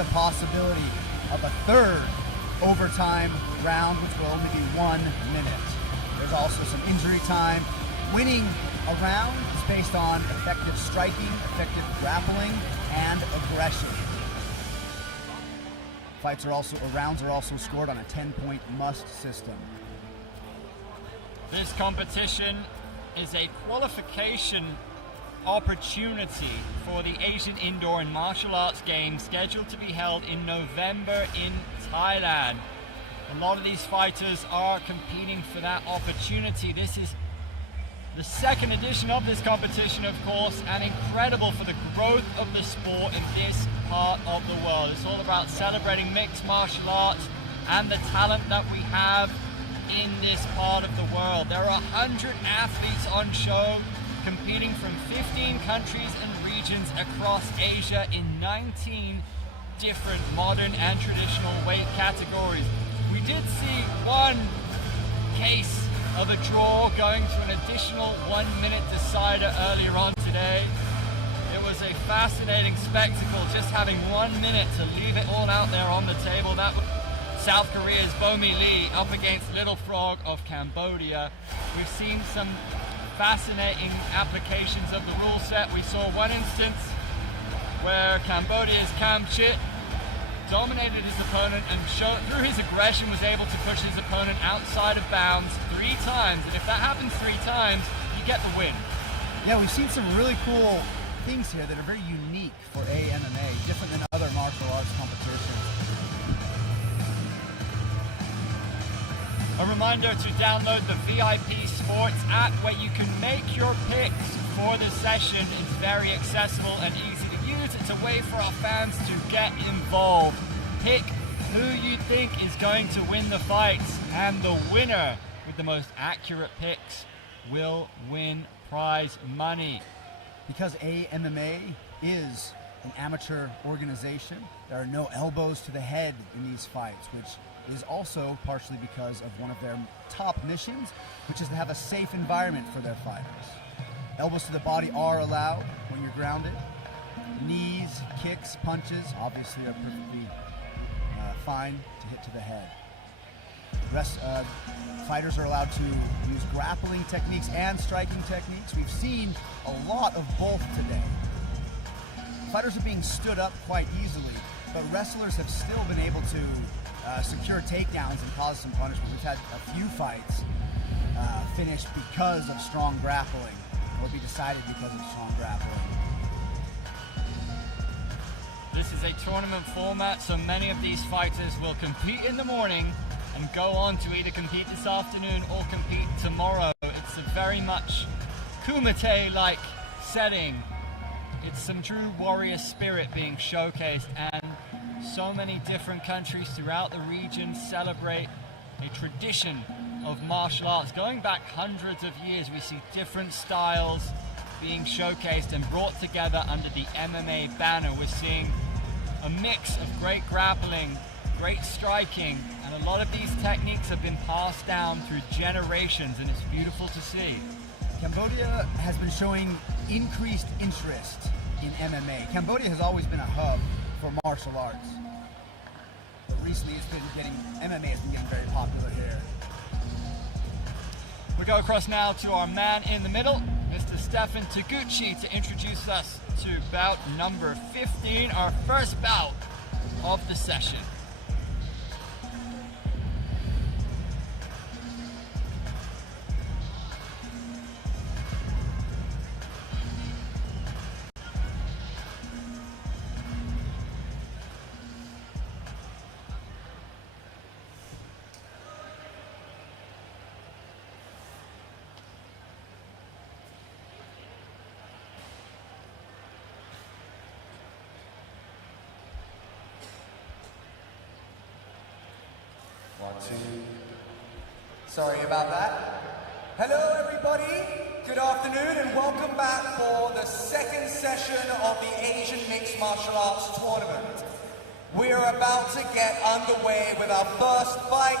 a possibility of a third overtime round, which will only be 1 minute. There's also some injury time. Winning a round is based on effective striking, effective grappling, and aggression. Rounds are also scored on a 10-point must system. This competition is a qualification opportunity for the Asian Indoor and Martial Arts Games scheduled to be held in November in Thailand. A lot of these fighters are competing for that opportunity. This is the second edition of this competition, of course, and incredible for the growth of the sport in this part of the world. It's all about celebrating mixed martial arts and the talent that we have in this part of the world. There are 100 athletes on show competing from 15 countries and regions across Asia in 19 different modern and traditional weight categories. We did see one case of a draw going to an additional 1 minute decider earlier on today. It was a fascinating spectacle, just having 1 minute to leave it all out there on the table. That was South Korea's Bomi Lee up against Little Frog of Cambodia. We've seen some fascinating applications of the rule set. We saw one instance where Cambodia's Kam Chit dominated his opponent and through his aggression was able to push his opponent outside of bounds 3 times, and if that happens 3 times, you get the win. Yeah, we've seen some really cool things here that are very unique for AIMA, different than other martial arts competitions. A reminder to download the VIP Sports app where you can make your picks for the session. It's very accessible and easy to use. It's a way for our fans to get involved. Pick who you think is going to win the fights, and the winner with the most accurate picks will win prize money. Because AIMA is an amateur organization, there are no elbows to the head in these fights, which is also partially because of one of their top missions, which is to have a safe environment for their fighters. Elbows to the body are allowed when you're grounded. Knees, kicks, punches, obviously are perfectly fine to hit to the head. Fighters are allowed to use grappling techniques and striking techniques. We've seen a lot of both today. Fighters are being stood up quite easily, but wrestlers have still been able to secure takedowns and cause some punishment. We've had a few fights finished because of strong grappling, or be decided because of strong grappling. This is a tournament format, so many of these fighters will compete in the morning and go on to either compete this afternoon or compete tomorrow. It's a very much Kumite-like setting. It's some true warrior spirit being showcased, and so many different countries throughout the region celebrate a tradition of martial arts. Going back hundreds of years, we see different styles being showcased and brought together under the MMA banner. We're seeing a mix of great grappling, great striking, and a lot of these techniques have been passed down through generations, and it's beautiful to see. Cambodia has been showing increased interest in MMA. Cambodia has always been a hub for martial arts, but recently MMA has been getting very popular here. We go across now to our man in the middle, Mr. Stefan Taguchi, to introduce us to bout number 15, our first bout of the session. Sorry about that. Hello everybody, good afternoon and welcome back for the second session of the Asian Mixed Martial Arts Tournament. We are about to get underway with our first fight,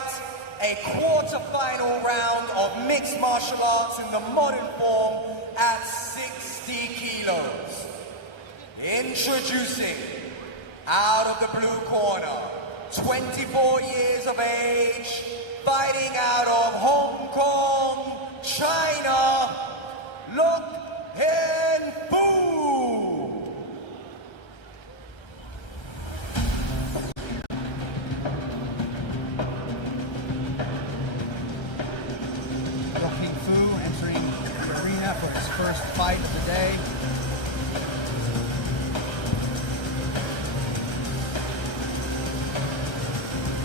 a quarter-final round of mixed martial arts in the modern form at 60 kilos. Introducing out of the blue corner, 24 years of age, fighting out of Hong Kong, China, Look Hen Fu. Look Hen Fu entering the arena for his first fight of the day.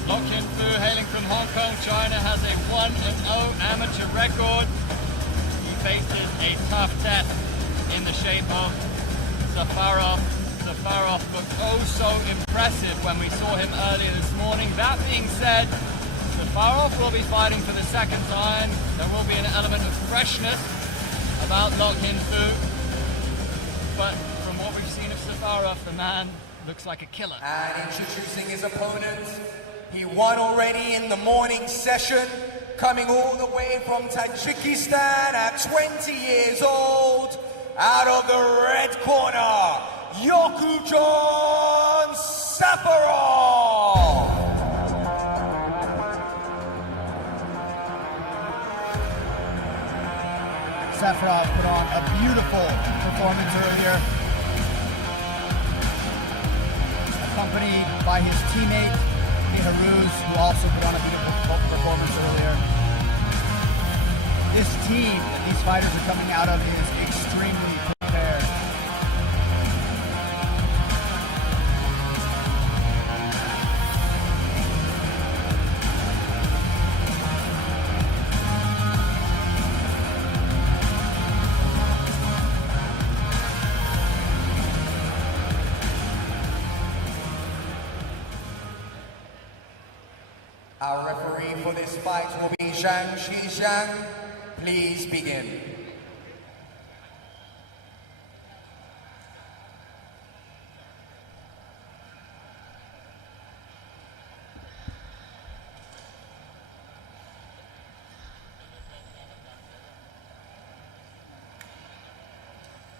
Lock Hin Fu, hailing from Hong Kong, China, has a 1-0 amateur record. He faces a tough test in the shape of Safarov. Safarov looked oh so impressive when we saw him earlier this morning. That being said, Safarov will be fighting for the second time. There will be an element of freshness about Lock Hin Fu. But from what we've seen of Safarov, the man looks like a killer. And introducing his opponent, he won already in the morning session, coming all the way from Tajikistan at 20 years old, out of the red corner, Yokujon Safarov. Safarov put on a beautiful performance earlier, accompanied by his teammate, Haruz, who also put on a beautiful performance earlier. This team that these fighters are coming out of is extremely prepared. Our referee for this fight will be Zhang Shizhang. Please begin.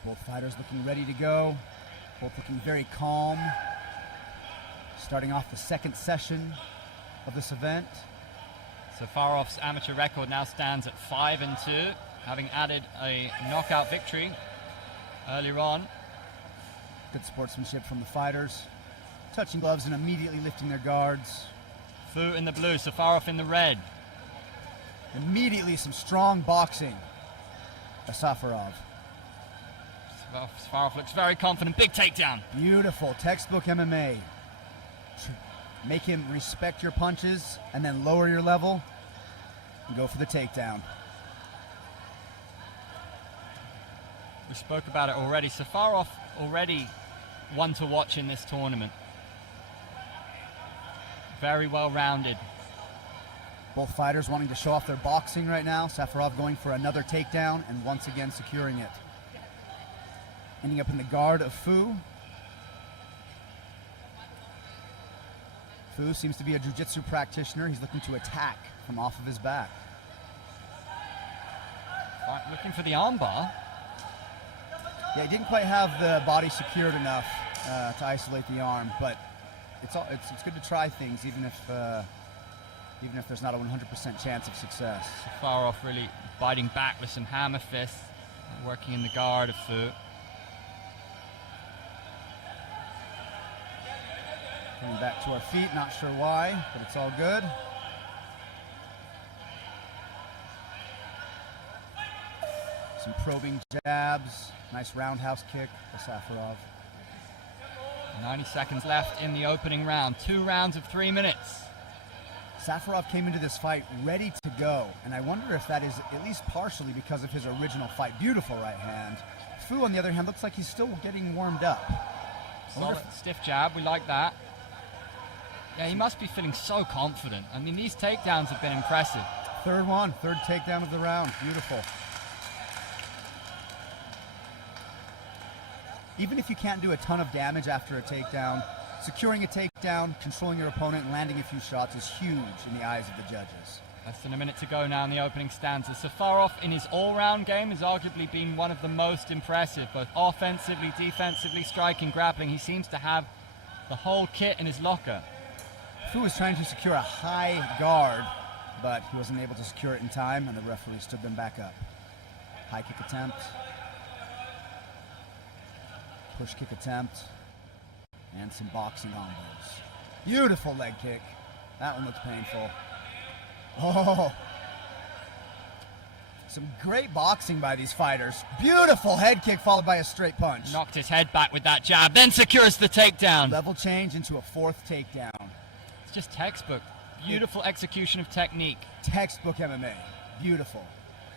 Both fighters looking ready to go, both looking very calm. Starting off the second session of this event. Safarov's amateur record now stands at 5-2, having added a knockout victory earlier on. Good sportsmanship from the fighters, touching gloves and immediately lifting their guards. Fu in the blue, Safarov in the red. Immediately some strong boxing by Safarov. Safarov looks very confident, big takedown. Beautiful, textbook MMA. Make him respect your punches and then lower your level and go for the takedown. We spoke about it already. Safarov already one to watch in this tournament. Very well rounded. Both fighters wanting to show off their boxing right now. Safarov going for another takedown and once again securing it. Ending up in the guard of Fu. Fu seems to be a jiu-jitsu practitioner. He's looking to attack from off of his back. Looking for the armbar. Yeah, he didn't quite have the body secured enough to isolate the arm, but it's good to try things, even if there's not a 100% chance of success. Safarov really biting back with some hammer fists, working in the guard of Fu. Coming back to our feet, not sure why, but it's all good. Some probing jabs, nice roundhouse kick for Safarov. 90 seconds left in the opening round. 2 rounds of 3 minutes. Safarov came into this fight ready to go, and I wonder if that is at least partially because of his original fight. Beautiful right hand. Fu, on the other hand, looks like he's still getting warmed up. Solid stiff jab, we like that. Yeah, he must be feeling so confident. I mean, these takedowns have been impressive. Third takedown of the round. Beautiful. Even if you can't do a ton of damage after a takedown, securing a takedown, controlling your opponent, and landing a few shots is huge in the eyes of the judges. Less than a minute to go now in the opening stanza. Safarov, in his all-round game, has arguably been one of the most impressive, both offensively, defensively, striking, grappling. He seems to have the whole kit in his locker. Fu was trying to secure a high guard, but he wasn't able to secure it in time, and the referee stood them back up. High kick attempt. Push kick attempt. And some boxing combos. Beautiful leg kick. That one looked painful. Oh. Some great boxing by these fighters. Beautiful head kick followed by a straight punch. Knocked his head back with that jab, then secures the takedown. Level change into a fourth takedown. It's just textbook. Beautiful execution of technique. Textbook MMA. Beautiful.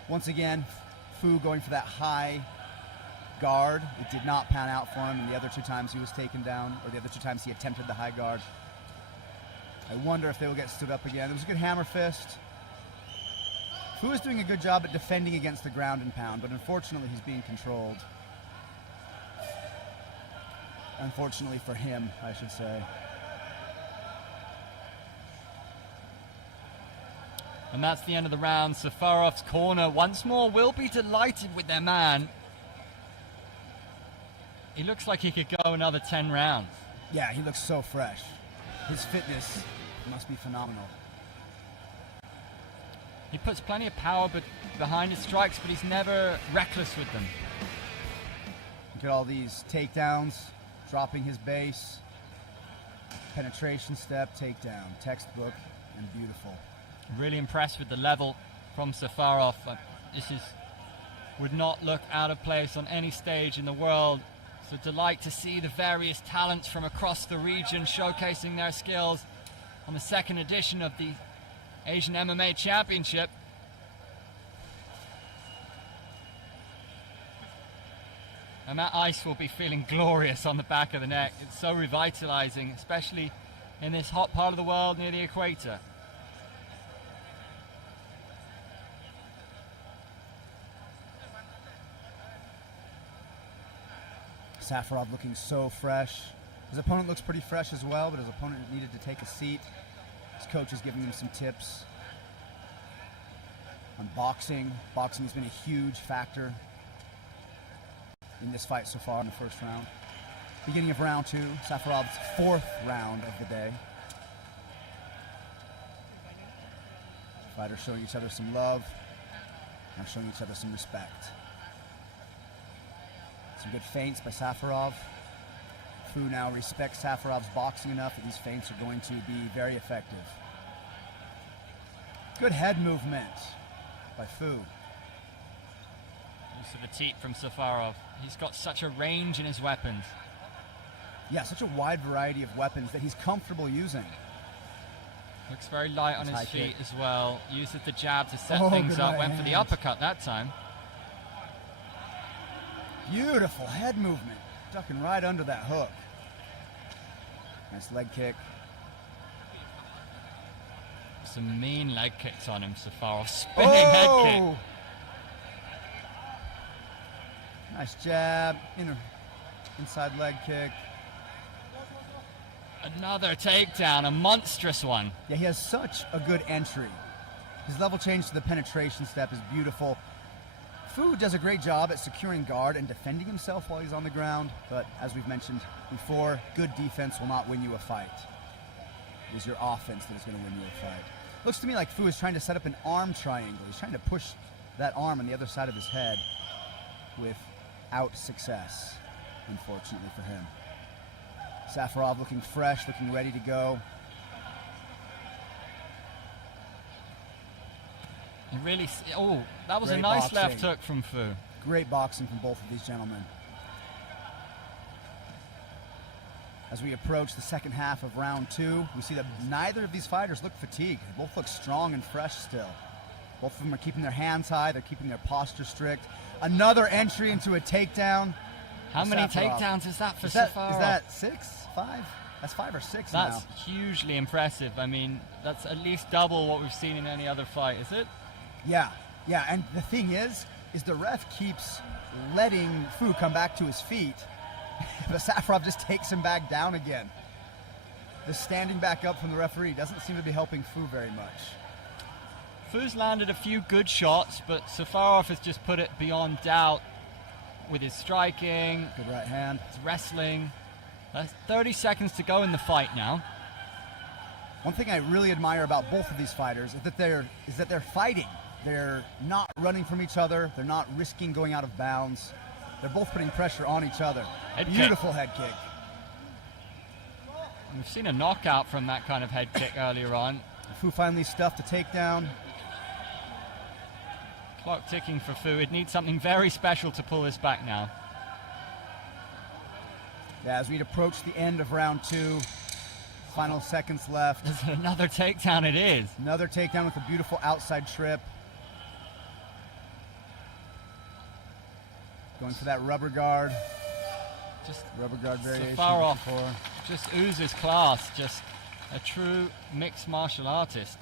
Once again, Fu going for that high guard. It did not pan out for him in the other 2 times he was taken down, or the other 2 times he attempted the high guard. I wonder if they will get stood up again. It was a good hammer fist. Fu is doing a good job at defending against the ground and pound, but unfortunately he's being controlled. Unfortunately for him, I should say. And that's the end of the round. Safarov's corner once more will be delighted with their man. He looks like he could go another 10 rounds. Yeah, he looks so fresh. His fitness must be phenomenal. He puts plenty of power behind his strikes, but he's never reckless with them. Look at all these takedowns, dropping his base, penetration step, takedown, textbook, and beautiful. Really impressed with the level from Safarov. Would not look out of place on any stage in the world. It's a delight to see the various talents from across the region showcasing their skills on the second edition of the Asian MMA Championship. And that ice will be feeling glorious on the back of the neck. It's so revitalizing, especially in this hot part of the world near the equator. Safarov looking so fresh. His opponent looks pretty fresh as well, but his opponent needed to take a seat. His coach is giving him some tips on boxing. Boxing has been a huge factor in this fight so far in the first round. Beginning of round 2, Safarov's 4th round of the day. Fighters showing each other some love and showing each other some respect. Some good feints by Safarov. Fu now respects Safarov's boxing enough that these feints are going to be very effective. Good head movement by Fu. Use of the teep from Safarov. He's got such a range in his weapons. Yeah, such a wide variety of weapons that he's comfortable using. Looks very light on his feet as well. Uses the jab to set Oh, things good up. right Went for the hand. uppercut that time. Beautiful head movement. Ducking right under that hook. Nice leg kick. Some mean leg kicks on him, Safarov. Spinning head kick. Nice jab. Inside leg kick. Another takedown, a monstrous one. Yeah, he has such a good entry. His level change to the penetration step is beautiful. Fu does a great job at securing guard and defending himself while he's on the ground, but as we've mentioned before, good defense will not win you a fight. It is your offense that is going to win you a fight. Looks to me like Fu is trying to set up an arm triangle. He's trying to push that arm on the other side of his head without success, unfortunately for him. Safarov looking fresh, looking ready to go. He really, that was Great a nice boxing. left hook from Fu. Great boxing from both of these gentlemen. As we approach the second half of round 2, we see that neither of these fighters look fatigued. They both look strong and fresh still. Both of them are keeping their hands high. They're keeping their posture strict. Another entry into a takedown. How many Safarov. takedowns is that for Is Safarov? that 6? 5? That's 5 or 6 That's now. hugely impressive. I mean, that's at least double what we've seen in any other fight, is it? Yeah, and the thing is the ref keeps letting Fu come back to his feet, but Safarov just takes him back down again. The standing back up from the referee doesn't seem to be helping Fu very much. Fu's landed a few good shots, but Safarov has just put it beyond doubt with his striking, Good right hand. his wrestling. That's 30 seconds to go in the fight now. One thing I really admire about both of these fighters is that they're fighting. They're not running from each other. They're not risking going out of bounds. They're both putting pressure on each other. Beautiful head kick. We've seen a knockout from that kind of head kick earlier on. Fu finally stuffed a takedown. Clock ticking for Fu. It needs something very special to pull this back now. Yeah, as we approach the end of round 2, final seconds left. Another takedown it is. Another takedown with a beautiful outside trip. Going for that rubber guard. Just rubber guard variation. Safarov just oozes class. Just a true mixed martial artist.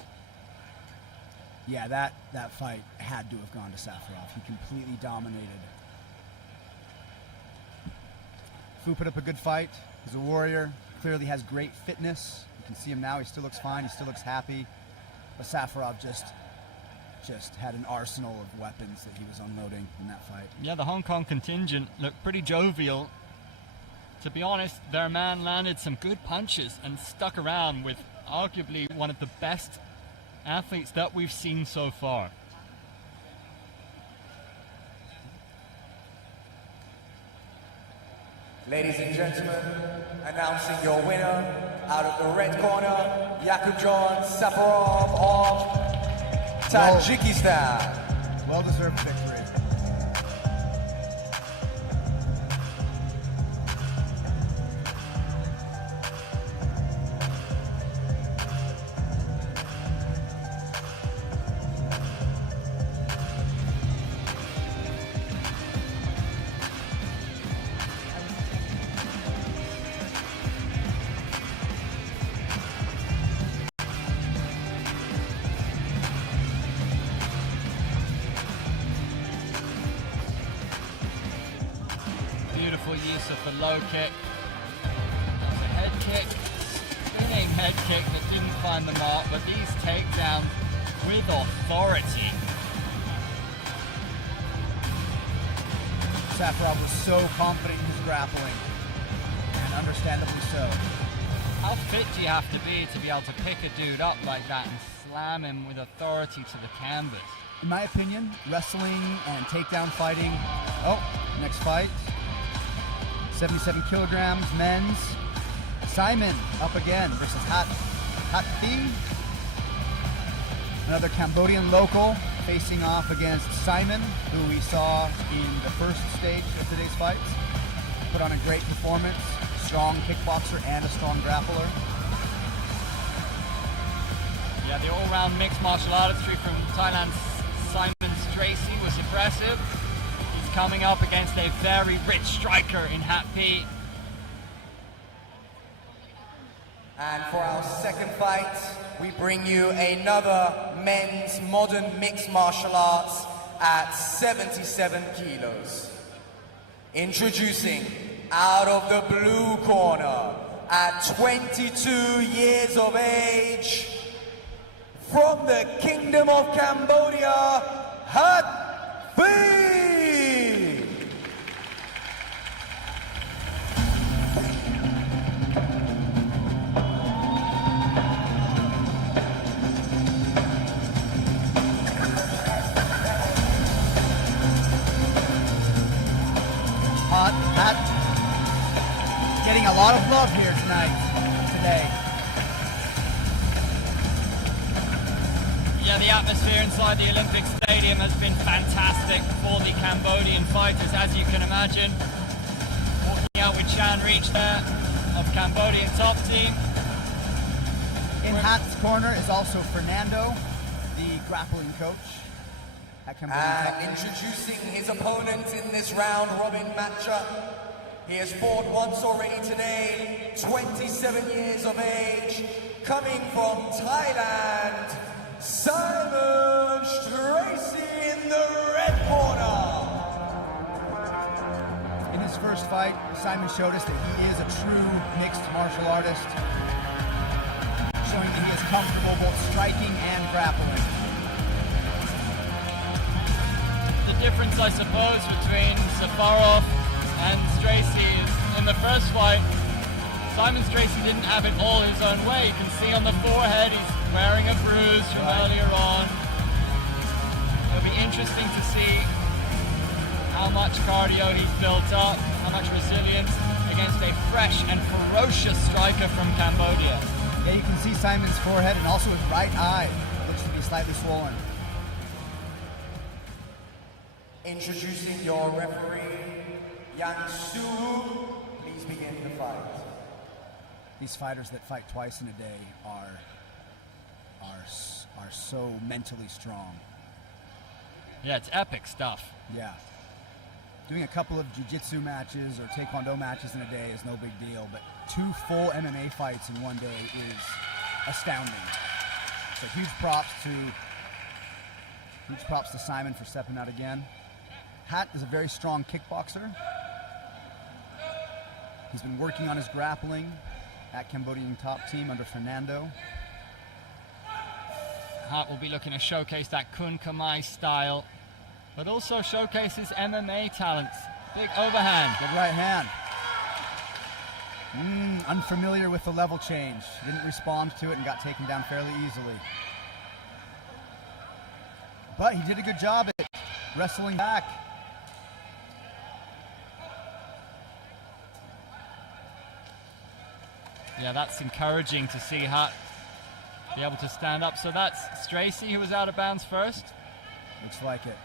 Yeah, that fight had to have gone to Safarov. He completely dominated. Fu put up a good fight. He's a warrior. Clearly has great fitness. You can see him now. He still looks fine. He still looks happy. But Safarov just had an arsenal of weapons that he was unloading in that fight. Yeah, the Hong Kong contingent looked pretty jovial. To be honest, their man landed some good punches and stuck around with arguably one of the best athletes that we've seen so far. Ladies and gentlemen, announcing your winner out of the red corner, Yakubjon Safarov of Tajikistan. Well-deserved victory. Beautiful use of the low kick. That's a head kick. Spinning head kick that didn't find the mark, but these takedowns with authority. Safarov was so confident in his grappling, and understandably so. How fit do you have to be able to pick a dude up like that and slam him with authority to the canvas? In my opinion, wrestling and takedown fighting. Oh, next fight. 77 kilograms, men's. Simon up again versus Hat Thi. Another Cambodian local facing off against Simon, who we saw in the first stage of today's fights. Put on a great performance, strong kickboxer and a strong grappler. Yeah, the all-round mixed martial artistry from Thailand's Simon Tracy was impressive. He's coming up against a very rich striker in Hat Thi. And for our second fight, we bring you another men's modern mixed martial arts at 77 kilos. Introducing, out of the blue corner, at 22 years of age, from the Kingdom of Cambodia, Hat Thi! Hat getting a lot of love here today. Yeah, the atmosphere inside the Olympic Stadium has been fantastic for the Cambodian fighters, as you can imagine. Walking out with Chan Reach there of Cambodian top team. In Hat's corner is also Fernando, the grappling coach at Cambodia. And introducing his opponent in this round robin matchup. He has fought once already today, 27 years of age, coming from Thailand, Simon Tracy in the red corner. In his first fight, Simon showed us that he is a true mixed martial artist, showing that he is comfortable both striking and grappling. The difference, I suppose, between Safarov and Tracy is in the first fight, Simon Stracy didn't have it all his own way. You can see on the forehead he's wearing a bruise from earlier on. It'll be interesting to see how much cardio he's built up, how much resilience against a fresh and ferocious striker from Cambodia. Yeah, you can see Simon's forehead and also his right eye looks to be slightly swollen. Introducing your referee, Yang Su. Please begin the fight. These fighters that fight twice in a day are so mentally strong. Yeah, it's epic stuff. Yeah. Doing a couple of jiu-jitsu matches or taekwondo matches in a day is no big deal, but 2 full MMA fights in one day is astounding. So huge props to Simon for stepping out again. Hat is a very strong kickboxer. He's been working on his grappling at Cambodian top team under Fernando. Hart will be looking to showcase that Kun Khmer style, but also showcase his MMA talents. Big overhand. Good right hand. Unfamiliar with the level change. Didn't respond to it and got taken down fairly easily. But he did a good job at wrestling back. Yeah, that's encouraging to see Hart be able to stand up. So that's Stracy who was out of bounds first. Looks like it.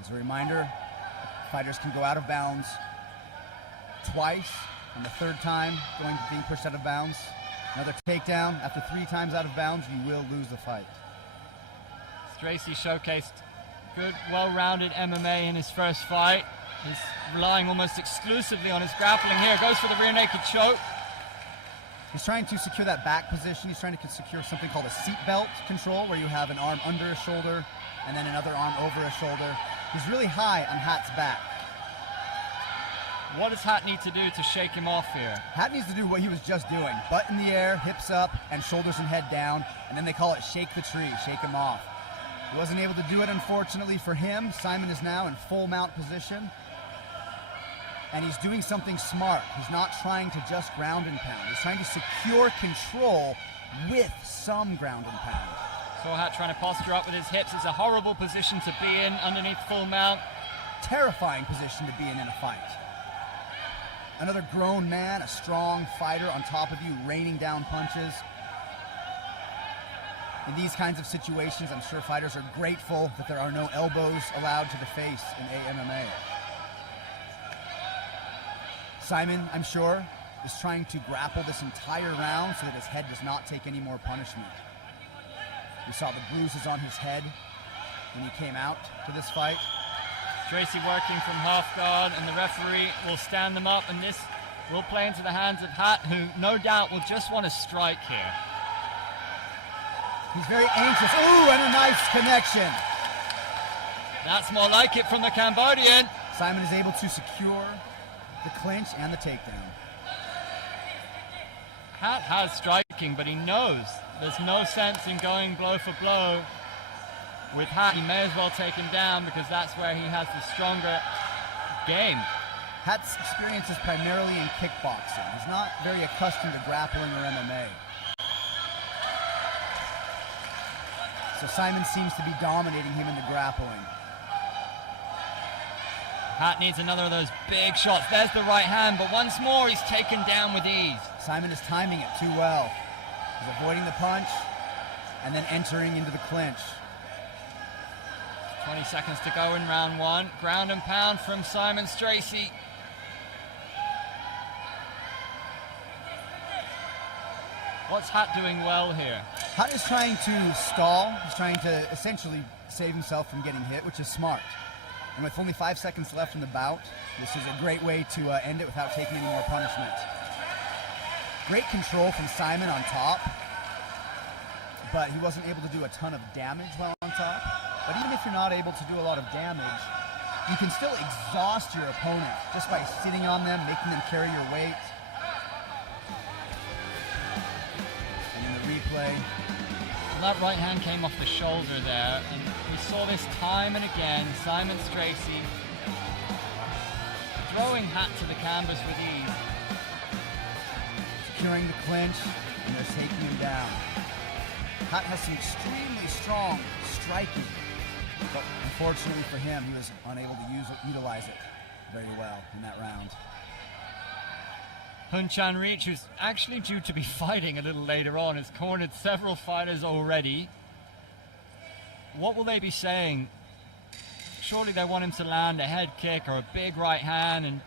As a reminder, fighters can go out of bounds twice, and the third time going to being pushed out of bounds. Another takedown. After 3 times out of bounds, you will lose the fight. Stracy showcased good, well-rounded MMA in his first fight. He's relying almost exclusively on his grappling here. Goes for the rear naked choke. He's trying to secure that back position. He's trying to secure something called a seatbelt control, where you have an arm under his shoulder and then another arm over his shoulder. He's really high on Hat's back. What does Hat need to do to shake him off here? Hat needs to do what he was just doing. Butt in the air, hips up, and shoulders and head down. And then they call it shake the tree, shake him off. He wasn't able to do it, unfortunately, for him. Simon is now in full mount position. And he's doing something smart. He's not trying to just ground and pound. He's trying to secure control with some ground and pound. So Hat trying to posture up with his hips. It's a horrible position to be in underneath full mount. Terrifying position to be in a fight. Another grown man, a strong fighter on top of you, raining down punches. In these kinds of situations, I'm sure fighters are grateful that there are no elbows allowed to the face in AMMA. Simon, I'm sure, is trying to grapple this entire round so that his head does not take any more punishment. We saw the bruises on his head when he came out to this fight. Stracy working from half guard, and the referee will stand them up, and this will play into the hands of Hat, who no doubt will just want to strike here. He's very anxious. Ooh, and a nice connection. That's more like it from the Cambodian. Simon is able to secure the clinch and the takedown. Hat has striking, but he knows there's no sense in going blow for blow. With Hat, he may as well take him down because that's where he has the stronger game. Hat's experience is primarily in kickboxing. He's not very accustomed to grappling or MMA. So Simon seems to be dominating him in the grappling. Hat needs another of those big shots. There's the right hand, but once more he's taken down with ease. Simon is timing it too well. He's avoiding the punch and then entering into the clinch. 20 seconds to go in round 1. Ground and pound from Simon Stracy. What's Hat doing well here? Hat is trying to stall. He's trying to essentially save himself from getting hit, which is smart. And with only 5 seconds left in the bout, this is a great way to end it without taking any more punishment. Great control from Simon on top, but he wasn't able to do a ton of damage while on top. But even if you're not able to do a lot of damage, you can still exhaust your opponent just by sitting on them, making them carry your weight. And in the replay, that right hand came off the shoulder there, and we saw this time and again. Simon Stracy throwing Hat to the canvas with ease. securing the clinch, and they're taking him down. Hat has some extremely strong striking, but unfortunately for him, he was unable to utilize it very well in that round. Hun Chan Reach, who's actually due to be fighting a little later on, has cornered several fighters already. What will they be saying? Surely they want him to land a head kick or a big right hand and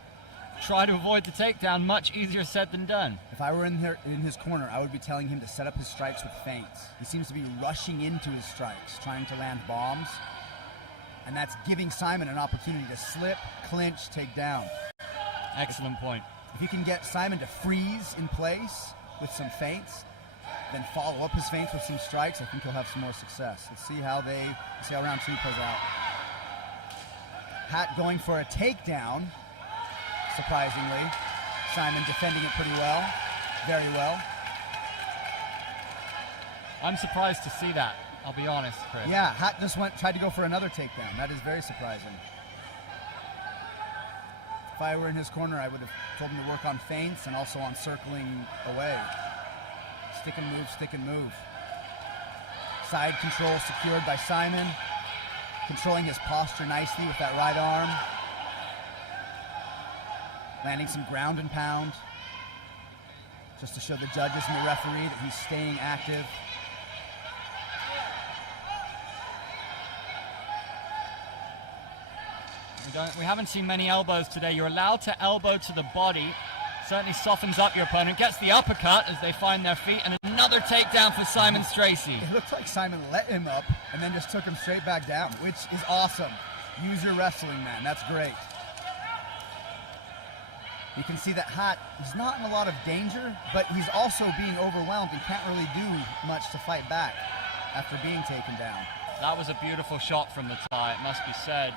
try to avoid the takedown. Much easier said than done. If I were in his corner, I would be telling him to set up his strikes with feints. He seems to be rushing into his strikes, trying to land bombs. And that's giving Simon an opportunity to slip, clinch, take down. Excellent point. If you can get Simon to freeze in place with some feints, then follow up his feints with some strikes, I think he'll have some more success. Let's see how round 2 plays out. Hat going for a takedown, surprisingly. Simon defending it pretty well, very well. I'm surprised to see that, I'll be honest, Chris. Yeah, Hat just tried to go for another takedown. That is very surprising. If I were in his corner, I would have told him to work on feints and also on circling away. Stick and move, stick and move. Side control secured by Simon. Controlling his posture nicely with that right arm. Landing some ground and pound. Just to show the judges and the referee that he's staying active. We haven't seen many elbows today. You're allowed to elbow to the body. Certainly softens up your opponent. Gets the uppercut as they find their feet. And another takedown for Simon Stracy. It looked like Simon let him up and then just took him straight back down, which is awesome. Use your wrestling, man. That's great. You can see that Hat is not in a lot of danger, but he's also being overwhelmed and can't really do much to fight back after being taken down. That was a beautiful shot from the Thai, it must be said.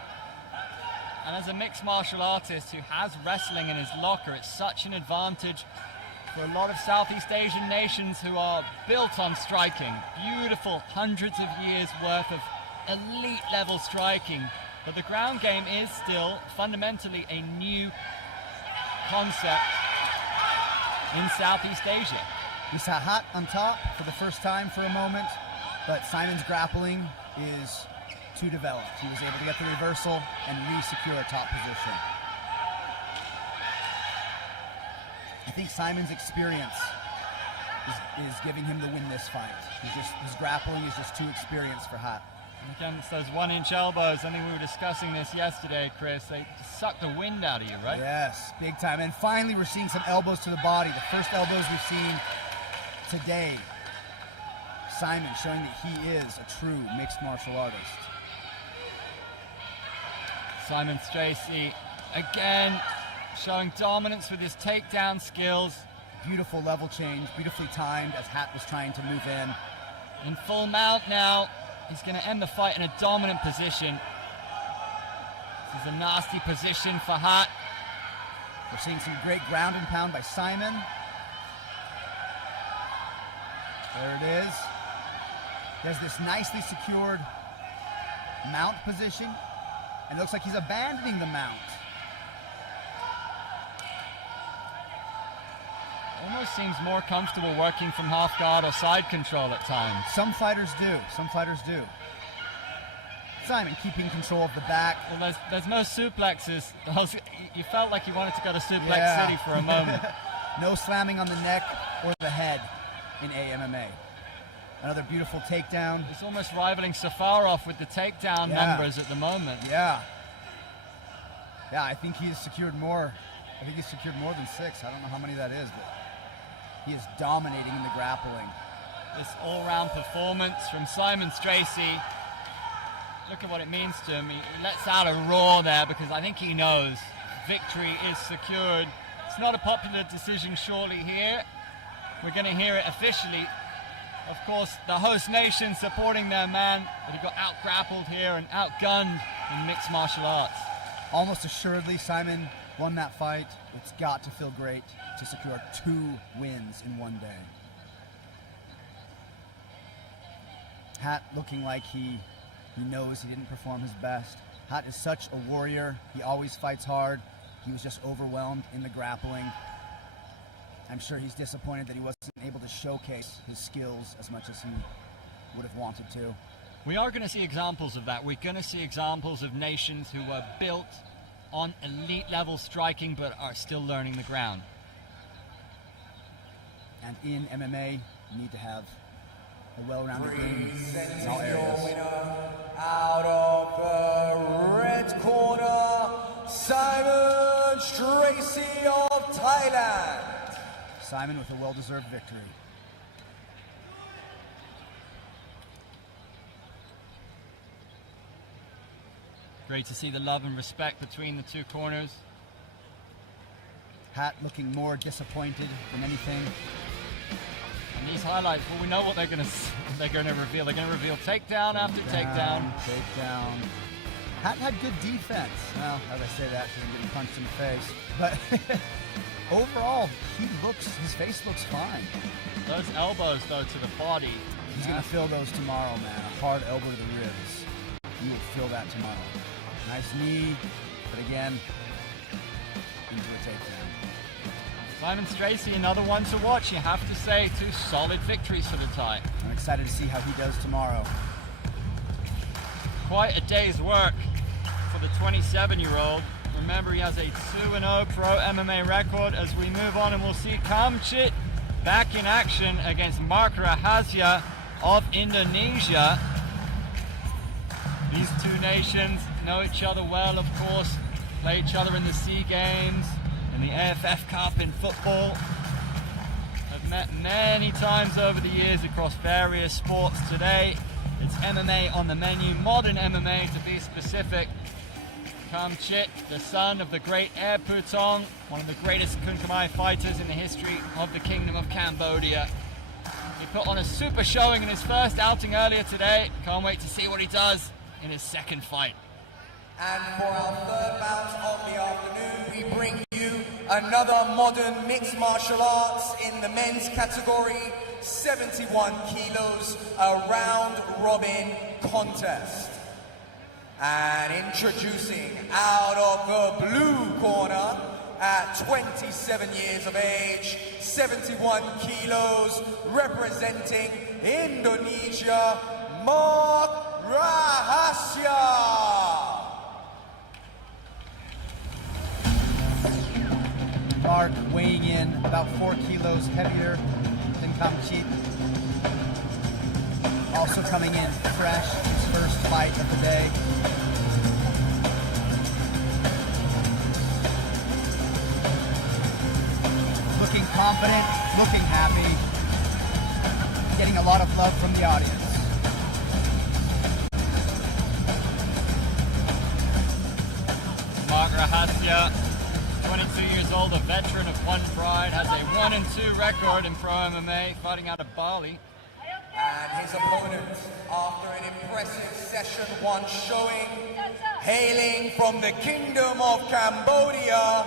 And as a mixed martial artist who has wrestling in his locker, it's such an advantage for a lot of Southeast Asian nations who are built on striking. Beautiful, hundreds of years worth of elite level striking. But the ground game is still fundamentally a new concept in Southeast Asia. We saw Hat on top for the first time for a moment, but Simon's grappling is too developed. He was able to get the reversal and re-secure a top position. I think Simon's experience is giving him the win this fight. His grappling is just too experienced for Hat. And again, it's those 1-inch elbows. I think we were discussing this yesterday, Chris. They suck the wind out of you, right? Yes, big time. And finally, we're seeing some elbows to the body. The first elbows we've seen today. Simon showing that he is a true mixed martial artist. Simon Stracy, again, showing dominance with his takedown skills. Beautiful level change, beautifully timed as Hat was trying to move in. In full mount now. He's going to end the fight in a dominant position. This is a nasty position for Hat. We're seeing some great ground and pound by Simon. There it is. He has this nicely secured mount position. And it looks like he's abandoning the mount. Almost seems more comfortable working from half guard or side control at times. Some fighters do. Some fighters do. Simon keeping control of the back. Well, there's no suplexes. You felt like you wanted to go to Suplex City for a moment. No slamming on the neck or the head in AMMA. Another beautiful takedown. It's almost rivaling Safarov with the takedown numbers at the moment. Yeah. Yeah, I think he's secured more. I think he's secured more than 6. I don't know how many that is, but he is dominating in the grappling. This all-round performance from Simon Stracy. Look at what it means to him. He lets out a roar there because I think he knows victory is secured. It's not a popular decision surely here. We're going to hear it officially. Of course, the host nation supporting their man, but he got out-grappled here and outgunned in mixed martial arts. Almost assuredly, Simon won that fight. It's got to feel great to secure 2 wins in one day. Hat looking like he knows he didn't perform his best. Hat is such a warrior. He always fights hard. He was just overwhelmed in the grappling. I'm sure he's disappointed that he wasn't able to showcase his skills as much as he would have wanted to. We are going to see examples of that. We're going to see examples of nations who were built on elite level striking but are still learning the ground. And in MMA, you need to have a well-rounded game in all Your areas. winner out of the red corner, Simon Tracy of Thailand. Simon with a well-deserved victory. Great to see the love and respect between the two corners. Hat looking more disappointed than anything. And these highlights, well, we know what they're going to reveal. They're going to reveal takedown after takedown. Takedown. Hat had good defense. Well, as I say that, he's getting punched in the face. But overall, his face looks fine. Those elbows, though, to the body. He's going to feel those tomorrow, man. A hard elbow to the ribs. You will feel that tomorrow. Nice knee, but again, into a takedown. Simon Tracy, another one to watch. You have to say, 2 solid victories for the Thai. I'm excited to see how he does tomorrow. Quite a day's work for the 27-year-old. Remember, he has a 2-0 pro MMA record. As we move on, and we'll see Kamchit back in action against Mark Rahasya of Indonesia. These two nations know each other well, of course, play each other in the SEA Games, in the AFF Cup in football. Have met many times over the years across various sports. Today, it's MMA on the menu, modern MMA to be specific. Kamchit, the son of the great Air Putong, one of the greatest Kunkamai fighters in the history of the Kingdom of Cambodia. He put on a super showing in his first outing earlier today. Can't wait to see what he does in his second fight. And for our third bout of the afternoon, we bring you another modern mixed martial arts in the men's category, 71 kilos, a round robin contest. And introducing out of the blue corner at 27 years of age, 71 kilos, representing Indonesia, Mark Rahasya. Mark weighing in about 4 kilos heavier than Kamchit. Also coming in fresh, his first fight of the day. Looking confident, looking happy, getting a lot of love from the audience. Mark Rahasya, 22 years old, a veteran of One Pride, has a 1-2 record in pro MMA, fighting out of Bali. And his opponent, after an impressive session 1 showing, hailing from the Kingdom of Cambodia,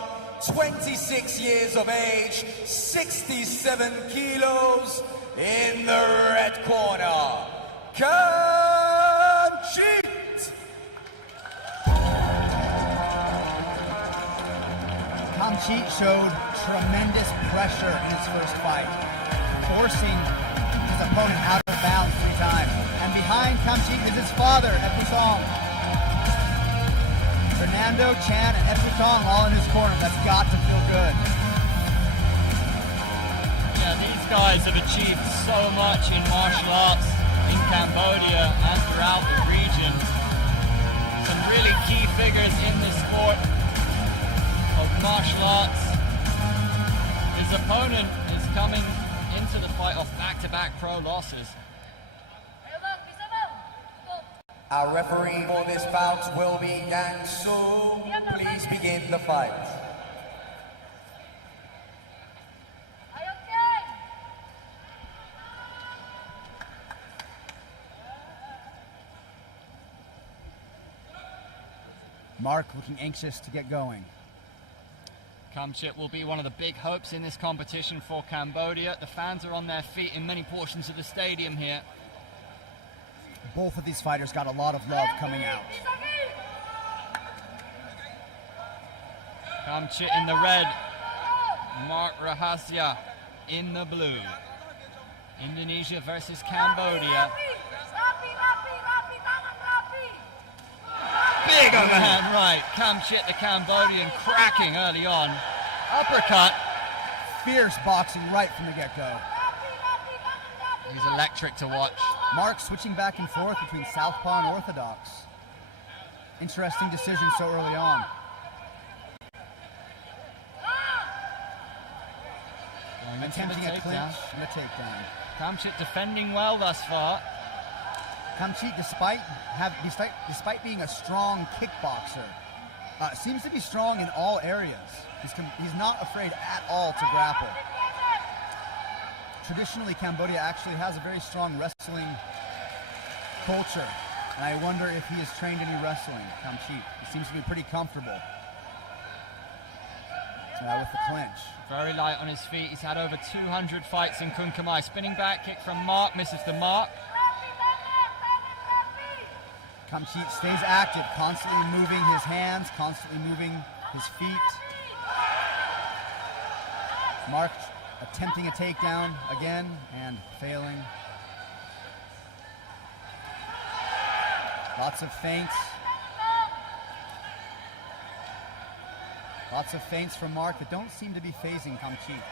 26 years of age, 67 kilos, in the red corner, Kamchit. Kamchit showed tremendous pressure in his first fight, forcing his opponent out of bounds 3 times. And behind Kamchit is his father, Eputong. Fernando, Chan, and Eputong all in his corner. That's got to feel good. Yeah, these guys have achieved so much in martial arts in Cambodia and throughout the region. Some really key figures in the sport of martial arts. His opponent is coming into the fight off back-to-back pro losses. Our referee for this bout will be Yang Su. Please begin the fight. Mark looking anxious to get going. Kamchit will be one of the big hopes in this competition for Cambodia. The fans are on their feet in many portions of the stadium here. Both of these fighters got a lot of love coming out. Kamchit in the red, Mark Rahasya in the blue. Indonesia versus Cambodia. Big overhand right. Kamchit, the Cambodian, cracking early on. Uppercut. Fierce boxing right from the get-go. He's electric to watch. Mark switching back and forth between southpaw and orthodox. Interesting decision so early on. Attempting a clinch and a takedown. Kamchit defending well thus far. Kamchit, despite being a strong kickboxer, seems to be strong in all areas. He's not afraid at all to grapple. Traditionally, Cambodia actually has a very strong wrestling culture, and I wonder if he has trained any wrestling. Kamchit, he seems to be pretty comfortable with the clinch. Very light on his feet. He's had over 200 fights in Kun Khmer. Spinning back kick from Mark, misses the mark. Kamchit stays active, constantly moving his hands, constantly moving his feet. Mark attempting a takedown again and failing. Lots of feints. Lots of feints from Mark that don't seem to be phasing Kamchit.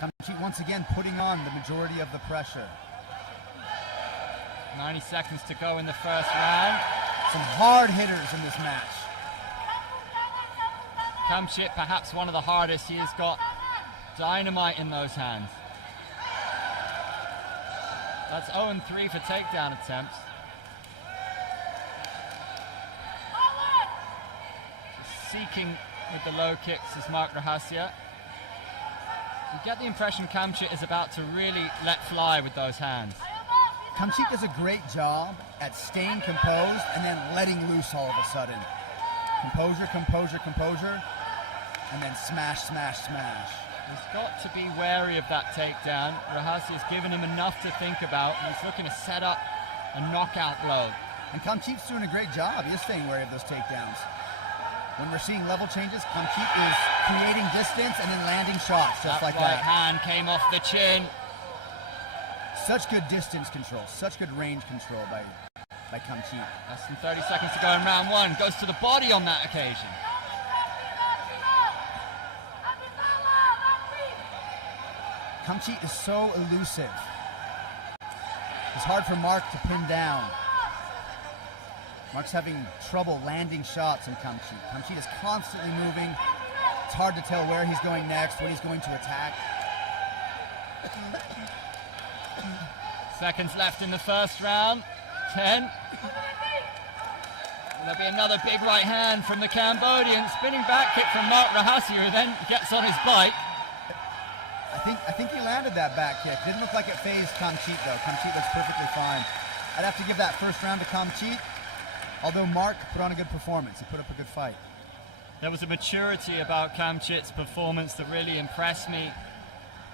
Kamchit once again putting on the majority of the pressure. 90 seconds to go in the first round. Some hard hitters in this match. Kamchit perhaps one of the hardest. He has got dynamite in those hands. That's 0-3 for takedown attempts. Seeking with the low kicks is Mark Rahasya. You get the impression Kamchit is about to really let fly with those hands. Kamchit does a great job at staying composed and then letting loose all of a sudden. Composure, composure, composure, and then smash, smash, smash. He's got to be wary of that takedown. Rahasya's given him enough to think about. He's looking to set up a knockout blow. And Kamchit's doing a great job. He is staying wary of those takedowns. When we're seeing level changes, Kamchit is creating distance and then landing shots just like right that. Hand came off the chin. Such good distance control, such good range control by Kamchit. Less than 30 seconds to go in round one. Goes to the body on that occasion. Kamchit is so elusive. It's hard for Mark to pin down. Mark's having trouble landing shots on Kamchit. Kamchit is constantly moving. It's hard to tell where he's going next, what he's going to attack. Seconds left in the first round. 10. There'll be another big right hand from the Cambodian. Spinning back kick from Mark Rahasya, who then gets on his bike. I think he landed that back kick. Didn't look like it phased Kamchit though. Kamchit looks perfectly fine. I'd have to give that first round to Kamchit, although Mark put on a good performance. He put up a good fight. There was a maturity about Kamchit's performance that really impressed me,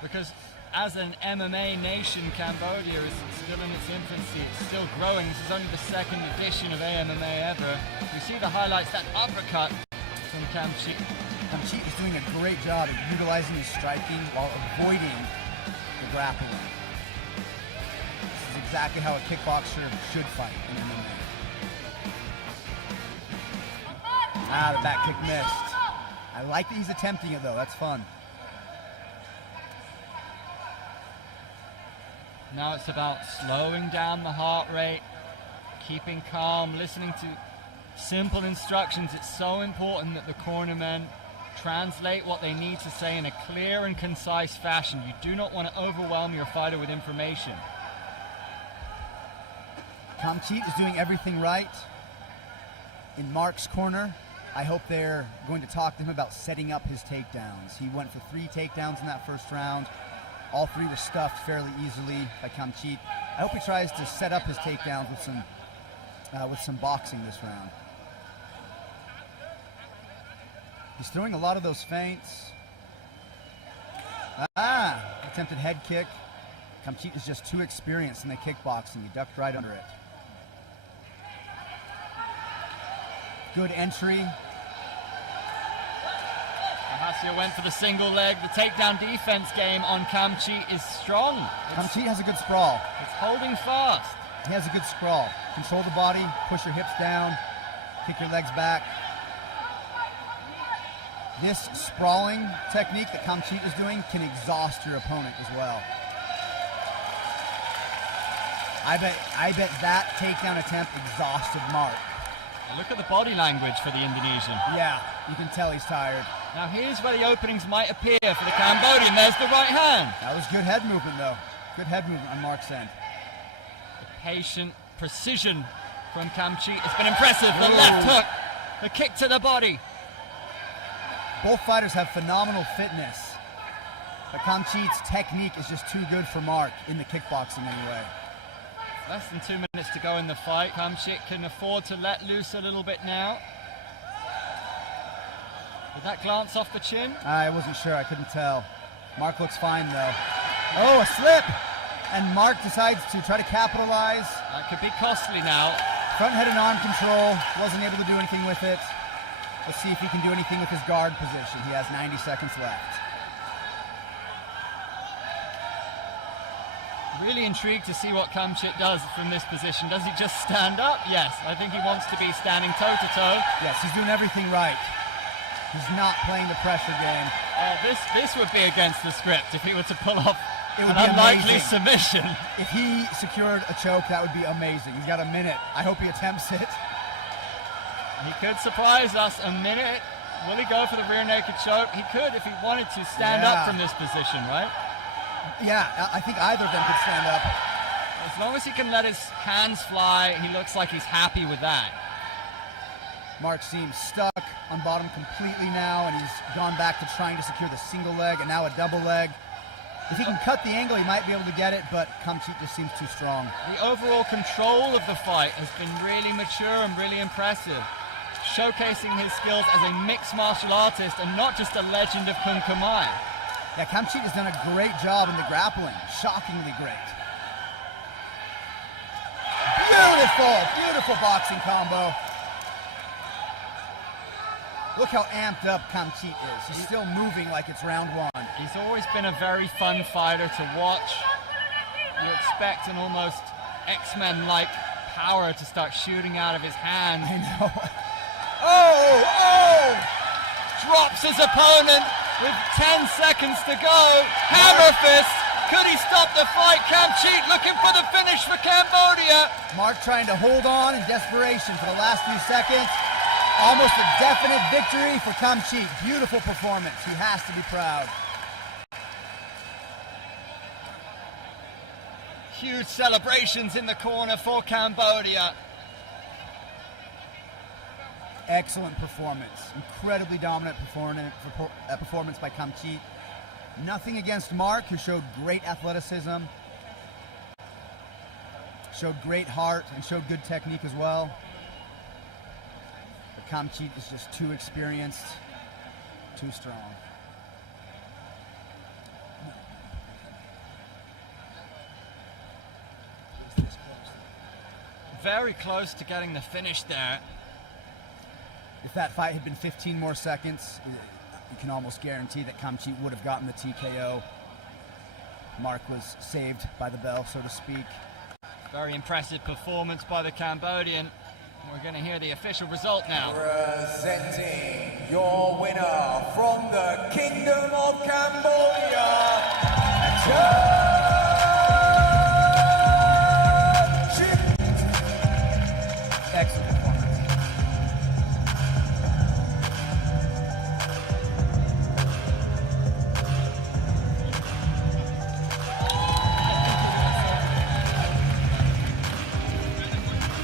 because as an MMA nation, Cambodia is still in its infancy. It's still growing. This is only the second edition of AMMA ever. We see the highlights, that uppercut from Kamchit. Kamchit is doing a great job at utilizing his striking while avoiding the grappling. This is exactly how a kickboxer should fight in MMA. The back kick missed. I like that he's attempting it though, that's fun. Now it's about slowing down the heart rate, keeping calm, listening to simple instructions. It's so important that the cornermen translate what they need to say in a clear and concise fashion. You do not want to overwhelm your fighter with information. Kamchit is doing everything right in Mark's corner. I hope they're going to talk to him about setting up his takedowns. He went for 3 takedowns in that first round. All 3 were stuffed fairly easily by Kamchit. I hope he tries to set up his takedowns with some boxing this round. He's throwing a lot of those feints. Attempted head kick. Kamchit is just too experienced in the kickboxing. He ducked right under it. Good entry. Hassia went for the single leg. The takedown defense game on Kamchi is strong. Kamchi has a good sprawl. It's holding fast. He has a good sprawl. Control the body, push your hips down, kick your legs back. This sprawling technique that Kamchi is doing can exhaust your opponent as well. I bet that takedown attempt exhausted Mark. Look at the body language for the Indonesian. Yeah, you can tell he's tired. Now here's where the openings might appear for the Cambodian. There's the right hand. That was good head movement though. Good head movement on Mark's end. The patient precision from Kamchi has been impressive. The left hook, the kick to the body. Both fighters have phenomenal fitness, but Kamchi's technique is just too good for Mark in the kickboxing anyway. Less than 2 minutes to go in the fight. Kamchi can afford to let loose a little bit now. Did that glance off the chin? I wasn't sure, I couldn't tell. Mark looks fine though. Oh, a slip! And Mark decides to try to capitalize. That could be costly now. Front head and arm control, wasn't able to do anything with it. Let's see if he can do anything with his guard position. He has 90 seconds left. Really intrigued to see what Kamchi does from this position. Does he just stand up? Yes, I think he wants to be standing toe-to-toe. Yes, he's doing everything right. He's not playing the pressure game. This would be against the script if he were to pull off It an would be unlikely amazing. submission. If he secured a choke, that would be amazing. He's got a minute. I hope he attempts it. He could surprise us. A minute. Will he go for the rear naked choke? He could if he wanted to stand up from this position, right? Yeah, I think either of them could stand up. As long as he can let his hands fly, he looks like he's happy with that. Mark seems stuck on bottom completely now, and he's gone back to trying to secure the single leg and now a double leg. If he can cut the angle, he might be able to get it, but Kamchi just seems too strong. The overall control of the fight has been really mature and really impressive, showcasing his skills as a mixed martial artist and not just a legend of Kung Kamai. Yeah, Kamchi has done a great job in the grappling, shockingly great. Beautiful, beautiful boxing combo. Look how amped up Kamchi is. He's still moving like it's round one. He's always been a very fun fighter to watch. You expect an almost X-Men-like power to start shooting out of his hand. I know. Oh! Drops his opponent with 10 seconds to go. Hammer fist. Could he stop the fight? Kamchi looking for the finish for Cambodia. Mark trying to hold on in desperation for the last few seconds. Almost a definite victory for Kamchi. Beautiful performance. He has to be proud. Huge celebrations in the corner for Cambodia. Excellent performance. Incredibly dominant performance by Kamchi. Nothing against Mark, who showed great athleticism, showed great heart, and showed good technique as well. But Kamchi is just too experienced, too strong. Very close to getting the finish there. If that fight had been 15 more seconds, you can almost guarantee that Kamchi would have gotten the TKO. Mark was saved by the bell, so to speak. Very impressive performance by the Cambodian. We're going to hear the official result now. Presenting your winner from the Kingdom of Cambodia, Excellent performance.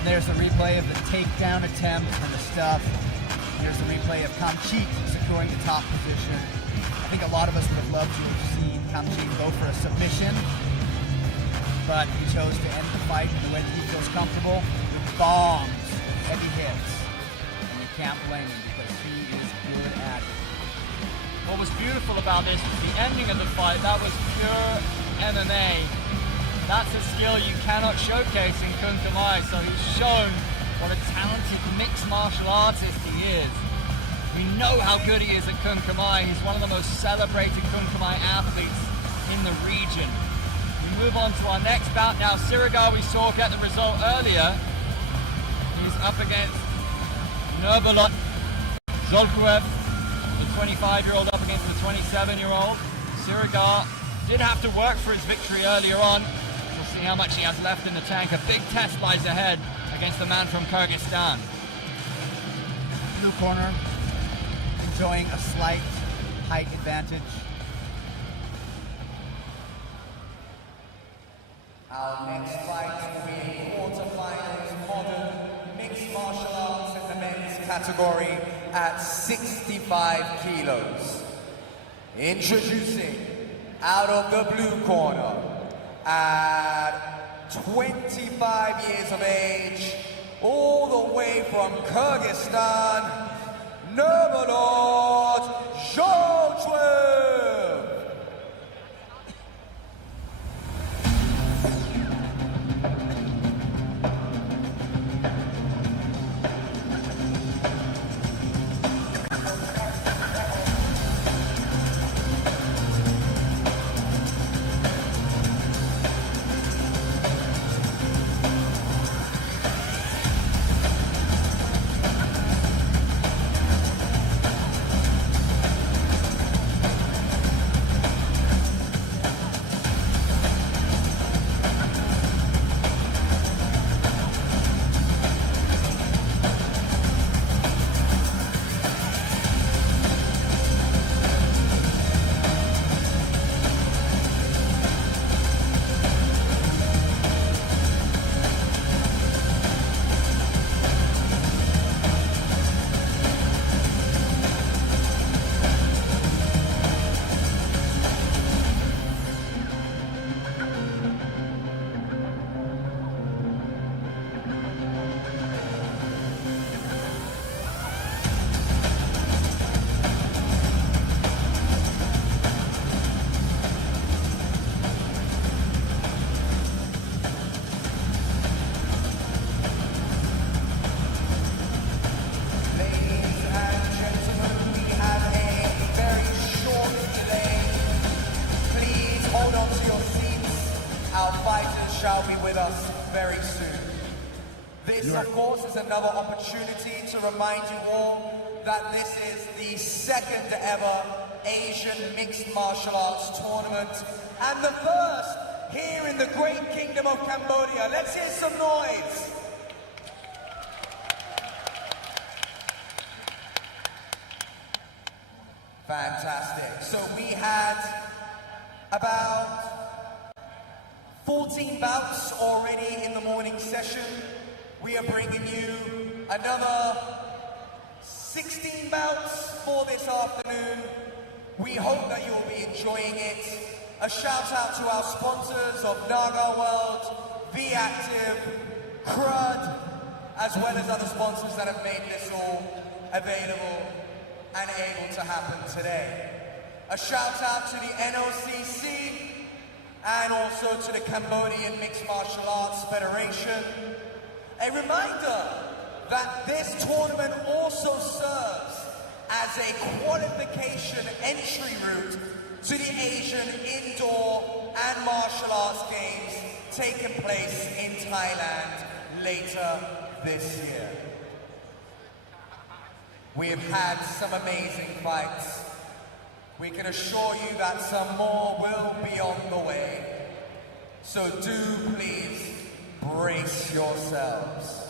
There's the replay of the takedown attempt and the stuff. Here's the replay of Kamchi securing the top position. I think a lot of us would have loved to have seen Kamchi go for a submission, but he chose to end the fight in the way that he feels comfortable, with bombs, heavy hits. And you can't blame him because he is good at it. What was beautiful about this was the ending of the fight. That was pure MMA. That's a skill you cannot showcase in Kung Kamai, so he's shown what a talented mixed martial artist he is. We know how good he is at Kun Khmer. He's one of the most celebrated Kun Khmer athletes in the region. We move on to our next bout now. Sirigar, we saw get the result earlier. He's up against Nurbulut Zolkuev, the 25-year-old up against the 27-year-old. Sirigar did have to work for his victory earlier on. We'll see how much he has left in the tank. A big test lies ahead against the man from Kyrgyzstan. Blue corner, enjoying a slight height advantage. Our next fight will be quarterfinals modern mixed martial arts in the men's category at 65 kilos. Introducing out of the blue corner at 25 years of age, all the way from Kyrgyzstan, Nurbulut Zolkuev. Of course, is another opportunity to remind you all that this is the second ever Asian Mixed Martial Arts Tournament and the first here in the great kingdom of Cambodia. Let's hear some noise. Fantastic. So we had about 14 bouts already in the morning session. We are bringing you another 16 bouts for this afternoon. We hope that you'll be enjoying it. A shout out to our sponsors of Naga World, Be Active, Crud, as well as other sponsors that have made this all available and able to happen today. A shout out to the NOCC and also to the Cambodian Mixed Martial Arts Federation. A reminder that this tournament also serves as a qualification entry route to the Asian Indoor and Martial Arts Games taking place in Thailand later this year. We've had some amazing fights. We can assure you that some more will be on the way. So do please brace yourselves.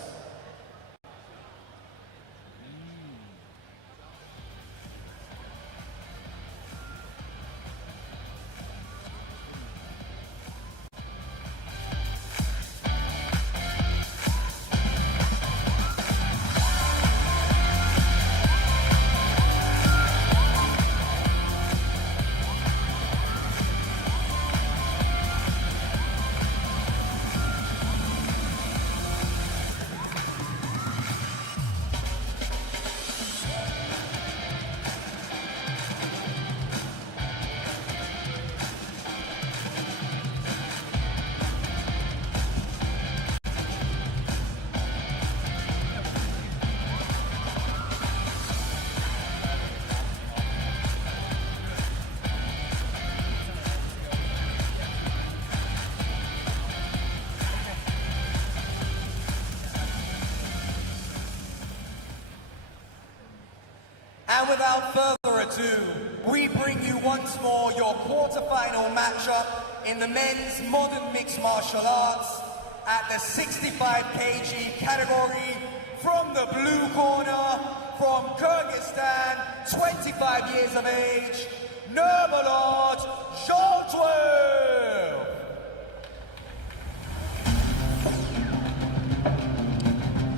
And without further ado, we bring you once more your quarterfinal matchup in the men's modern mixed martial arts at the 65 kg category. From the blue corner, from Kyrgyzstan, 25 years of age, Nurmulod Zholtwev.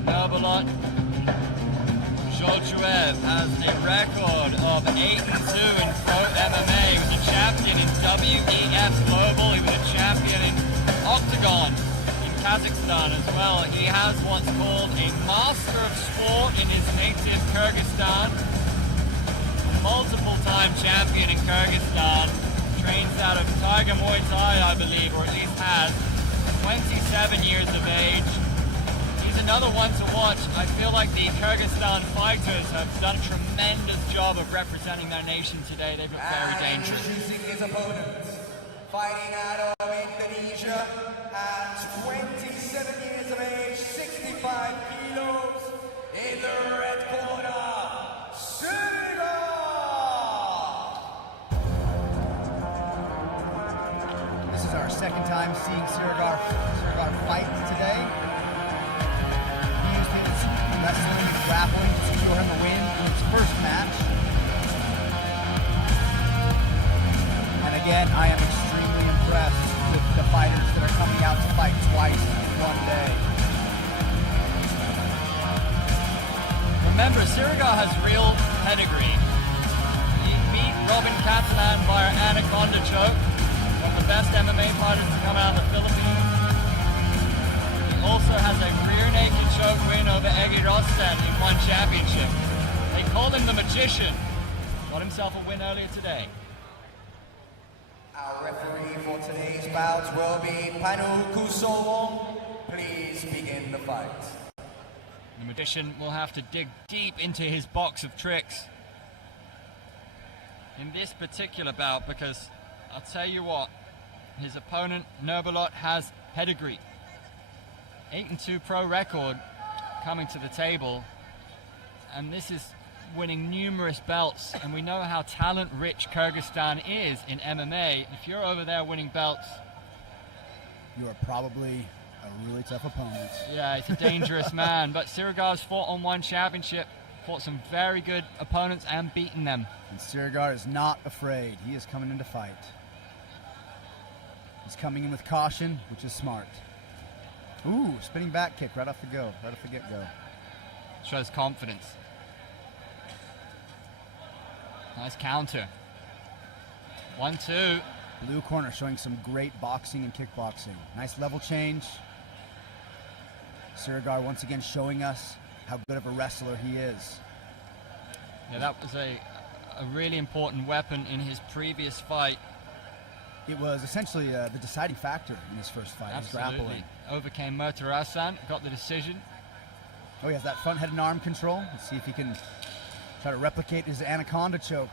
Nurmulod Zholtwev has a record of 8-2 in pro MMA. He was a champion in WEF Global. He was a champion in Octagon in Kazakhstan as well. He has what's called a Master of Sport in his native Kyrgyzstan. Multiple-time champion in Kyrgyzstan. Trains out of Tiger Muay Thai, I believe, or at least has. 27 years of age. Another one to watch. I feel like the Kyrgyzstan fighters have done a tremendous job of representing their nation today. They've looked very dangerous. Introducing his opponent, fighting out of Indonesia at 27 years of age, 65 kilos, in the red corner, Siriga! This is our second time seeing Sirigar fight today. Wrestling and grappling to secure him a win in his first match. And again, I am extremely impressed with the fighters that are coming out to fight twice in one day. Remember, Sirigar has real pedigree. He beat Robin Catalan via Anaconda choke, one of the best MMA fighters to come out of the Philippines. Also has a rear naked choke win over Egi Rostan in one championship. They called him the Magician. Got himself a win earlier today. Our referee for today's bout will be Panu Kusowong. Please begin the fight. The Magician will have to dig deep into his box of tricks in this particular bout, because I'll tell you what, his opponent Nurmulod has pedigree. 8-2 pro record coming to the table, and this is winning numerous belts, and we know how talent-rich Kyrgyzstan is in MMA. If you're over there winning belts, You are probably a really tough opponent. yeah, he's a dangerous man. But Sirigar's fought on one championship, fought some very good opponents and beaten them. And Sirigar is not afraid. He is coming in to fight. He's coming in with caution, which is smart. Ooh, spinning back kick right off the get-go. Shows confidence. Nice counter. 1-2. Blue corner showing some great boxing and kickboxing. Nice level change. Sirigar once again showing us how good of a wrestler he is. Yeah, that was a really important weapon in his previous fight. It was essentially the deciding factor in his first fight. His grappling. Overcame Murtarasan, got the decision. Oh, he has that front head and arm control. Let's see if he can try to replicate his anaconda choke.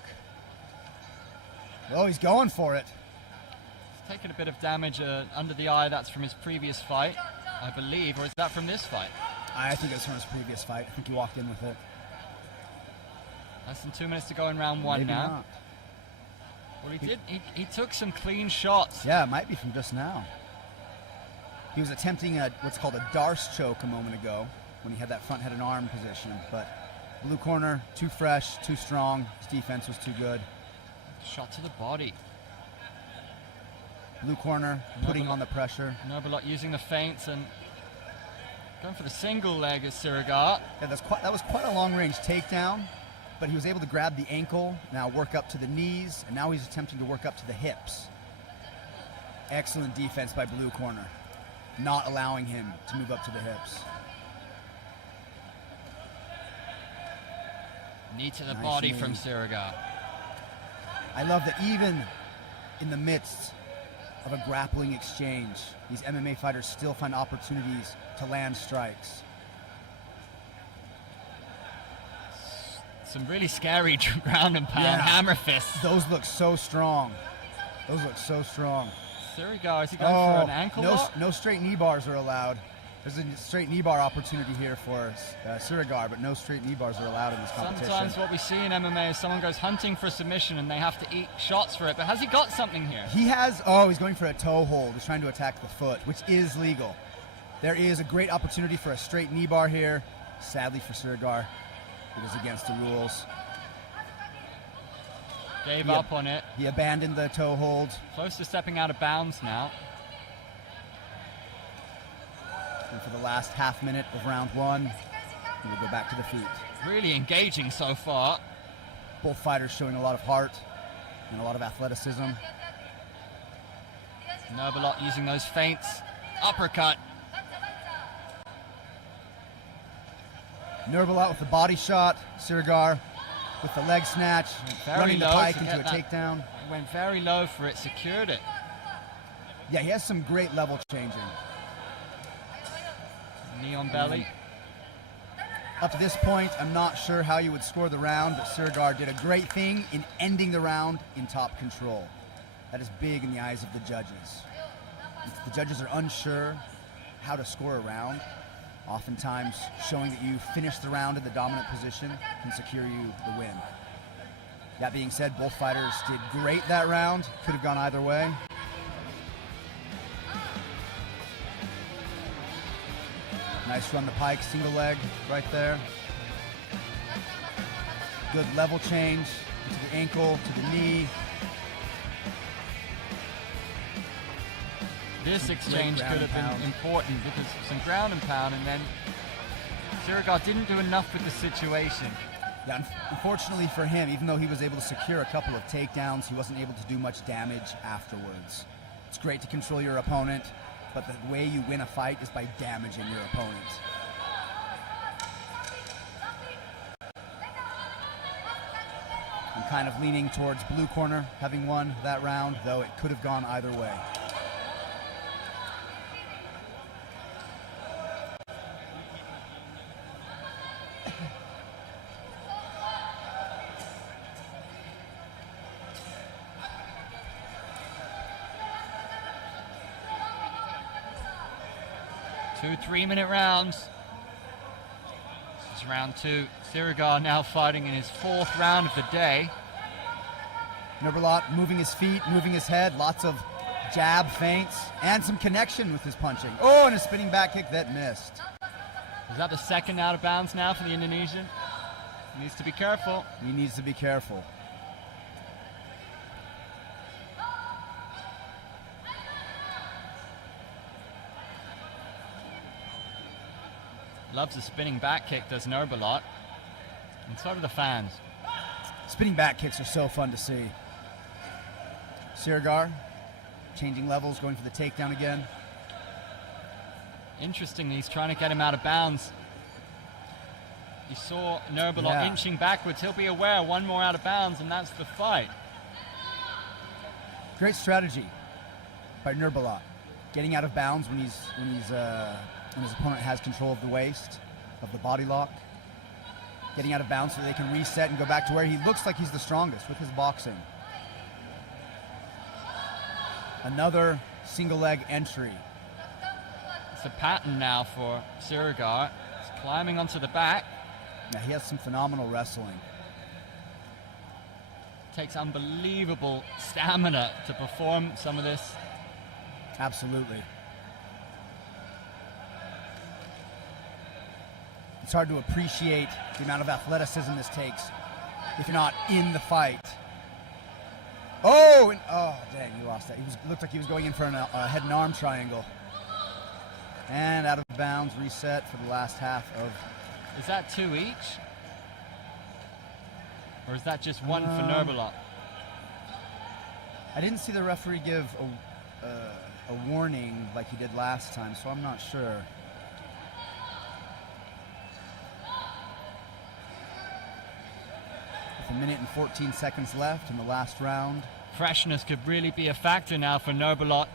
Oh, he's going for it. He's taken a bit of damage under the eye. That's from his previous fight, I believe. Or is that from this fight? I think it's from his previous fight. I think he walked in with it. Less than 2 minutes to go in round one. Maybe now. not. Well, he took some clean shots. Yeah, it might be from just now. He was attempting what's called a Darce choke a moment ago when he had that front head and arm position. But blue corner, too fresh, too strong. His defense was too good. Shot to the body. Blue corner putting on the pressure. Nurmulod using the feints and going for the single leg as Sirigar. Yeah, that was quite a long-range takedown, but he was able to grab the ankle, now work up to the knees, and now he's attempting to work up to the hips. Excellent defense by blue corner, not allowing him to move up to the hips. Knee to the Nice body knee. from Sirigar. I love that even in the midst of a grappling exchange, these MMA fighters still find opportunities to land strikes. Some really scary ground and pound hammer fists. Those look so strong. Those look so strong. Sirigar, is he going for an ankle lock? No straight knee bars are allowed. There's a straight knee bar opportunity here for Surigar, but no straight knee bars are allowed in this competition. Sometimes what we see in MMA is someone goes hunting for a submission and they have to eat shots for it. But has he got something here? He has. Oh, he's going for a toe hold. He's trying to attack the foot, which is legal. There is a great opportunity for a straight knee bar here. Sadly for Surigar, it is against the rules. Gave up on it. He abandoned the toe hold. Close to stepping out of bounds now. And for the last half minute of round one, he will go back to the feet. Really engaging so far. Both fighters showing a lot of heart and a lot of athleticism. Nurbulat using those feints. Uppercut. Nurbulat with the body shot. Surigar with the leg snatch. Running the pike into a takedown. Went very low for it, secured it. Yeah, he has some great level changing. Knee on belly. Up to this point, I'm not sure how you would score the round, but Surigar did a great thing in ending the round in top control. That is big in the eyes of the judges. If the judges are unsure how to score a round, oftentimes showing that you finished the round in the dominant position can secure you the win. That being said, both fighters did great that round. Could have gone either way. Nice run the pike, single leg right there. Good level change to the ankle, to the knee. This exchange could have been important because some ground and pound, and then Surigar didn't do enough with the situation. Yeah, unfortunately for him, even though he was able to secure a couple of takedowns, he wasn't able to do much damage afterwards. It's great to control your opponent, but the way you win a fight is by damaging your opponent. I'm kind of leaning towards blue corner, having won that round, though it could have gone either way. Two 3-minute rounds. This is round two. Surigar now fighting in his fourth round of the day. Nurbulat moving his feet, moving his head, lots of jab feints, and some connection with his punching. Oh, and a spinning back kick that missed. Is that the second out of bounds now for the Indonesian? He needs to be careful. He needs to be careful. Loves the spinning back kick, does Nurbulat. And so do the fans. Spinning back kicks are so fun to see. Surigar changing levels, going for the takedown again. Interestingly, he's trying to get him out of bounds. You saw Nurbulat inching backwards. He'll be aware one more out of bounds, and that's the fight. Great strategy by Nurbulat, getting out of bounds when his opponent has control of the waist, of the body lock. Getting out of bounds so they can reset and go back to where he looks like he's the strongest with his boxing. Another single leg entry. It's a pattern now for Surigar. He's climbing onto the back. Yeah, he has some phenomenal wrestling. Takes unbelievable stamina to perform some of this. Absolutely. It's hard to appreciate the amount of athleticism this takes if you're not in the fight. Oh, dang, he lost that. It looked like he was going in for a head and arm triangle. And out of bounds, reset for the last half of... Is that two each? Or is that just one for Nurbulat? I didn't see the referee give a warning like he did last time, so I'm not sure. With a minute and 14 seconds left in the last round. Freshness could really be a factor now for Nurbulat.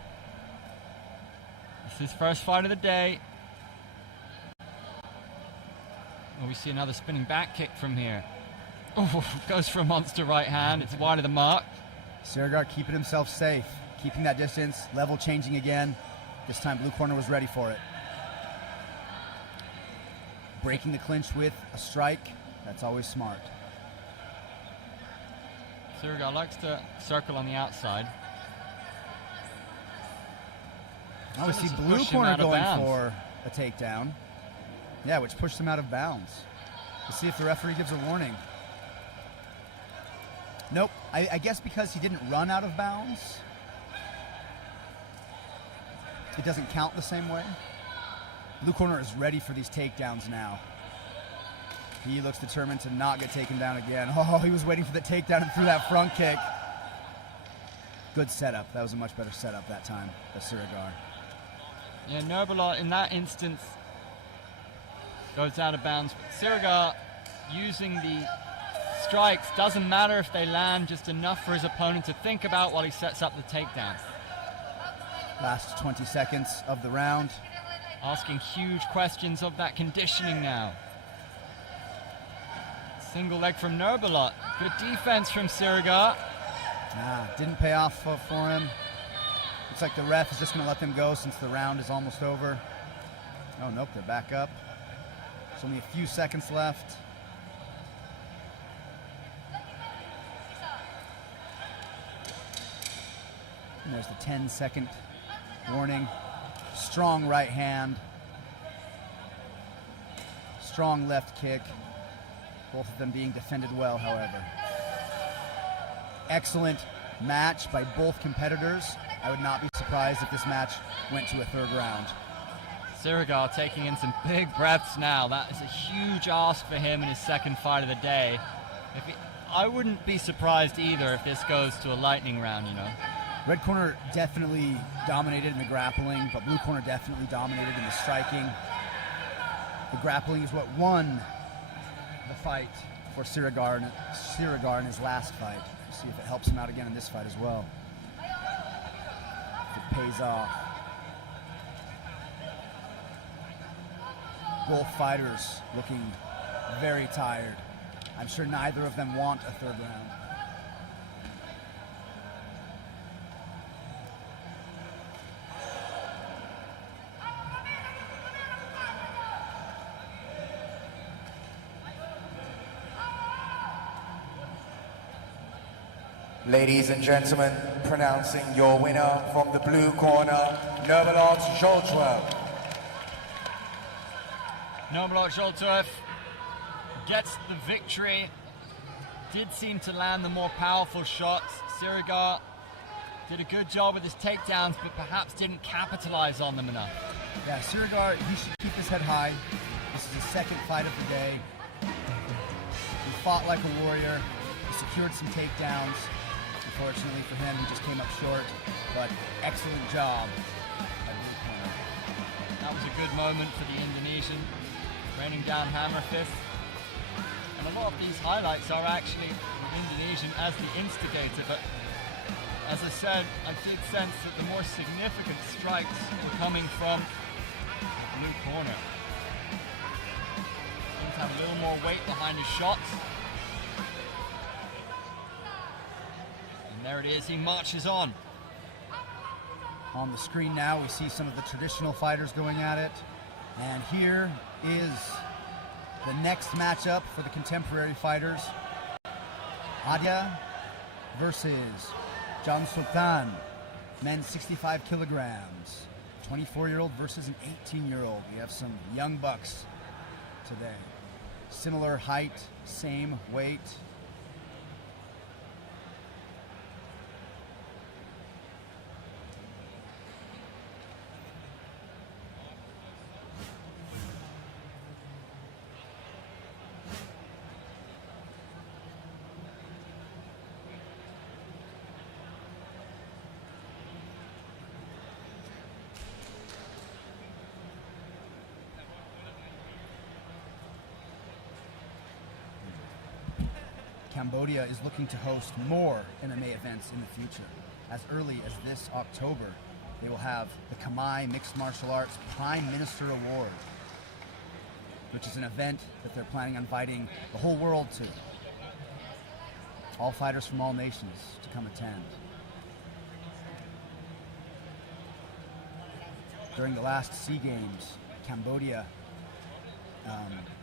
This is his first fight of the day. Oh, we see another spinning back kick from here. Oh, goes for a monster right hand. It's wide of the mark. Surigar keeping himself safe, keeping that distance, level changing again. This time blue corner was ready for it. breaking the clinch with a strike, that's always smart. Sirigar likes to circle on the outside. Now we see blue corner going for a takedown. Yeah, which pushed him out of bounds. Let's see if the referee gives a warning. Nope, I guess because he didn't run out of bounds, it doesn't count the same way. Blue corner is ready for these takedowns now. He looks determined to not get taken down again. Oh, he was waiting for the takedown and threw that front kick. Good setup. That was a much better setup that time by Sirigar. Yeah, Nurbulat in that instance goes out of bounds. But Sirigar using the strikes, doesn't matter if they land, just enough for his opponent to think about while he sets up the takedown. Last 20 seconds of the round. Asking huge questions of that conditioning now. Single leg from Nurbulat. Good defense from Sirigar. Didn't pay off for him. Looks like the ref is just going to let them go since the round is almost over. Oh, nope, they're back up. There's only a few seconds left. And there's the 10-second warning. Strong right hand. Strong left kick. Both of them being defended well, however. Excellent match by both competitors. I would not be surprised if this match went to a third round. Sirigar taking in some big breaths now. That is a huge ask for him in his second fight of the day. I wouldn't be surprised either if this goes to a lightning round, you know. Red corner definitely dominated in the grappling, but blue corner definitely dominated in the striking. The grappling is what won the fight for Sirigar in his last fight. We'll see if it helps him out again in this fight as well. If it pays off. Both fighters looking very tired. I'm sure neither of them want a third round. Ladies and gentlemen, pronouncing your winner from the blue corner, Nurbulat Zholtoev. Nurbulat Zholtoev gets the victory. Did seem to land the more powerful shots. Sirigar did a good job with his takedowns, but perhaps didn't capitalize on them enough. Yeah, Sirigar, he should keep his head high. This is his second fight of the day. He fought like a warrior. He secured some takedowns. Unfortunately for him, he just came up short, but excellent job by blue corner. That was a good moment for the Indonesian, raining down hammer fists. And a lot of these highlights are actually the Indonesian as the instigator, but as I said, I did sense that the more significant strikes were coming from the blue corner. Seems to have a little more weight behind his shots. And there it is, he marches on. On the screen now, we see some of the traditional fighters going at it. And here is the next matchup for the contemporary fighters. Adya versus John Sultan, men 65 kilograms. 24-year-old versus an 18-year-old. We have some young bucks today. Similar height, same weight. Cambodia is looking to host more MMA events in the future. As early as this October, they will have the Khmer Mixed Martial Arts Prime Minister Award, which is an event that they're planning on inviting the whole world to. All fighters from all nations to come attend. During the last SEA Games, Cambodia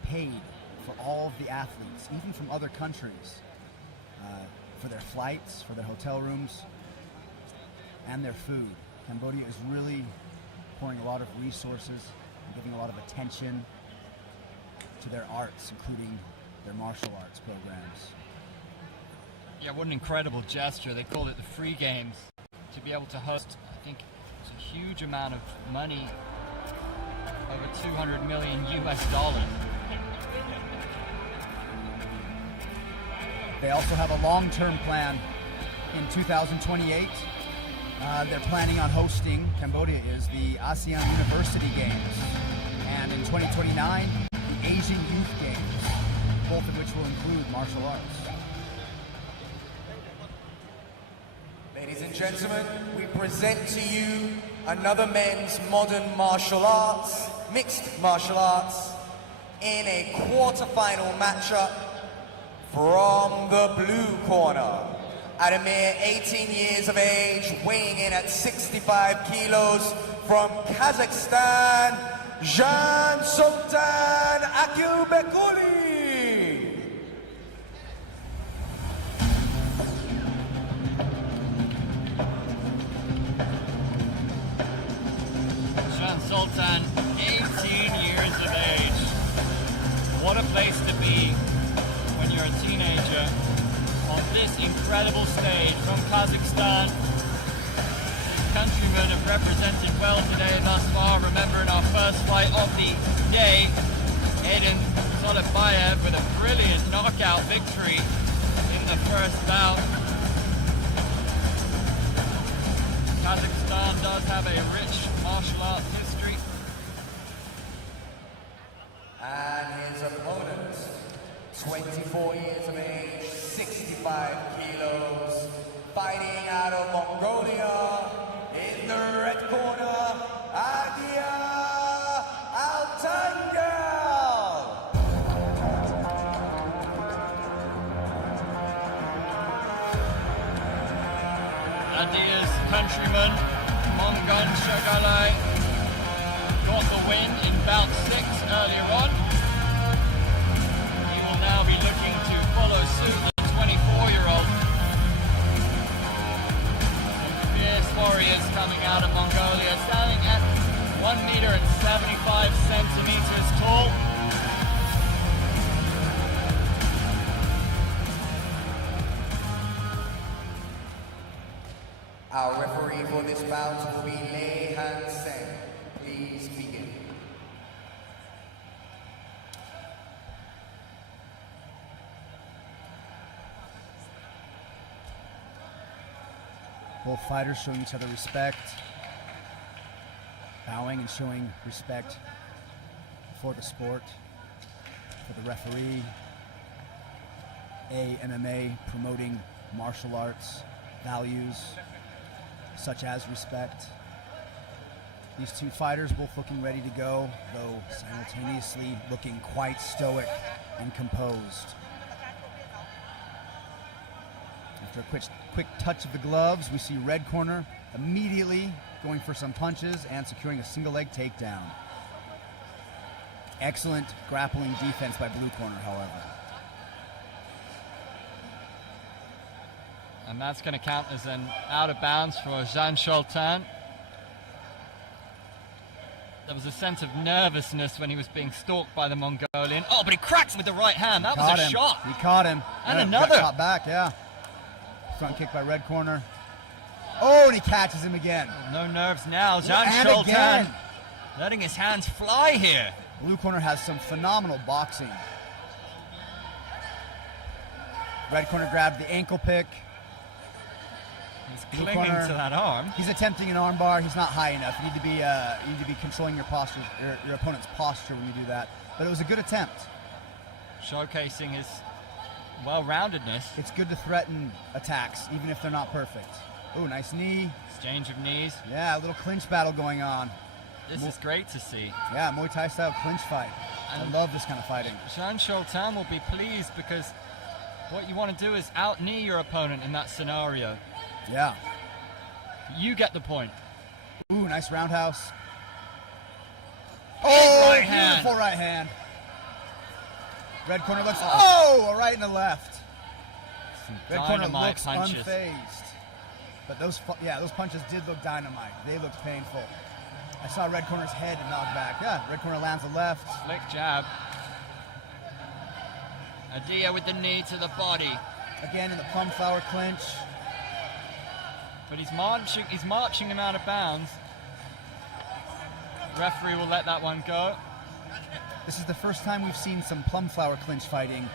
paid for all of the athletes, even from other countries, for their flights, for their hotel rooms, and their food. Cambodia is really pouring a lot of resources and giving a lot of attention to their arts, including their martial arts programs. Yeah, what an incredible gesture. They call it the Free Games. To be able to host, I think it's a huge amount of money, over 200 million US dollars. They also have a long-term plan in 2028. They're planning on hosting, Cambodia is, the ASEAN University Games. And in 2029, the Asian Youth Games, both of which will include martial arts. Ladies and gentlemen, we present to you another men's modern martial arts, mixed martial arts, in a quarter-final matchup from the blue corner. At a mere 18 years of age, weighing in at 65 kilos, from Kazakhstan, Jan Sultan Akilbekuli. Jan Sultan, 18 years of age. What a place to be when you're a teenager on this incredible stage from Kazakhstan. His countrymen have represented well today thus far. Remember, in our first fight of the day, Aiden Sotobayev with a brilliant knockout victory in the first bout. Kazakhstan does have a rich martial arts history. And his opponent, 24 years of age, 65 kilos, fighting out of Mongolia, in the red corner, Adia Altangel. Adia's countryman, Mongun Shogalai, got the win in bout 6 earlier on. He will now be looking to follow suit, the 24-year-old. Fierce warriors coming out of Mongolia, standing at 1 meter and 75 centimeters tall. Our referee for this bout will be Lei Han Seng. Please begin. Both fighters showing each other respect, bowing and showing respect for the sport, for the referee. AIMAG promoting martial arts values such as respect. These two fighters both looking ready to go, though simultaneously looking quite stoic and composed. After a quick touch of the gloves, we see red corner immediately going for some punches and securing a single leg takedown. Excellent grappling defense by blue corner, however. And that's going to count as an out of bounds for Jan Sultan. There was a sense of nervousness when he was being stalked by the Mongolian. Oh, but he cracks him with the right hand. That was a shot. He caught him. And yeah, another. Got caught back, yeah. Front kick by red corner. Oh, and he catches him again. No nerves now. Jan And Sultan again. letting his hands fly here. Blue corner has some phenomenal boxing. Red corner grabbed the ankle pick. He's Blue clinging corner. to that arm. He's attempting an arm bar. He's not high enough. You need to be controlling your posture, your opponent's posture when you do that. But it was a good attempt. Showcasing his well-roundedness. It's good to threaten attacks, even if they're not perfect. Ooh, nice knee. Exchange of knees. Yeah, a little clinch battle going on. This is great to see. Yeah, Muay Thai style clinch fight. I love this kind of fighting. Jan Sultan will be pleased because what you want to do is out-knee your opponent in that scenario. Yeah. You get the point. Ooh, nice roundhouse. Right hand. Beautiful right hand. Red corner looks, a right and a left. Some Red corner dynamite looks punches. unfazed. But those punches did look dynamite. They looked painful. I saw red corner's head knock back. Yeah, red corner lands a left. Slick jab. Adia with the knee to the body. Again in the plum flower clinch. But he's marching him out of bounds. Referee will let that one go. This is the first time we've seen some plum flower clinch fighting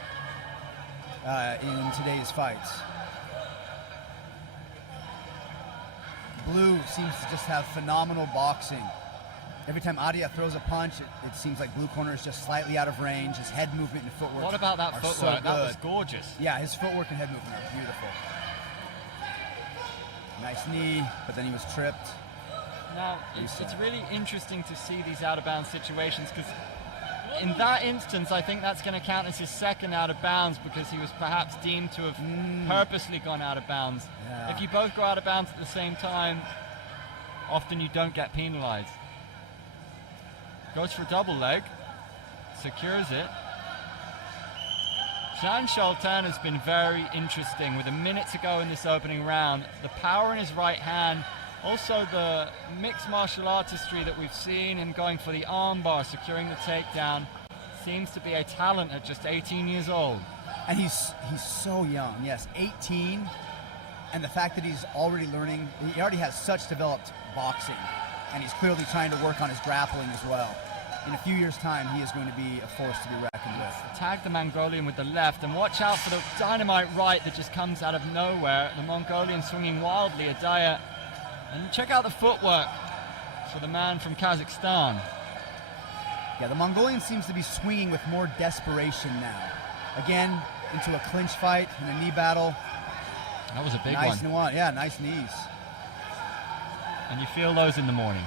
in today's fights. Blue seems to just have phenomenal boxing. Every time Adia throws a punch, it seems like blue corner is just slightly out of range. His head movement and footwork. What about that footwork? So that was gorgeous. Yeah, his footwork and head movement are beautiful. Nice knee, but then he was tripped. Now, it's really interesting to see these out-of-bounds situations, because in that instance, I think that's going to count as his second out of bounds, because he was perhaps deemed to have purposely gone out of bounds. Yeah. If you both go out of bounds at the same time, often you don't get penalized. Goes for a double leg, secures it. Jean Chaltin has been very interesting with a minute to go in this opening round. The power in his right hand, also the mixed martial artistry that we've seen, him going for the armbar, securing the takedown, seems to be a talent at just 18 years old. And he's so young, yes, 18. And the fact that he's already learning, he already has such developed boxing, and he's clearly trying to work on his grappling as well. In a few years' time, he is going to be a force to be reckoned with. Tag the Mongolian with the left, and watch out for the dynamite right that just comes out of nowhere. The Mongolian swinging wildly, Adia. And check out the footwork for the man from Kazakhstan. Yeah, the Mongolian seems to be swinging with more desperation now. Again, into a clinch fight, in a knee battle. That was a big one. Yeah, nice knees. And you feel those in the morning.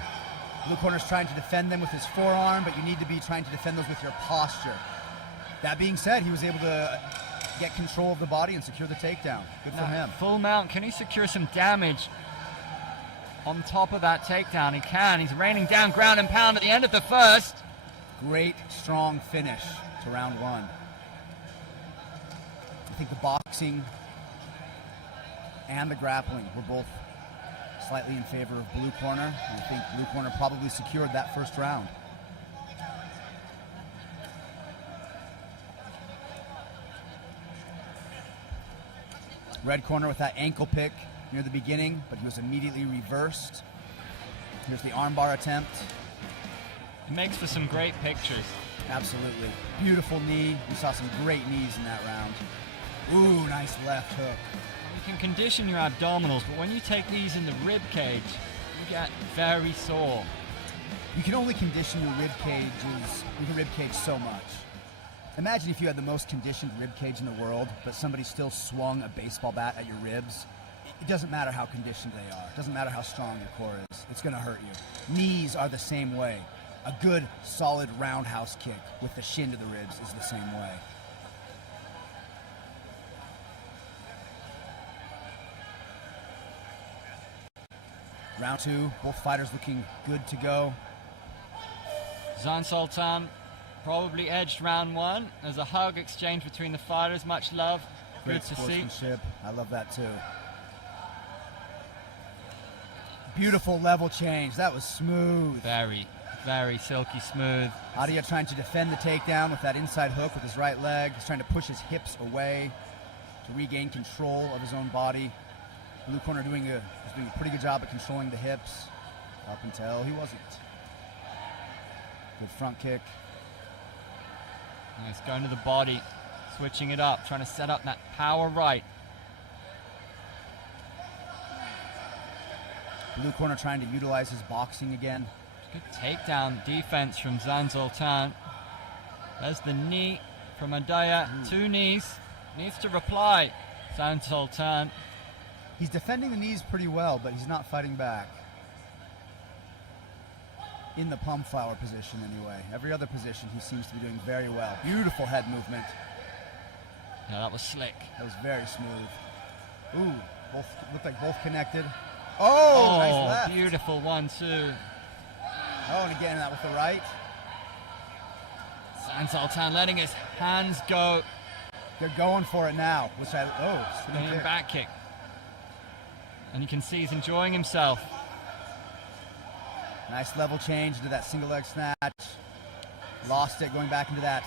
Blue corner's trying to defend them with his forearm, but you need to be trying to defend those with your posture. That being said, he was able to get control of the body and secure the takedown. Good for him. Full mount. Can he secure some damage on top of that takedown? He can. He's raining down ground and pound at the end of the first. Great, strong finish to round one. I think the boxing and the grappling were both slightly in favor of blue corner. And I think blue corner probably secured that first round. Red corner with that ankle pick near the beginning, but he was immediately reversed. Here's the armbar attempt. It makes for some great pictures. Absolutely. Beautiful knee. We saw some great knees in that round. Ooh, nice left hook. You can condition your abdominals, but when you take these in the rib cage, you get very sore. You can only condition your rib cage so much. Imagine if you had the most conditioned rib cage in the world, but somebody still swung a baseball bat at your ribs. It doesn't matter how conditioned they are. It doesn't matter how strong your core is. It's going to hurt you. Knees are the same way. A good, solid roundhouse kick with the shin to the ribs is the same way. Round two, both fighters looking good to go. Jean Chaltin probably edged round one. There's a hug exchange between the fighters. Much love. Great Good to see. sportsmanship. I love that too. Beautiful level change. That was smooth. Very, very silky smooth. Adia trying to defend the takedown with that inside hook with his right leg. He's trying to push his hips away to regain control of his own body. Blue corner doing a pretty good job at controlling the hips up until he wasn't. Good front kick. Nice, going to the body, switching it up, trying to set up that power right. Blue corner trying to utilize his boxing again. Good takedown defense from Jean Chaltin. There's the knee from Adia. Two knees. Needs to reply. Jean Chaltin. He's defending the knees pretty well, but he's not fighting back. In the plum flower position anyway. Every other position he seems to be doing very well. Beautiful head movement. Yeah, that was slick. That was very smooth. Ooh, both looked like both connected. Oh, nice left. Beautiful 1-2. Oh, and again that with the right. San Sultan letting his hands go. They're going for it now, which spinning kick. Back kick. And you can see he's enjoying himself. Nice level change into that single leg snatch. Lost it, going back into that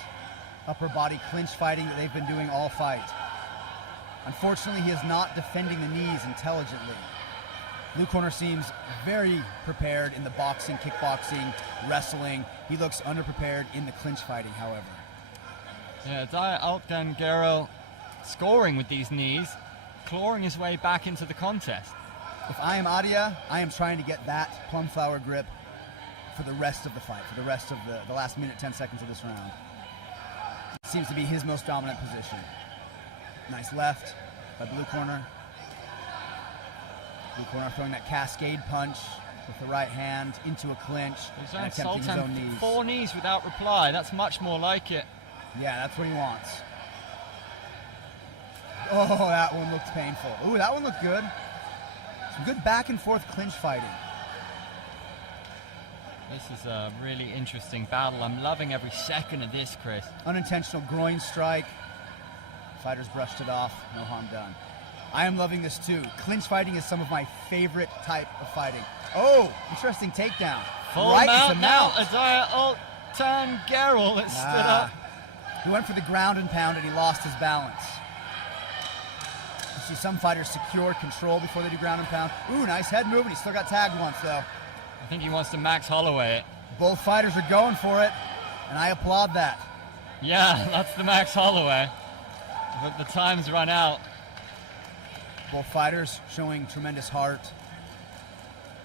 upper body clinch fighting that they've been doing all fight. Unfortunately, he is not defending the knees intelligently. Blue corner seems very prepared in the boxing, kickboxing, wrestling. He looks underprepared in the clinch fighting, however. Yeah, Daya Altgangero scoring with these knees, clawing his way back into the contest. If I am Adia, I am trying to get that plum flower grip for the rest of the fight, for the rest of the last minute, 10 seconds of this round. It seems to be his most dominant position. Nice left by blue corner. Blue corner throwing that cascade punch with the right hand into a clinch and attempting his own knees. 4 knees without reply. That's much more like it. Yeah, that's what he wants. Oh, that one looked painful. Ooh, that one looked good. Some good back and forth clinch fighting. This is a really interesting battle. I'm loving every second of this, Chris. Unintentional groin strike. Fighters brushed it off. No harm done. I am loving this too. Clinch fighting is some of my favorite type of fighting. Oh, interesting takedown. Full right mount into the now. mount. Altgangero that stood up. He went for the ground and pound and he lost his balance. You see some fighters secure control before they do ground and pound. Ooh, nice head move, and he still got tagged once though. I think he wants to Max Holloway it. Both fighters are going for it, and I applaud that. Yeah, that's the Max Holloway. But the time's run out. Both fighters showing tremendous heart.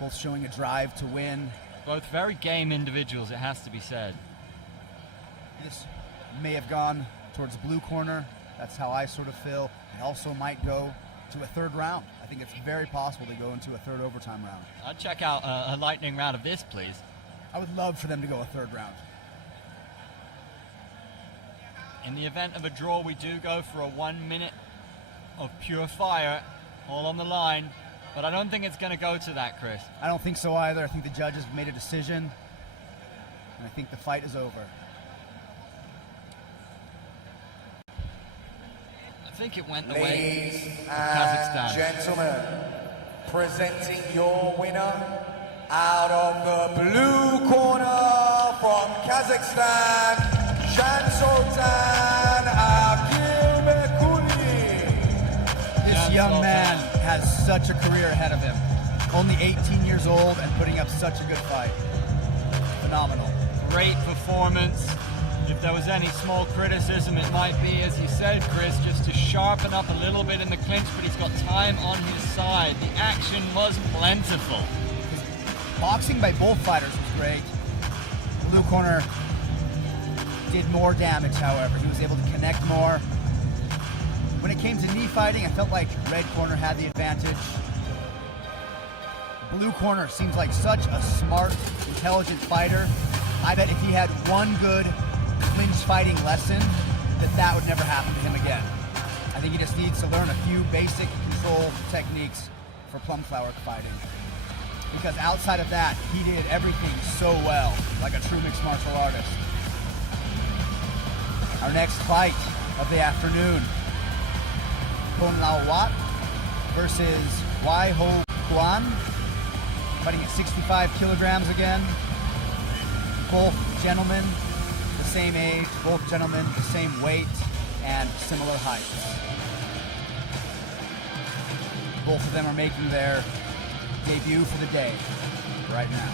Both showing a drive to win. Both very game individuals, it has to be said. This may have gone towards blue corner. That's how I sort of feel. It also might go to a third round. I think it's very possible to go into a third overtime round. I'd check out a lightning round of this, please. I would love for them to go a third round. In the event of a draw, we do go for a 1 minute of pure fire, all on the line. But I don't think it's going to go to that, Chris. I don't think so either. I think the judges made a decision, and I think the fight is over. I think it went the way Ladies of and Kazakhstan. gentlemen, presenting your winner out of the blue corner from Kazakhstan, San Sultan Akilmekuli. This young man has such a career ahead of him. Only 18 years old and putting up such a good fight. Phenomenal. Great performance. If there was any small criticism, it might be, as you said, Chris, just to sharpen up a little bit in the clinch, but he's got time on his side. The action was plentiful. Boxing by both fighters was great. Blue corner did more damage, however. He was able to connect more. When it came to knee fighting, I felt like red corner had the advantage. Blue corner seems like such a smart, intelligent fighter. I bet if he had one good clinch fighting lesson, that would never happen to him again. I think he just needs to learn a few basic control techniques for plum flower fighting. Because outside of that, he did everything so well, like a true mixed martial artist. Our next fight of the afternoon, Kon Lao Wat versus Wai Ho Kuan, fighting at 65 kilograms again. Both gentlemen the same age, both gentlemen the same weight and similar heights. Both of them are making their debut for the day right now.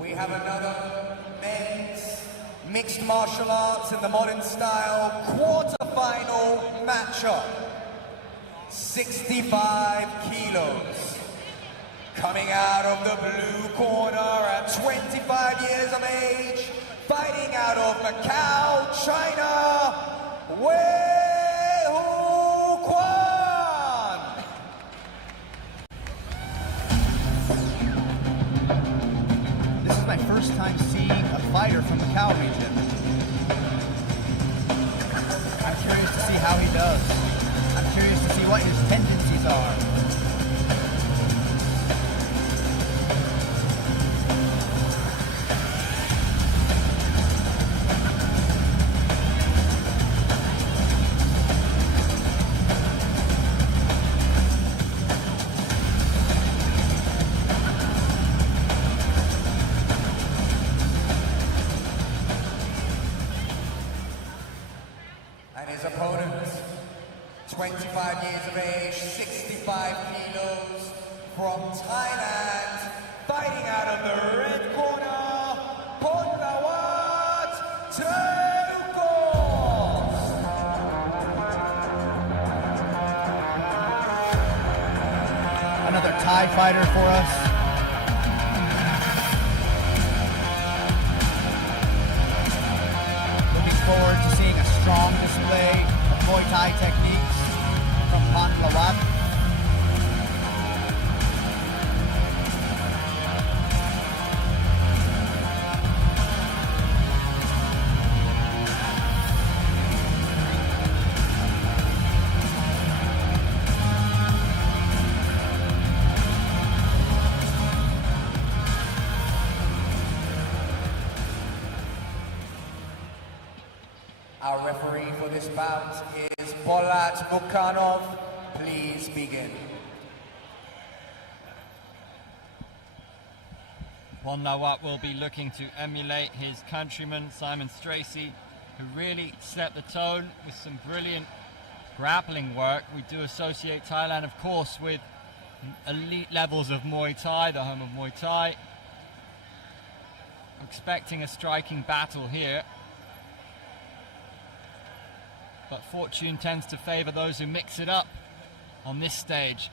We have another men's mixed martial arts in the modern style quarterfinal matchup. 65 kilos. Coming out of the blue corner at 25 years of age, fighting out of Macau, China, Wei Hu Quan. This is my first time seeing a fighter from the Macau region. I'm curious to see how he does. I'm curious curious to see what his tendencies are. And his opponent, 25 years of age, 65 kilos, from Thailand, fighting out of the red corner, Ponlawat Teucos. Another Thai fighter for us. Looking forward to seeing a strong display of Muay Thai techniques from Ponlawat. Our referee for this bout is Bolat Mukhanov. Please begin. Ponlawat will be looking to emulate his countryman Simon Stracy, who really set the tone with some brilliant grappling work. We do associate Thailand, of course, with elite levels of Muay Thai, the home of Muay Thai. Expecting a striking battle here. But fortune tends to favor those who mix it up on this stage.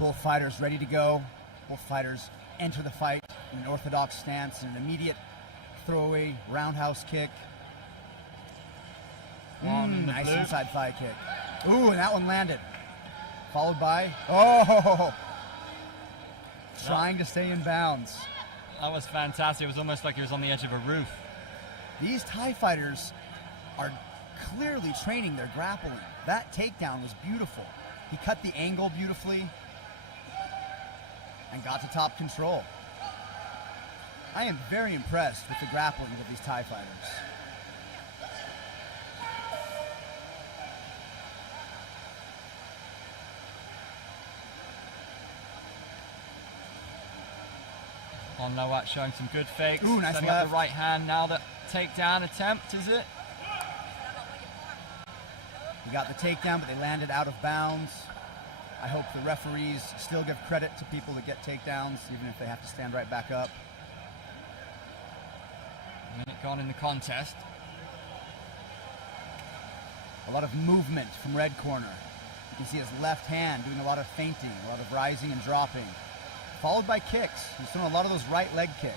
Both fighters ready to go. Both fighters enter the fight in an orthodox stance, an immediate throwaway roundhouse kick. Nice blue. inside thigh kick. Ooh, and that one landed. Followed by, oh, trying to stay in bounds. That was fantastic. It was almost like he was on the edge of a roof. These Thai fighters are clearly training their grappling. That takedown was beautiful. He cut the angle beautifully and got to top control. I am very impressed with the grappling of these Thai fighters. Ponlawat showing some good fakes. Ooh, nice setting up left. the right hand. Now the takedown attempt, is it? We got the takedown, but they landed out of bounds. I hope the referees still give credit to people that get takedowns, even if they have to stand right back up. A minute gone in the contest. A lot of movement from red corner. You can see his left hand doing a lot of feinting, a lot of rising and dropping. Followed by kicks. He's throwing a lot of those right leg kicks.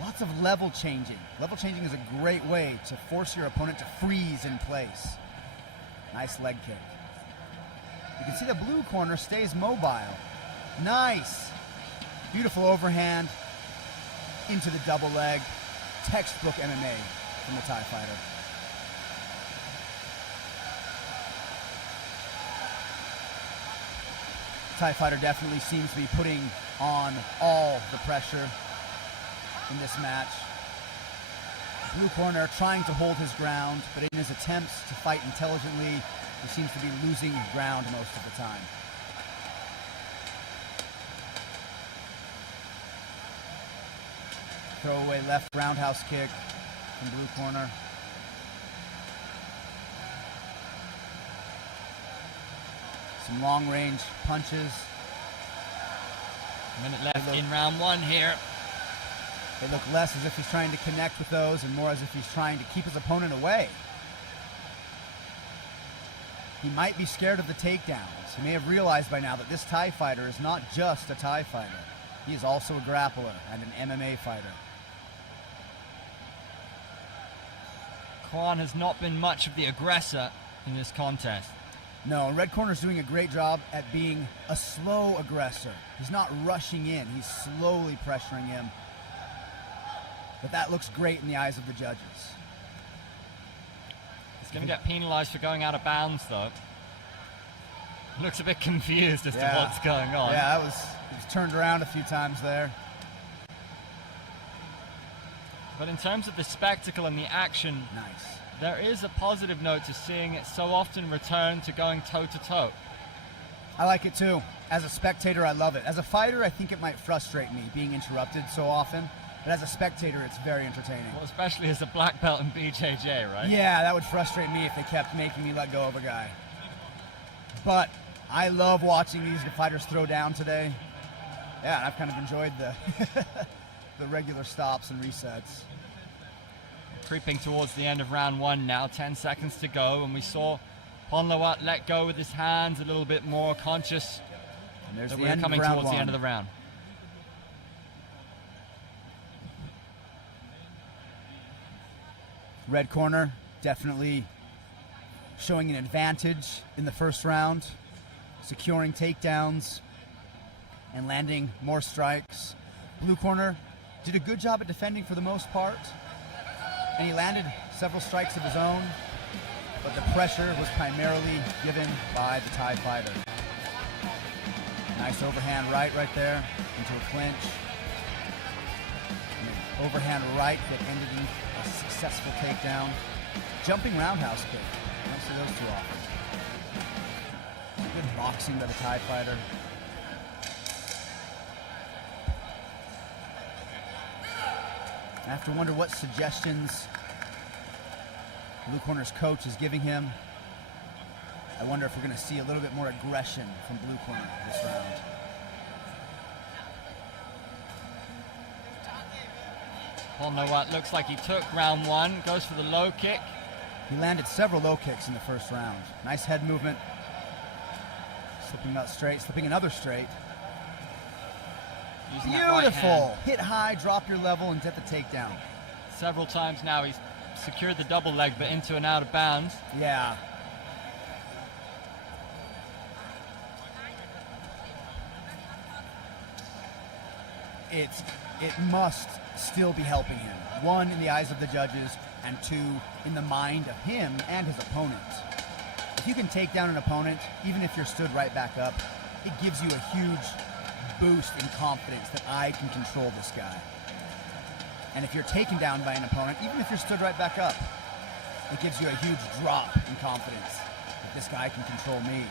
Lots of level changing. Level changing is a great way to force your opponent to freeze in place. Nice leg kick. You can see the blue corner stays mobile. Nice. Beautiful overhand into the double leg. Textbook MMA from the Thai fighter. Thai fighter definitely seems to be putting on all the pressure in this match. Blue corner trying to hold his ground, but in his attempts to fight intelligently, he seems to be losing ground most of the time. Throwaway left roundhouse kick from blue corner. Some long range punches. A minute left in round one here. They look less as if he's trying to connect with those and more as if he's trying to keep his opponent away. He might be scared of the takedowns. He may have realized by now that this Thai fighter is not just a Thai fighter. He is also a grappler and an MMA fighter. Kwan has not been much of the aggressor in this contest. No, Red Corner's doing a great job at being a slow aggressor. He's not rushing in. He's slowly pressuring him but that looks great in the eyes of the judges. He's going to get penalized for going out of bounds, though. Looks a bit confused as to what's going on. Yeah, it was turned around a few times there. But in terms of the spectacle and the action, Nice. there is a positive note to seeing it so often return to going toe-to-toe. I like it too. As a spectator, I love it. As a fighter, I think it might frustrate me being interrupted so often. But as a spectator, it's very entertaining. Well, especially as a black belt in BJJ, right? Yeah, that would frustrate me if they kept making me let go of a guy. But I love watching these fighters throw down today. Yeah, and I've kind of enjoyed the the regular stops and resets. Creeping towards the end of round one now, 10 seconds to go, and we saw Ponlawat let go with his hands a little bit more, conscious And there's that the we're end coming of round towards one. the end of the round. Red corner definitely showing an advantage in the first round, securing takedowns and landing more strikes. Blue corner did a good job at defending for the most part, and he landed several strikes of his own, but the pressure was primarily given by the Thai fighter. Nice overhand right there into a clinch. And an overhand right that ended in a successful takedown. Jumping roundhouse kick. You don't see those too often. Good boxing by the Thai fighter. I have to wonder what suggestions Blue corner's coach is giving him. I wonder if we're going to see a little bit more aggression from Blue corner this round. Ponlawat looks like he took round one, goes for the low kick. He landed several low kicks in the first round. Nice head movement. Slipping out straight, slipping another straight. Using that right hand. Beautiful. Hit high, drop your level, and get the takedown. Several times now he's secured the double leg, but into and out of bounds. Yeah. It must still be helping him. One, in the eyes of the judges, and two, in the mind of him and his opponent. If you can take down an opponent, even if you're stood right back up, it gives you a huge boost in confidence that I can control this guy. And if you're taken down by an opponent, even if you're stood right back up, it gives you a huge drop in confidence that this guy can control me.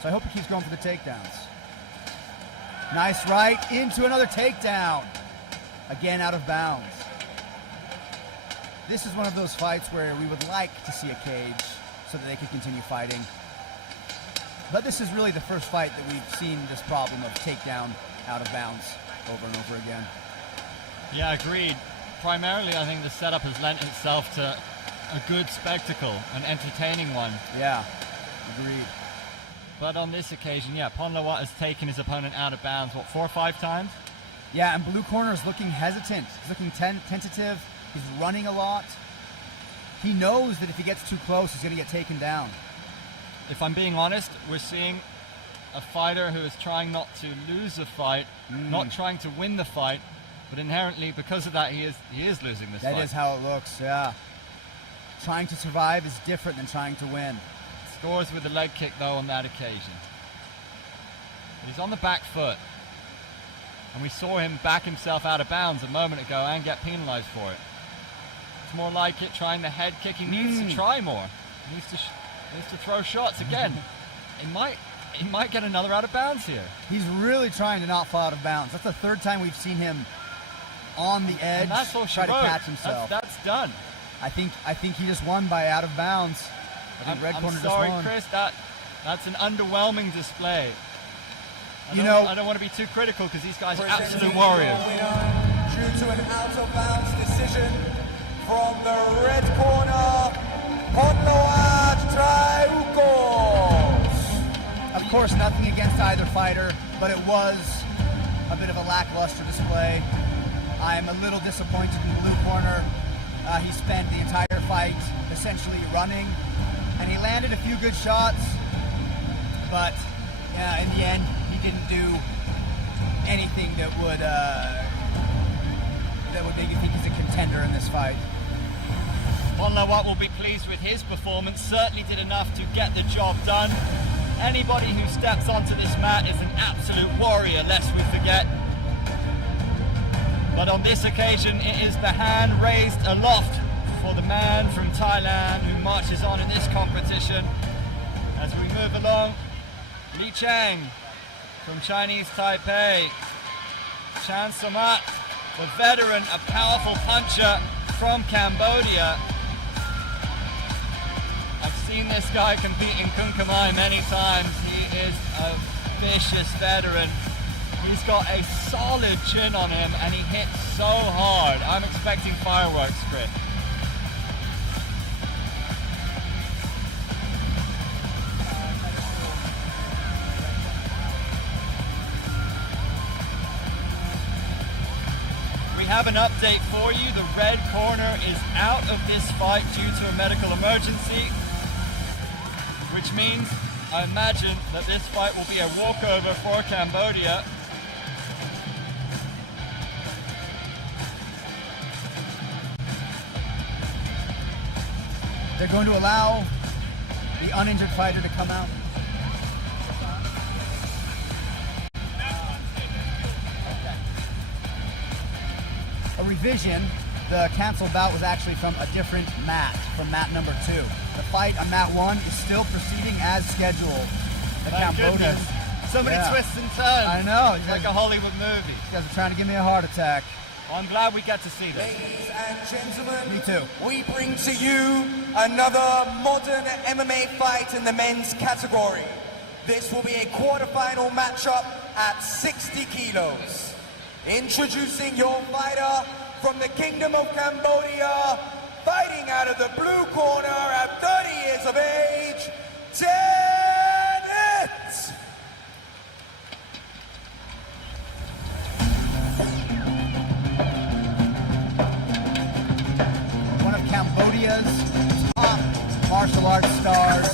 So I hope he keeps going for the takedowns. Nice right into another takedown. Again, out of bounds. This is one of those fights where we would like to see a cage so that they could continue fighting. But this is really the first fight that we've seen this problem of takedown out of bounds over and over again. Yeah, agreed. Primarily, I think the setup has lent itself to a good spectacle, an entertaining one. Yeah, agreed. But on this occasion, yeah, Ponlawat has taken his opponent out of bounds, what, 4 or 5 times? Yeah, and Blue corner is looking hesitant. He's looking tentative. He's running a lot. He knows that if he gets too close, he's going to get taken down. If I'm being honest, we're seeing a fighter who is trying not to lose a fight, not trying to win the fight, but inherently, because of that, he is losing this fight. That is how it looks, yeah. Trying to survive is different than trying to win. Scores with the leg kick, though, on that occasion. But he's on the back foot. And we saw him back himself out of bounds a moment ago and get penalized for it. It's more like it, trying the head kick. He needs to try more. He needs to throw shots again. He might get another out of bounds here. He's really trying to not fall out of bounds. That's the third time we've seen him on the edge, And that's all she try to wrote. catch himself. That's done. I think he just won by out of bounds. I think Red corner I'm sorry, just won. Chris. That's an underwhelming display. I don't want to be too critical because these guys are absolute warriors. Due to an out-of-bounds decision from the red corner, Ponlawat Traeukos. Of course, nothing against either fighter, but it was a bit of a lackluster display. I'm a little disappointed in the blue corner. He spent the entire fight essentially running, and he landed a few good shots, but in the end, he didn't do anything that would make you think he's a contender in this fight. Ponlawat will be pleased with his performance, certainly did enough to get the job done. Anybody who steps onto this mat is an absolute warrior, lest we forget. But on this occasion, it is the hand raised aloft for the man from Thailand who marches on in this competition. As we move along, Li Chang from Chinese Taipei. Chan Somat, the veteran, a powerful puncher from Cambodia. I've seen this guy compete in Kunkamai many times. He is a vicious veteran. He's got a solid chin on him and he hits so hard. I'm expecting fireworks, Chris. We have an update for you. The red corner is out of this fight due to a medical emergency, which means I imagine that this fight will be a walkover for Cambodia. They're going to allow the uninjured fighter to come out. A revision, the canceled bout was actually from a different mat, from mat number 2. The fight on mat 1 is still proceeding as scheduled. The Thank Cambodians. goodness. So many twists and turns. I know. It's like a Hollywood movie. You guys are trying to give me a heart attack. I'm glad we get to see this. Ladies and gentlemen, Me too. we bring to you another modern MMA fight in the men's category. This will be a quarterfinal matchup at 60 kilos. Introducing your fighter from the Kingdom of Cambodia, fighting out of the blue corner at 30 years of age, Janet! One of Cambodia's top martial arts stars,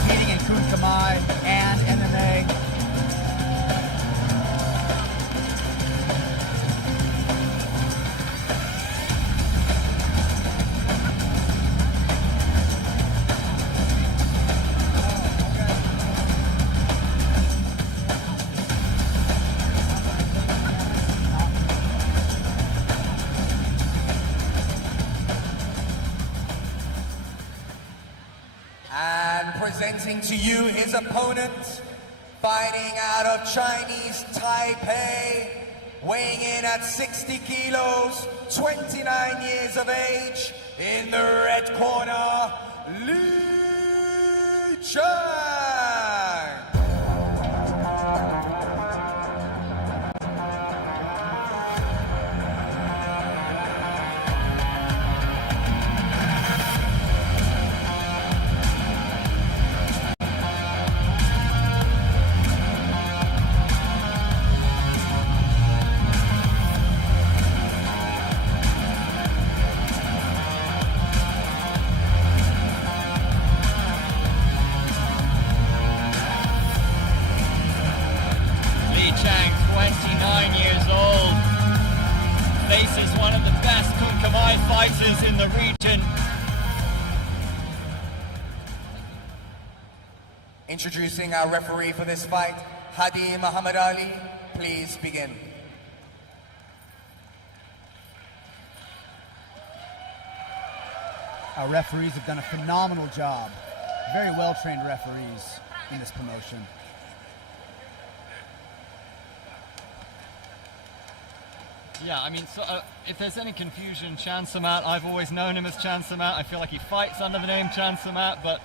competing in Kun Khmer and MMA. Presenting to you his opponent, fighting out of Chinese Taipei, weighing in at 60 kilos, 29 years of age, in the red corner, Li Chang. Fighters in the region. Introducing our referee for this fight, Hadi Muhammad Ali. Please begin. Our referees have done a phenomenal job. Very well-trained referees in this promotion. Yeah, I mean, so, if there's any confusion, Chan Somat, I've always known him as Chan Somat. I feel like he fights under the name Chan Somat, but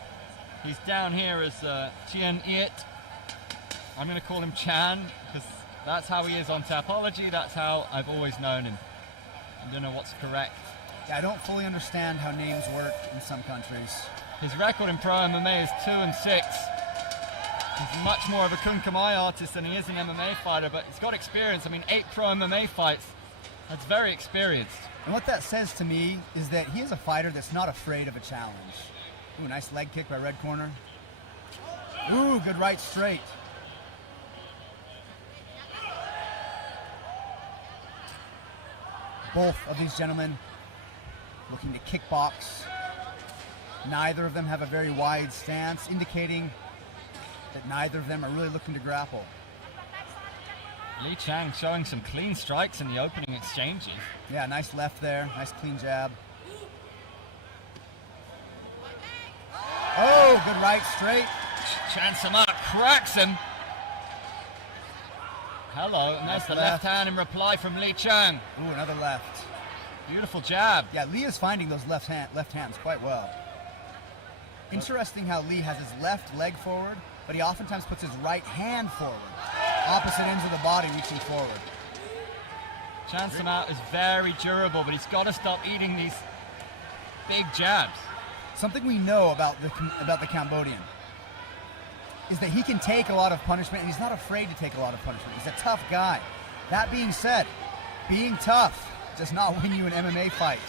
he's down here as Chien Iet. I'm going to call him Chan, because that's how he is on Tapology. That's how I've always known him. I don't know what's correct. Yeah, I don't fully understand how names work in some countries. His record in Pro MMA is 2-6. He's much more of a Kun Khmer artist than he is an MMA fighter, but he's got experience. I mean, 8 Pro MMA fights. That's very experienced. And what that says to me is that he is a fighter that's not afraid of a challenge. Ooh, nice leg kick by red corner. Ooh, good right straight. Both of these gentlemen looking to kickbox. Neither of them have a very wide stance, indicating that neither of them are really looking to grapple. Li Chang showing some clean strikes in the opening exchanges. Yeah, nice left there, nice clean jab. Oh, good right straight. Chan Samart cracks him. Hello, and there's the left hand in reply from Li Chang. Ooh, another left. Beautiful jab. Yeah, Li is finding those left hands quite well. Interesting how Li has his left leg forward, but he oftentimes puts his right hand forward. Opposite ends of the body reaching forward. Chan Samart is very durable, but he's got to stop eating these big jabs. Something we know about the Cambodian is that he can take a lot of punishment, and he's not afraid to take a lot of punishment. He's a tough guy. That being said, being tough does not win you an MMA fight.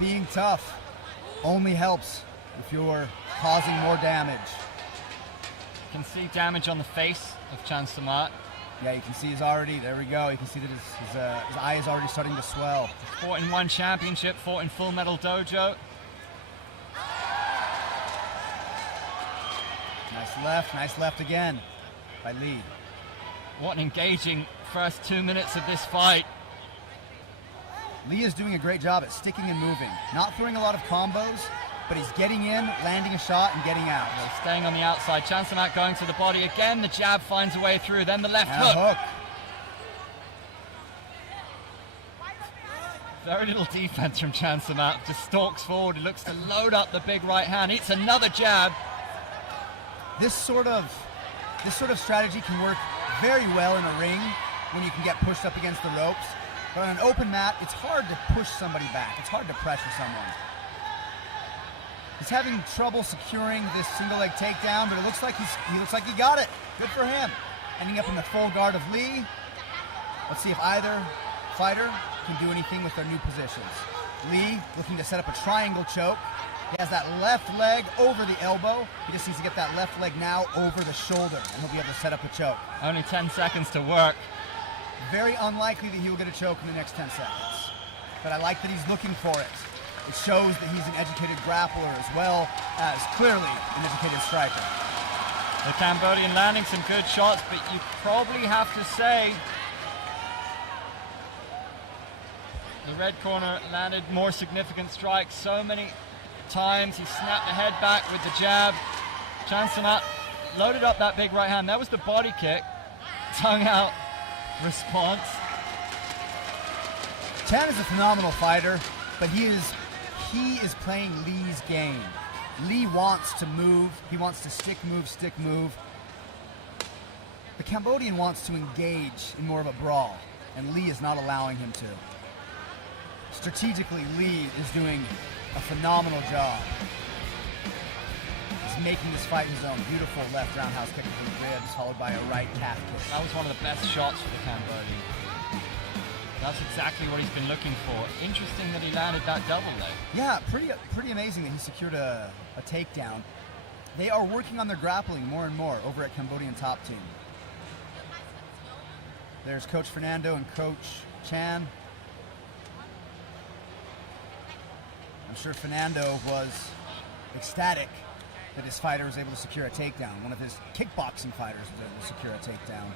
Being tough only helps if you're causing more damage. You can see damage on the face of Chan Samart. Yeah, you can see he's already, there we go, you can see that his eye is already starting to swell. Fought in one championship, fought in Full Metal Dojo. Nice left again by Li. What an engaging first 2 minutes of this fight. Li is doing a great job at sticking and moving. Not throwing a lot of combos, but he's getting in, landing a shot, and getting out. Yeah, staying on the outside. Chan Samart going to the body again. The jab finds a way through. Then the left hook. Very little defense from Chan Samart. Just stalks forward. He looks to load up the big right hand. Eats another jab. This sort of strategy can work very well in a ring when you can get pushed up against the ropes. But on an open mat, it's hard to push somebody back. It's hard to pressure someone. He's having trouble securing this single leg takedown, but it looks like he got it. Good for him. Ending up in the full guard of Li. Let's see if either fighter can do anything with their new positions. Li looking to set up a triangle choke. He has that left leg over the elbow. He just needs to get that left leg now over the shoulder, and he'll be able to set up a choke. Only 10 seconds to work. Very unlikely that he will get a choke in the next 10 seconds. But I like that he's looking for it. It shows that he's an educated grappler as well as clearly an educated striker. The Cambodian landing some good shots, but you probably have to say the red corner landed more significant strikes. So many times he snapped the head back with the jab. Chan Samart loaded up that big right hand. That was the body kick. Tongue out response. Chan is a phenomenal fighter, but he is playing Li's game. Li wants to move. He wants to stick, move. The Cambodian wants to engage in more of a brawl, and Li is not allowing him to. Strategically, Li is doing a phenomenal job. He's making this fight his own. Beautiful left roundhouse kick from the ribs, followed by a right calf kick. That was one of the best shots for the Cambodian. That's exactly what he's been looking for. Interesting that he landed that double leg. Yeah, pretty amazing that he secured a takedown. They are working on their grappling more and more over at Cambodian Top Team. There's Coach Fernando and Coach Chan. I'm sure Fernando was ecstatic that his fighter was able to secure a takedown. One of his kickboxing fighters was able to secure a takedown.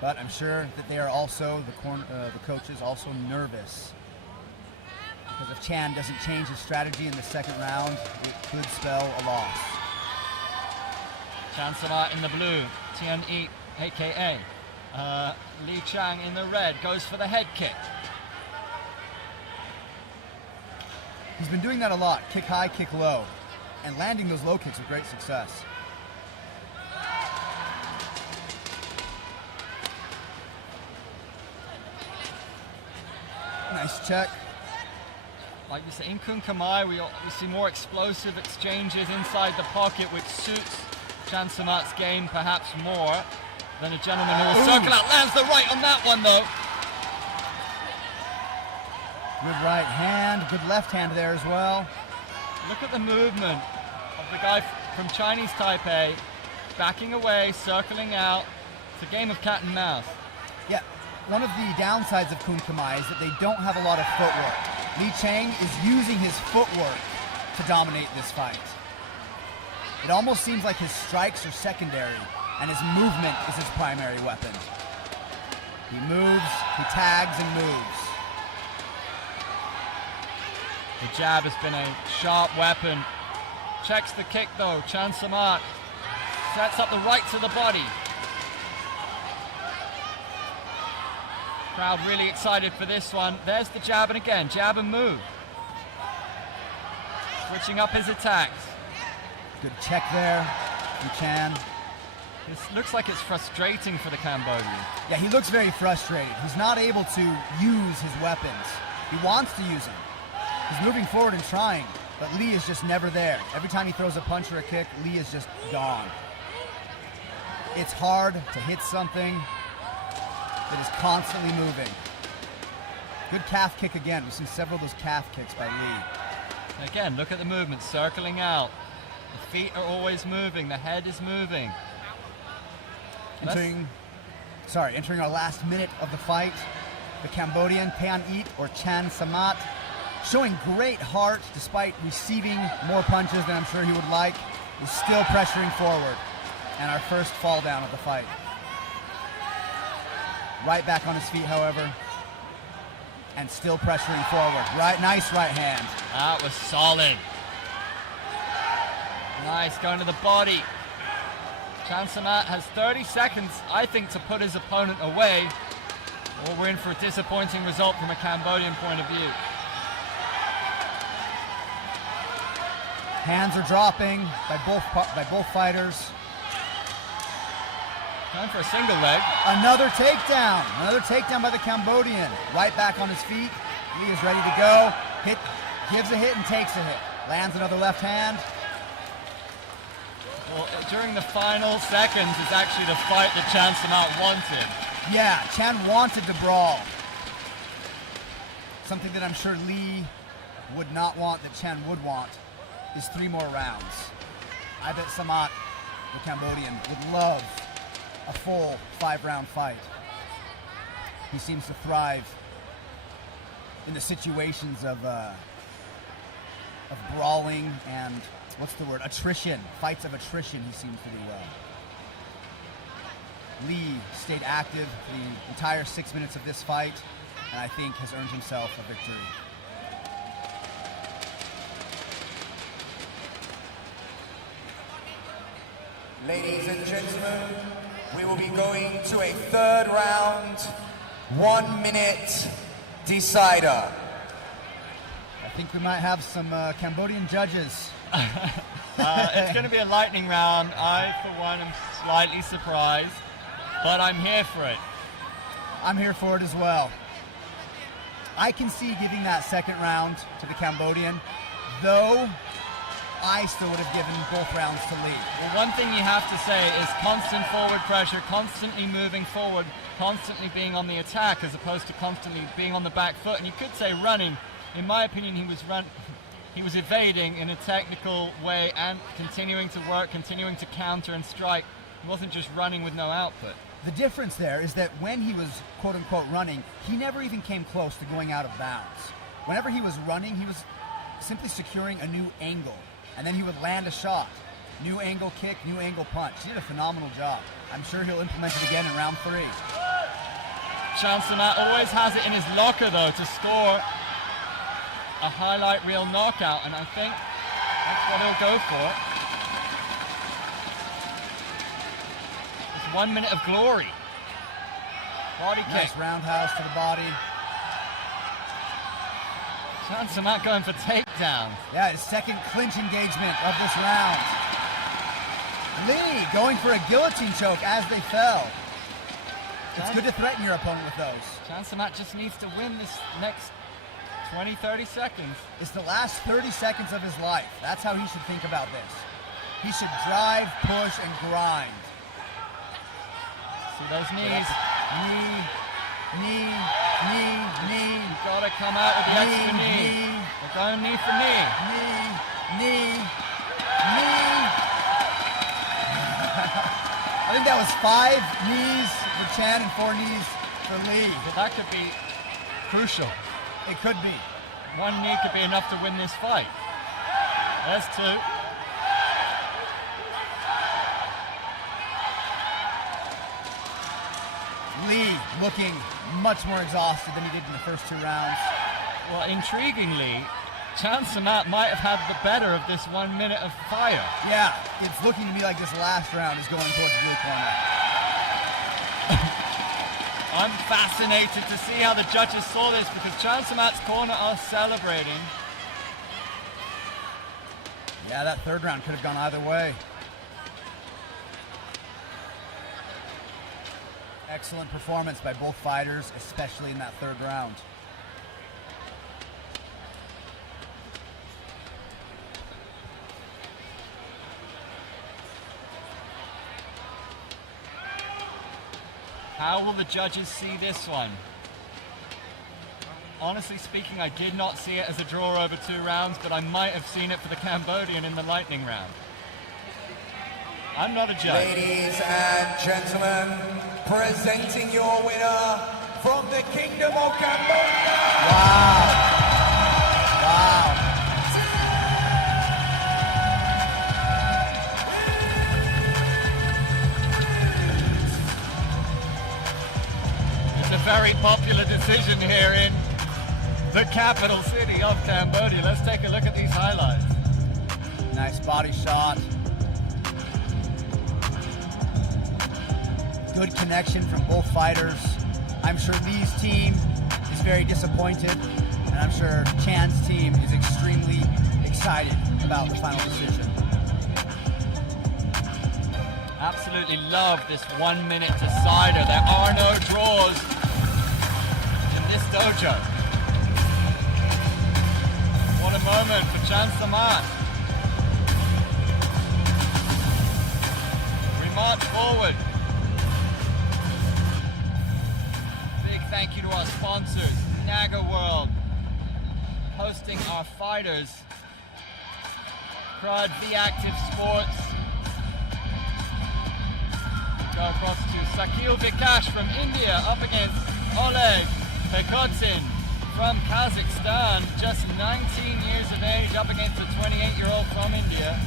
But I'm sure that they are also, the coaches, also nervous. Because if Chan doesn't change his strategy in the second round, it could spell a loss. Chan Samart in the blue, Tian-E, a.k.a. Li Chang in the red, goes for the head kick. He's been doing that a lot, kick high, kick low, and landing those low kicks with great success. Nice check. Like you say, in Kun Kamai, we see more explosive exchanges inside the pocket, which suits Chan Samart's game perhaps more than a gentleman who will circle out. Lands the right on that one, though. Good right hand, good left hand there as well. Look at the movement of the guy from Chinese Taipei, backing away, circling out, It's a game of cat and mouse. Yeah, one of the downsides of Kun Khmer is that they don't have a lot of footwork. Li Chang is using his footwork to dominate this fight. It almost seems like his strikes are secondary and his movement is his primary weapon. He moves, he tags and moves. The jab has been a sharp weapon. Checks the kick though. Chan Samat sets up the right to the body. Crowd really excited for this one. There's the jab, and again, jab and move. Switching up his attacks. Good check there from Chan. This looks like it's frustrating for the Cambodian. Yeah, he looks very frustrated. He's not able to use his weapons. He wants to use them. He's moving forward and trying, but Li is just never there. Every time he throws a punch or a kick, Li is just gone. It's hard to hit something that is constantly moving. Good calf kick again. We've seen several of those calf kicks by Li. Again, look at the movement, circling out. The feet are always moving, the head is moving. Entering our last minute of the fight, the Cambodian Pan Eat, or Chan Samat, showing great heart despite receiving more punches than I'm sure he would like, is still pressuring forward. And our first fall down of the fight. Right back on his feet, however, and still pressuring forward. Nice right hand. That was solid. Nice, going to the body. Chan Samat has 30 seconds, I think, to put his opponent away, or we're in for a disappointing result from a Cambodian point of view. Hands are dropping by both fighters. Time for a single leg. Another takedown by the Cambodian. Right back on his feet. He is ready to go. Gives a hit and takes a hit. Lands another left hand. Well, during the final seconds is actually the fight that Chan Samat wanted. Yeah, Chan wanted to brawl. Something that I'm sure Li would not want that Chan would want is 3 more rounds. I bet Samat, the Cambodian, would love a full 5-round fight. He seems to thrive in the situations of brawling and attrition. Fights of attrition he seems to do well. Li stayed active the entire 6 minutes of this fight, and I think has earned himself a victory. Ladies and gentlemen, we will be going to a 3rd round, 1 minute decider. I think we might have some Cambodian judges. It's going to be a lightning round. I, for one, am slightly surprised, but I'm here for it. I'm here for it as well. I can see giving that 2nd round to the Cambodian, though I still would have given both rounds to Li. Well, one thing you have to say is constant forward pressure, constantly moving forward, constantly being on the attack as opposed to constantly being on the back foot. And you could say running. In my opinion, he was evading in a technical way and continuing to work, continuing to counter and strike. He wasn't just running with no output. The difference there is that when he was quote-unquote running, he never even came close to going out of bounds. Whenever he was running, he was simply securing a new angle, and then he would land a shot. New angle kick, new angle punch. He did a phenomenal job. I'm sure he'll implement it again in round 3. Chan Samat always has it in his locker, though, to score a highlight reel knockout, and I think that's what he'll go for. It's 1 minute of glory. Body Nice kick. roundhouse to the body. Chan Samat going for takedowns. Yeah, his 2nd clinch engagement of this round. Li going for a guillotine choke as they fell. It's good to threaten your opponent with those. Chan Samat just needs to win this next 20, 30 seconds. It's the last 30 seconds of his life. That's how he should think about this. He should drive, push, and grind. See those knees? Knee. You gotta come out with the extra knee. We're going knee for knee. Knee. I think that was 5 knees for Chan and 4 knees for Lee. But that could be crucial. It could be. One knee could be enough to win this fight. There's 2. Lee looking much more exhausted than he did in the first 2 rounds. Well, intriguingly, Chan Samat might have had the better of this 1 minute of fire. Yeah, it's looking to me like this last round is going towards the blue corner. I'm fascinated to see how the judges saw this because Chan Samat's corner are celebrating. Yeah, that 3rd round could have gone either way. Excellent performance by both fighters, especially in that 3rd round. How will the judges see this one? Honestly speaking, I did not see it as a draw over 2 rounds, but I might have seen it for the Cambodian in the lightning round. I'm not a judge. Ladies and gentlemen, presenting your winner from the Kingdom of Cambodia. Wow. Wow. It's a very popular decision here in the capital city of Cambodia. Let's take a look at these highlights. Nice body shot. Good connection from both fighters. I'm sure Lee's team is very disappointed, and I'm sure Chan's team is extremely excited about the final decision. Absolutely love this 1 minute decider. There are no draws in this dojo. What a moment for Chan Samat. We march forward. Big thank you to our sponsors, Naga World, hosting our fighters. Pride V Active Sports. Go across to Sakil Vikash from India up against Oleg Pekotin from Kazakhstan, just 19 years of age, up against a 28-year-old from India.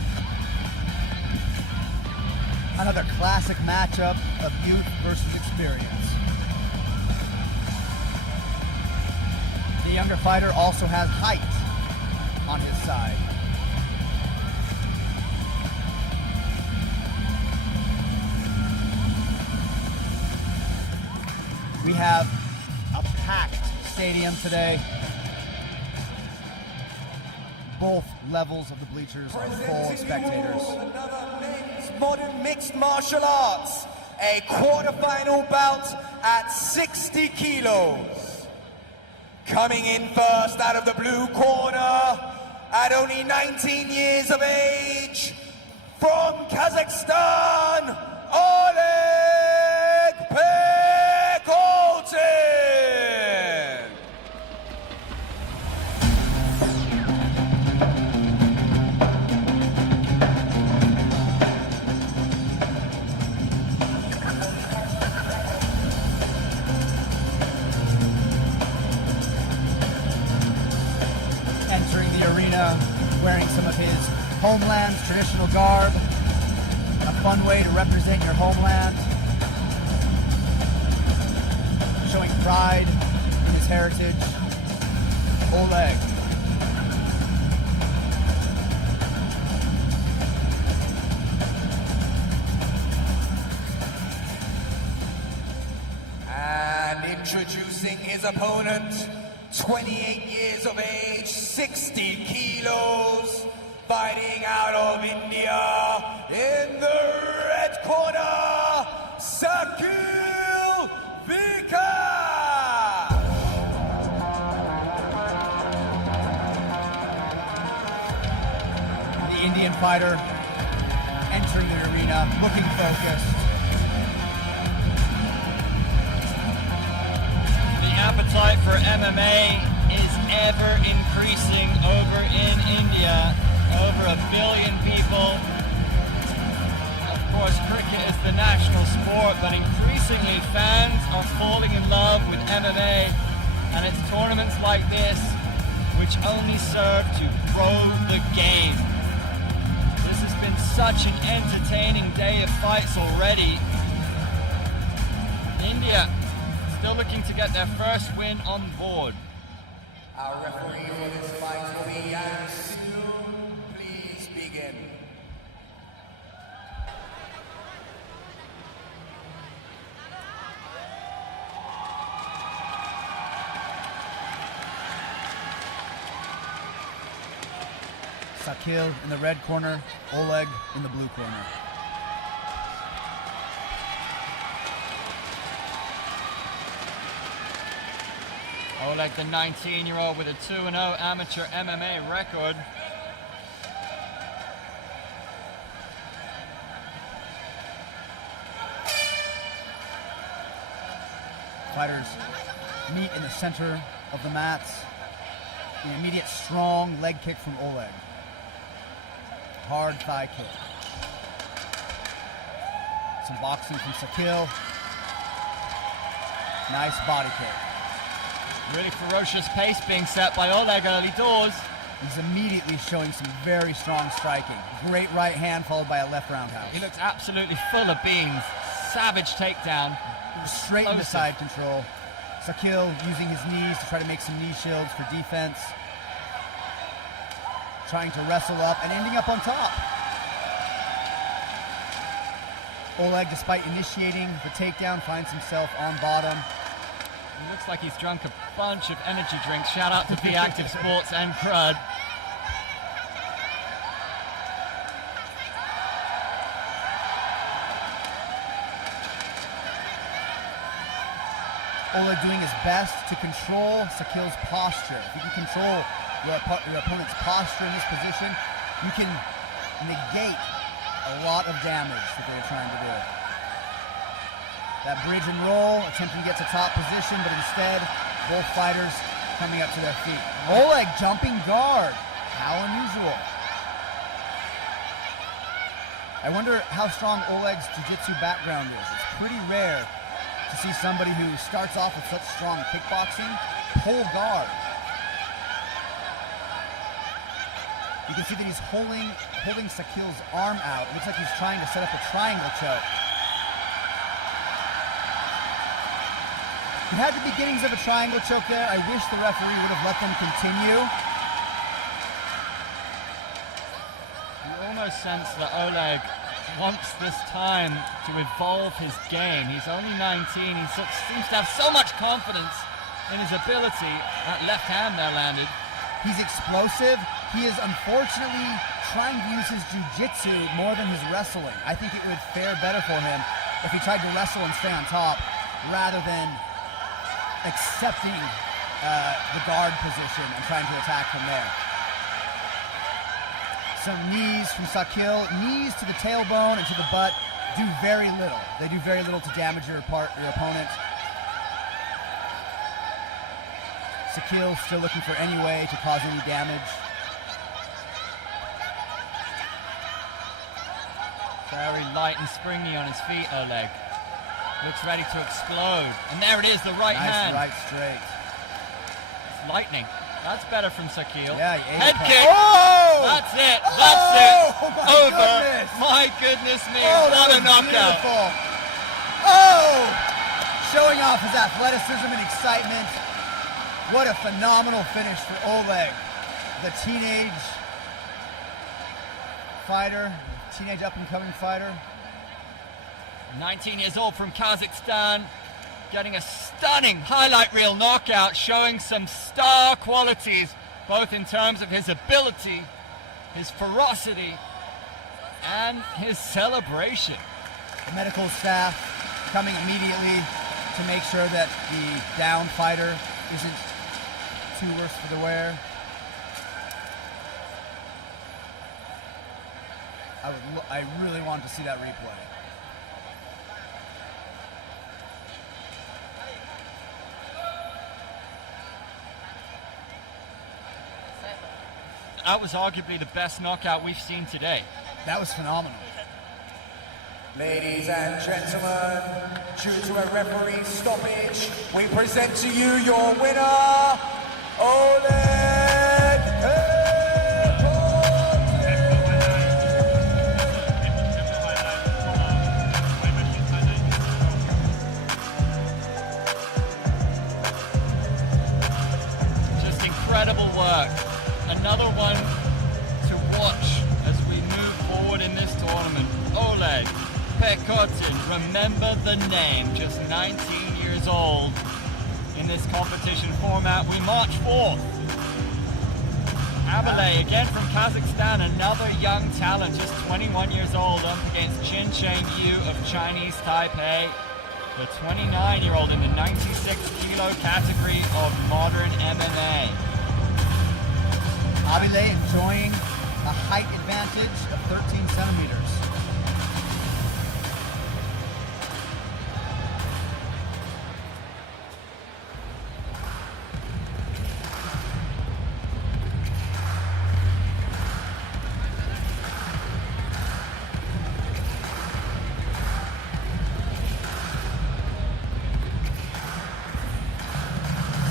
Another classic matchup of youth versus experience. The younger fighter also has height on his side. We have a packed stadium today. Both levels of the bleachers are full of spectators. Another men's modern mixed martial arts, a quarterfinal bout at 60 kilos. Coming in first out of the blue corner, at only 19 years of age, from Kazakhstan, Oleg Pekotin. Entering the arena wearing some of his homeland's traditional garb. A fun way to represent your homeland. Showing pride in his heritage. Oleg. And introducing his opponent, 28 years of age, 60 kilos, fighting out of India, in the red corner, Sakil Vikash. The Indian fighter entering the arena, looking focused. The appetite for MMA is ever increasing over in India. Over 1 billion people. Of course, cricket is the national sport, but increasingly fans are falling in love with MMA, and it's tournaments like this which only serve to grow the game. This has been such an entertaining day of fights already. India still looking to get their first win on board. Our referee for this fight will be Yang Siu. Please begin. Sakil in the red corner, Oleg in the blue corner. Oleg, the 19-year-old with a 2-0 amateur MMA record. Fighters meet in the center of the mats. The immediate strong leg kick from Oleg. Hard thigh kick. Some boxing from Sakil. Nice body kick. Really ferocious pace being set by Oleg early doors. He's immediately showing some very strong striking. Great right hand followed by a left roundhouse. He looks absolutely full of beans. Savage takedown. Straight into side control. Sakil using his knees to try to make some knee shields for defense. Trying to wrestle up and ending up on top. Oleg, despite initiating the takedown, finds himself on bottom. He looks like he's drunk a bunch of energy drinks. Shout out to Be Active Sports and Crud. Oleg doing his best to control Sakil's posture. If you can control your opponent's posture in this position, you can negate a lot of damage that they're trying to do. That bridge and roll, attempting to get to top position, but instead, both fighters coming up to their feet. Oleg jumping guard. How unusual. I wonder how strong Oleg's jiu-jitsu background is. It's pretty rare to see somebody who starts off with such strong kickboxing pull guard. You can see that he's holding Sakil's arm out. Looks like he's trying to set up a triangle choke. He had the beginnings of a triangle choke there. I wish the referee would have let them continue. You almost sense that Oleg wants this time to evolve his game. He's only 19. He seems to have so much confidence in his ability. That left hand there landed. He's explosive. He is unfortunately trying to use his jiu-jitsu more than his wrestling. I think it would fare better for him if he tried to wrestle and stay on top rather than accepting the guard position and trying to attack from there. Some knees from Sakil. Knees to the tailbone and to the butt do very little. They do very little to damage your opponent. Sakil still looking for any way to cause any damage. Very light and springy on his feet, Oleg. Looks ready to explode. And there it is, the right hand. Nice right straight. It's lightning. That's better from Sakil. Yeah, head kick. Oh! That's it. That's it. My Over. Goodness. My goodness me. Oh, What a that was knockout. beautiful. Oh! Showing off his athleticism and excitement. What a phenomenal finish for Oleg, the teenage fighter, teenage up-and-coming fighter. 19 years old from Kazakhstan, getting a stunning highlight reel knockout, showing some star qualities, both in terms of his ability, his ferocity, and his celebration. The medical staff coming immediately to make sure that the down fighter isn't too worse for the wear. I really want to see that replay. That was arguably the best knockout we've seen today. That was phenomenal. Ladies and gentlemen, due to a referee stoppage, we present to you your winner, Oleg Just incredible work. Another one to watch as we move forward in this tournament. Oleg Pekotin, remember the name, just 19 years old in this competition format. We march forth. Abilay, again from Kazakhstan, another young talent, just 21 years old, up against Chin Cheng Yu of Chinese Taipei, the 29-year-old in the 96 kilo category of modern MMA. Abilay enjoying a height advantage of 13 centimeters.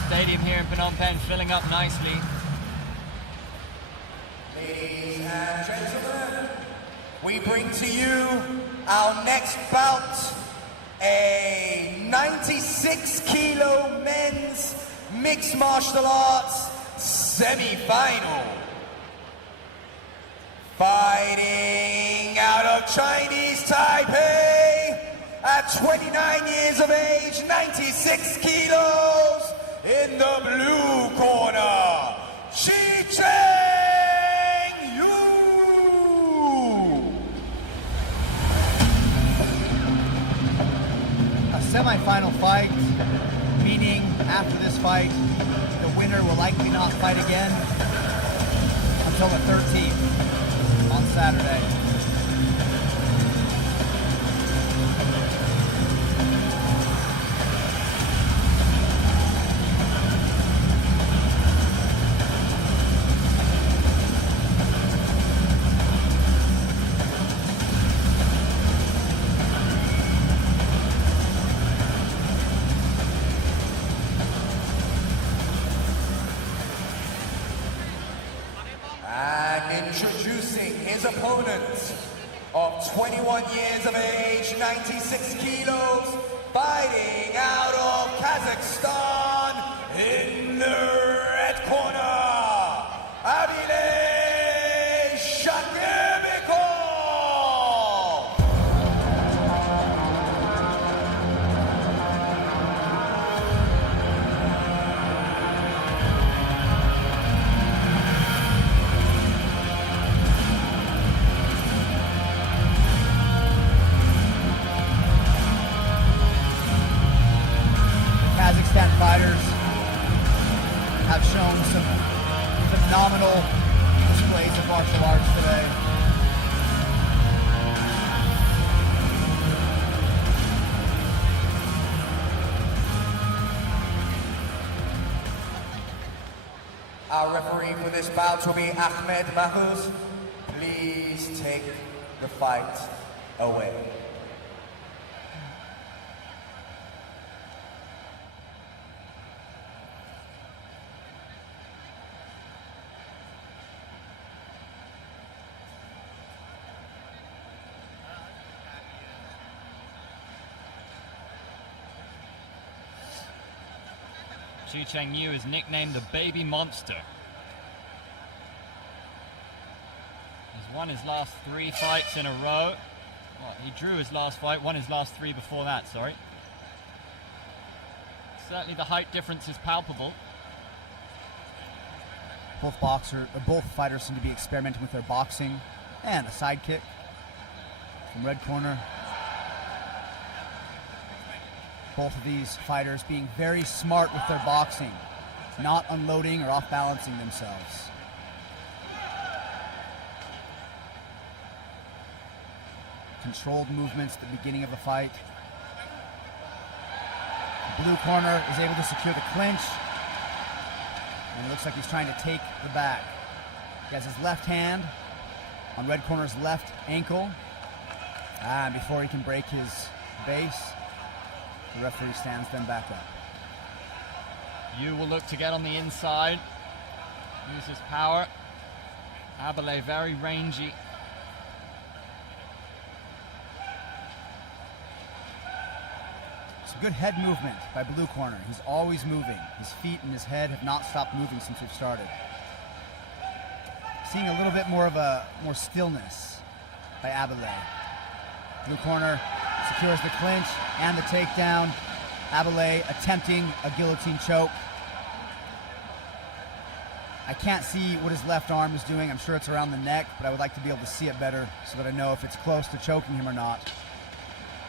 Stadium here in Phnom Penh filling up nicely. Ladies and gentlemen, we bring to you our next bout, a 96 kilo men's mixed martial arts semi-final. Fighting out of Chinese Taipei at 29 years of age, 96 kilos, in the blue corner, Cheng Yu. A semi-final fight, meaning after this fight, the winner will likely not fight again until the 13th on Saturday. Introducing his opponent of 21 years of age, 96 kilos, fighting out of Kazakhstan in the red corner, Abilay Shakirvikov. Kazakhstan fighters have shown some phenomenal displays of martial arts today. Our referee for this bout will be Ahmed Mahmoud. Please take the fight away. Cheng Cheng Yu is nicknamed the Baby Monster. He's won his last 3 fights in a row. Well, he drew his last fight, won his last 3 before that, sorry. Certainly the height difference is palpable. Both fighters seem to be experimenting with their boxing, and a side kick from red corner. Both of these fighters being very smart with their boxing, not unloading or off-balancing themselves. Controlled movements at the beginning of the fight. The blue corner is able to secure the clinch, and it looks like he's trying to take the back. He has his left hand on red corner's left ankle, And before he can break his base, the referee stands them back up. You will look to get on the inside. Use his power. Abele very rangy. It's a good head movement by blue corner. He's always moving. His feet and his head have not stopped moving since we've started. Seeing a little bit more stillness by Abele. Blue corner secures the clinch and the takedown. Abele attempting a guillotine choke. I can't see what his left arm is doing. I'm sure it's around the neck, but I would like to be able to see it better so that I know if it's close to choking him or not.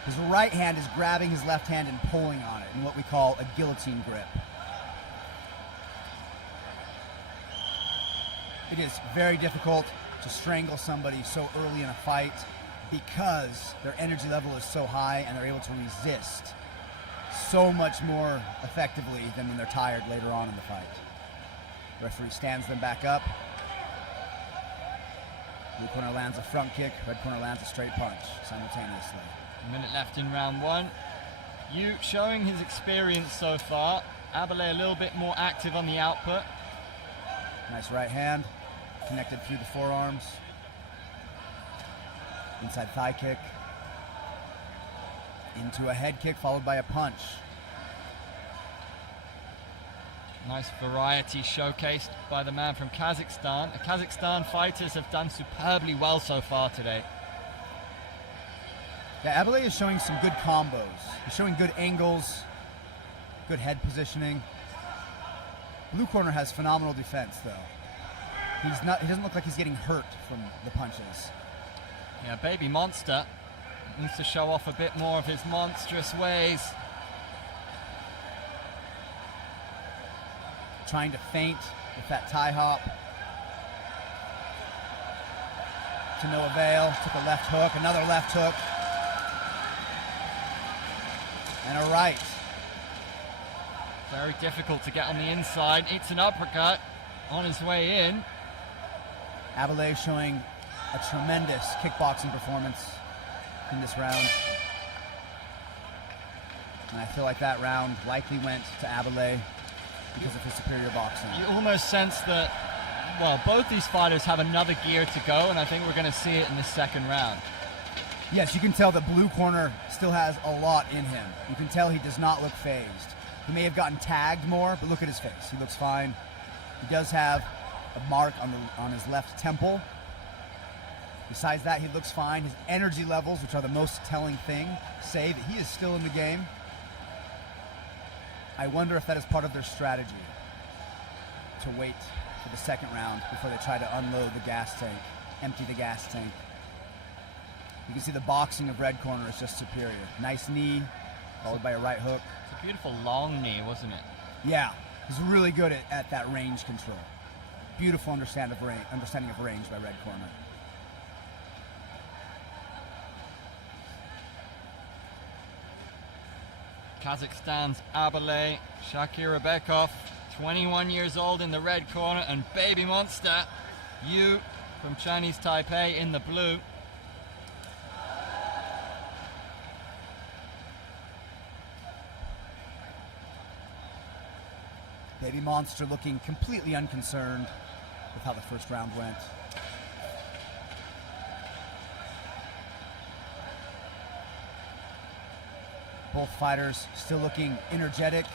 His right hand is grabbing his left hand and pulling on it in what we call a guillotine grip. It is very difficult to strangle somebody so early in a fight because their energy level is so high and they're able to resist so much more effectively than when they're tired later on in the fight. Referee stands them back up. Blue corner lands a front kick, red corner lands a straight punch simultaneously. A minute left in round one. You showing his experience so far. Abele a little bit more active on the output. Nice right hand, connected through the forearms. Inside thigh kick. Into a head kick followed by a punch. Nice variety showcased by the man from Kazakhstan. The Kazakhstan fighters have done superbly well so far today. Yeah, Abele is showing some good combos. He's showing good angles, good head positioning. Blue corner has phenomenal defense, though. He doesn't look like he's getting hurt from the punches. Yeah, Baby Monster needs to show off a bit more of his monstrous ways. Trying to feint with that tie hop. To no avail. Took a left hook, another left hook. And a right. Very difficult to get on the inside. It's an uppercut on his way in. Abele showing a tremendous kickboxing performance in this round. And I feel like that round likely went to Abele because of his superior boxing. You almost sense that, well, both these fighters have another gear to go, and I think we're going to see it in the second round. Yes, you can tell that blue corner still has a lot in him. You can tell he does not look phased. He may have gotten tagged more, but look at his face. He looks fine. He does have a mark on his left temple. Besides that, he looks fine. His energy levels, which are the most telling thing, say that he is still in the game. I wonder if that is part of their strategy, to wait for the second round before they try to unload the gas tank, empty the gas tank. You can see the boxing of red corner is just superior. Nice knee, followed by a right hook. It's a beautiful long knee, wasn't it? Yeah, he's really good at that range control. Beautiful understanding of range by red corner. Kazakhstan's Abele Shakirbekov, 21 years old in the red corner, and Baby Monster, you from Chinese Taipei in the blue. Baby Monster looking completely unconcerned with how the first round went. Both fighters still looking energetic,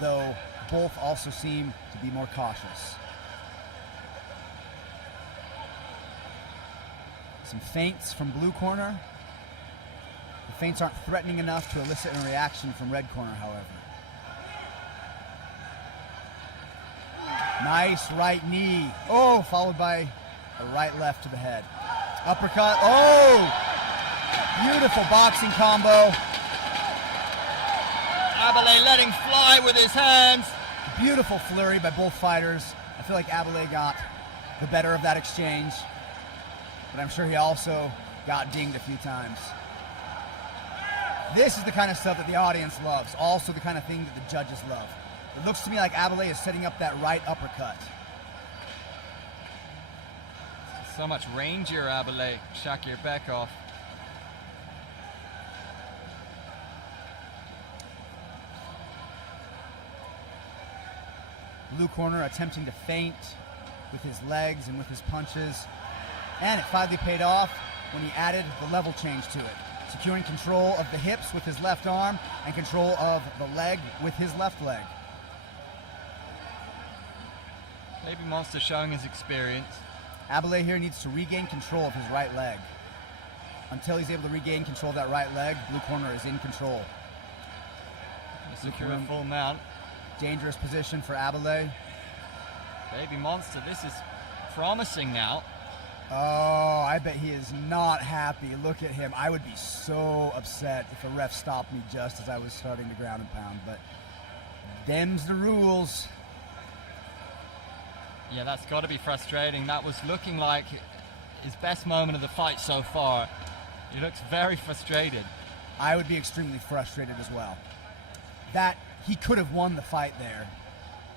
though both also seem to be more cautious. Some feints from blue corner. The feints aren't threatening enough to elicit a reaction from red corner, however. Nice right knee. Oh, followed by a right left to the head. Uppercut. Oh! Beautiful boxing combo. Abele letting fly with his hands. Beautiful flurry by both fighters. I feel like Abele got the better of that exchange, but I'm sure he also got dinged a few times. This is the kind of stuff that the audience loves, also the kind of thing that the judges love. It looks to me like Abele is setting up that right uppercut. So much rangier Abele Shakirbekov. Blue corner attempting to feint with his legs and with his punches. And it finally paid off when he added the level change to it, securing control of the hips with his left arm and control of the leg with his left leg. Baby Monster showing his experience. Abele here needs to regain control of his right leg. Until he's able to regain control of that right leg, Blue corner is in control. Secure a full mount. Dangerous position for Abele. Baby Monster, this is promising now. Oh, I bet he is not happy. Look at him. I would be so upset if a ref stopped me just as I was starting to ground and pound, but them's the rules. Yeah, that's got to be frustrating. That was looking like his best moment of the fight so far. He looks very frustrated. I would be extremely frustrated as well. That he could have won the fight there.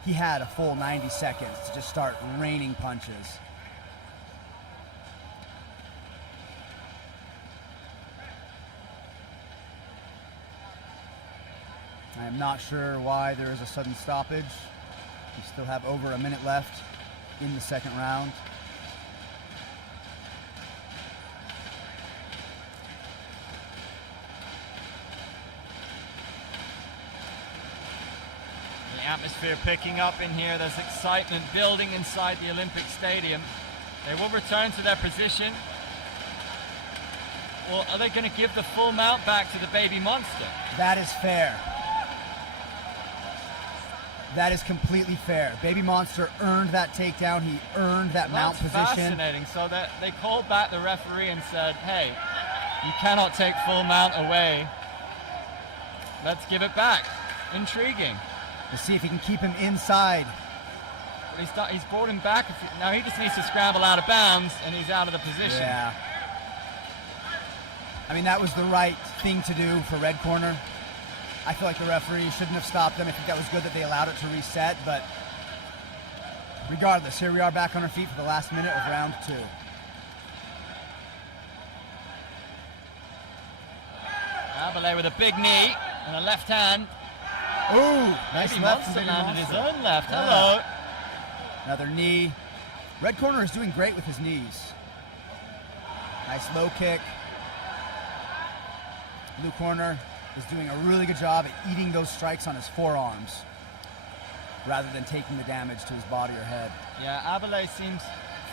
He had a full 90 seconds to just start raining punches. I am not sure why there is a sudden stoppage. We still have over a minute left in the second round. The atmosphere picking up in here. There's excitement building inside the Olympic Stadium. They will return to their position. Well, are they going to give the full mount back to the Baby Monster? That is fair. That is completely fair. Baby Monster earned that takedown. He earned that mount position. That's fascinating. So that they called back the referee and said, hey, you cannot take full mount away. Let's give it back. Intriguing. Let's see if he can keep him inside. But he's brought him back. Now he just needs to scramble out of bounds and he's out of the position. Yeah. I mean, that was the right thing to do for red corner. I feel like the referee shouldn't have stopped them. I think that was good that they allowed it to reset, but regardless, here we are back on our feet for the last minute of round 2. Abele with a big knee and a left hand. Ooh, nice Baby left Monster from Baby landed Monster. his own left. Yeah. Hello. Another knee. Red corner is doing great with his knees. Nice low kick. Blue corner is doing a really good job at eating those strikes on his forearms rather than taking the damage to his body or head. Yeah, Abele seems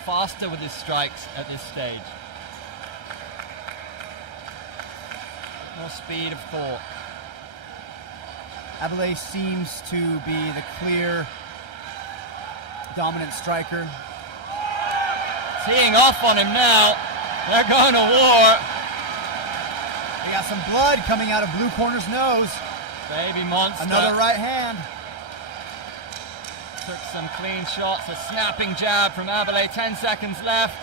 faster with his strikes at this stage. More speed of thought. Abele seems to be the clear dominant striker. Teeing off on him now. They're going to war. We got some blood coming out of Blue corner's nose. Baby Monster. Another right hand. Took some clean shots. A snapping jab from Abele. 10 seconds left.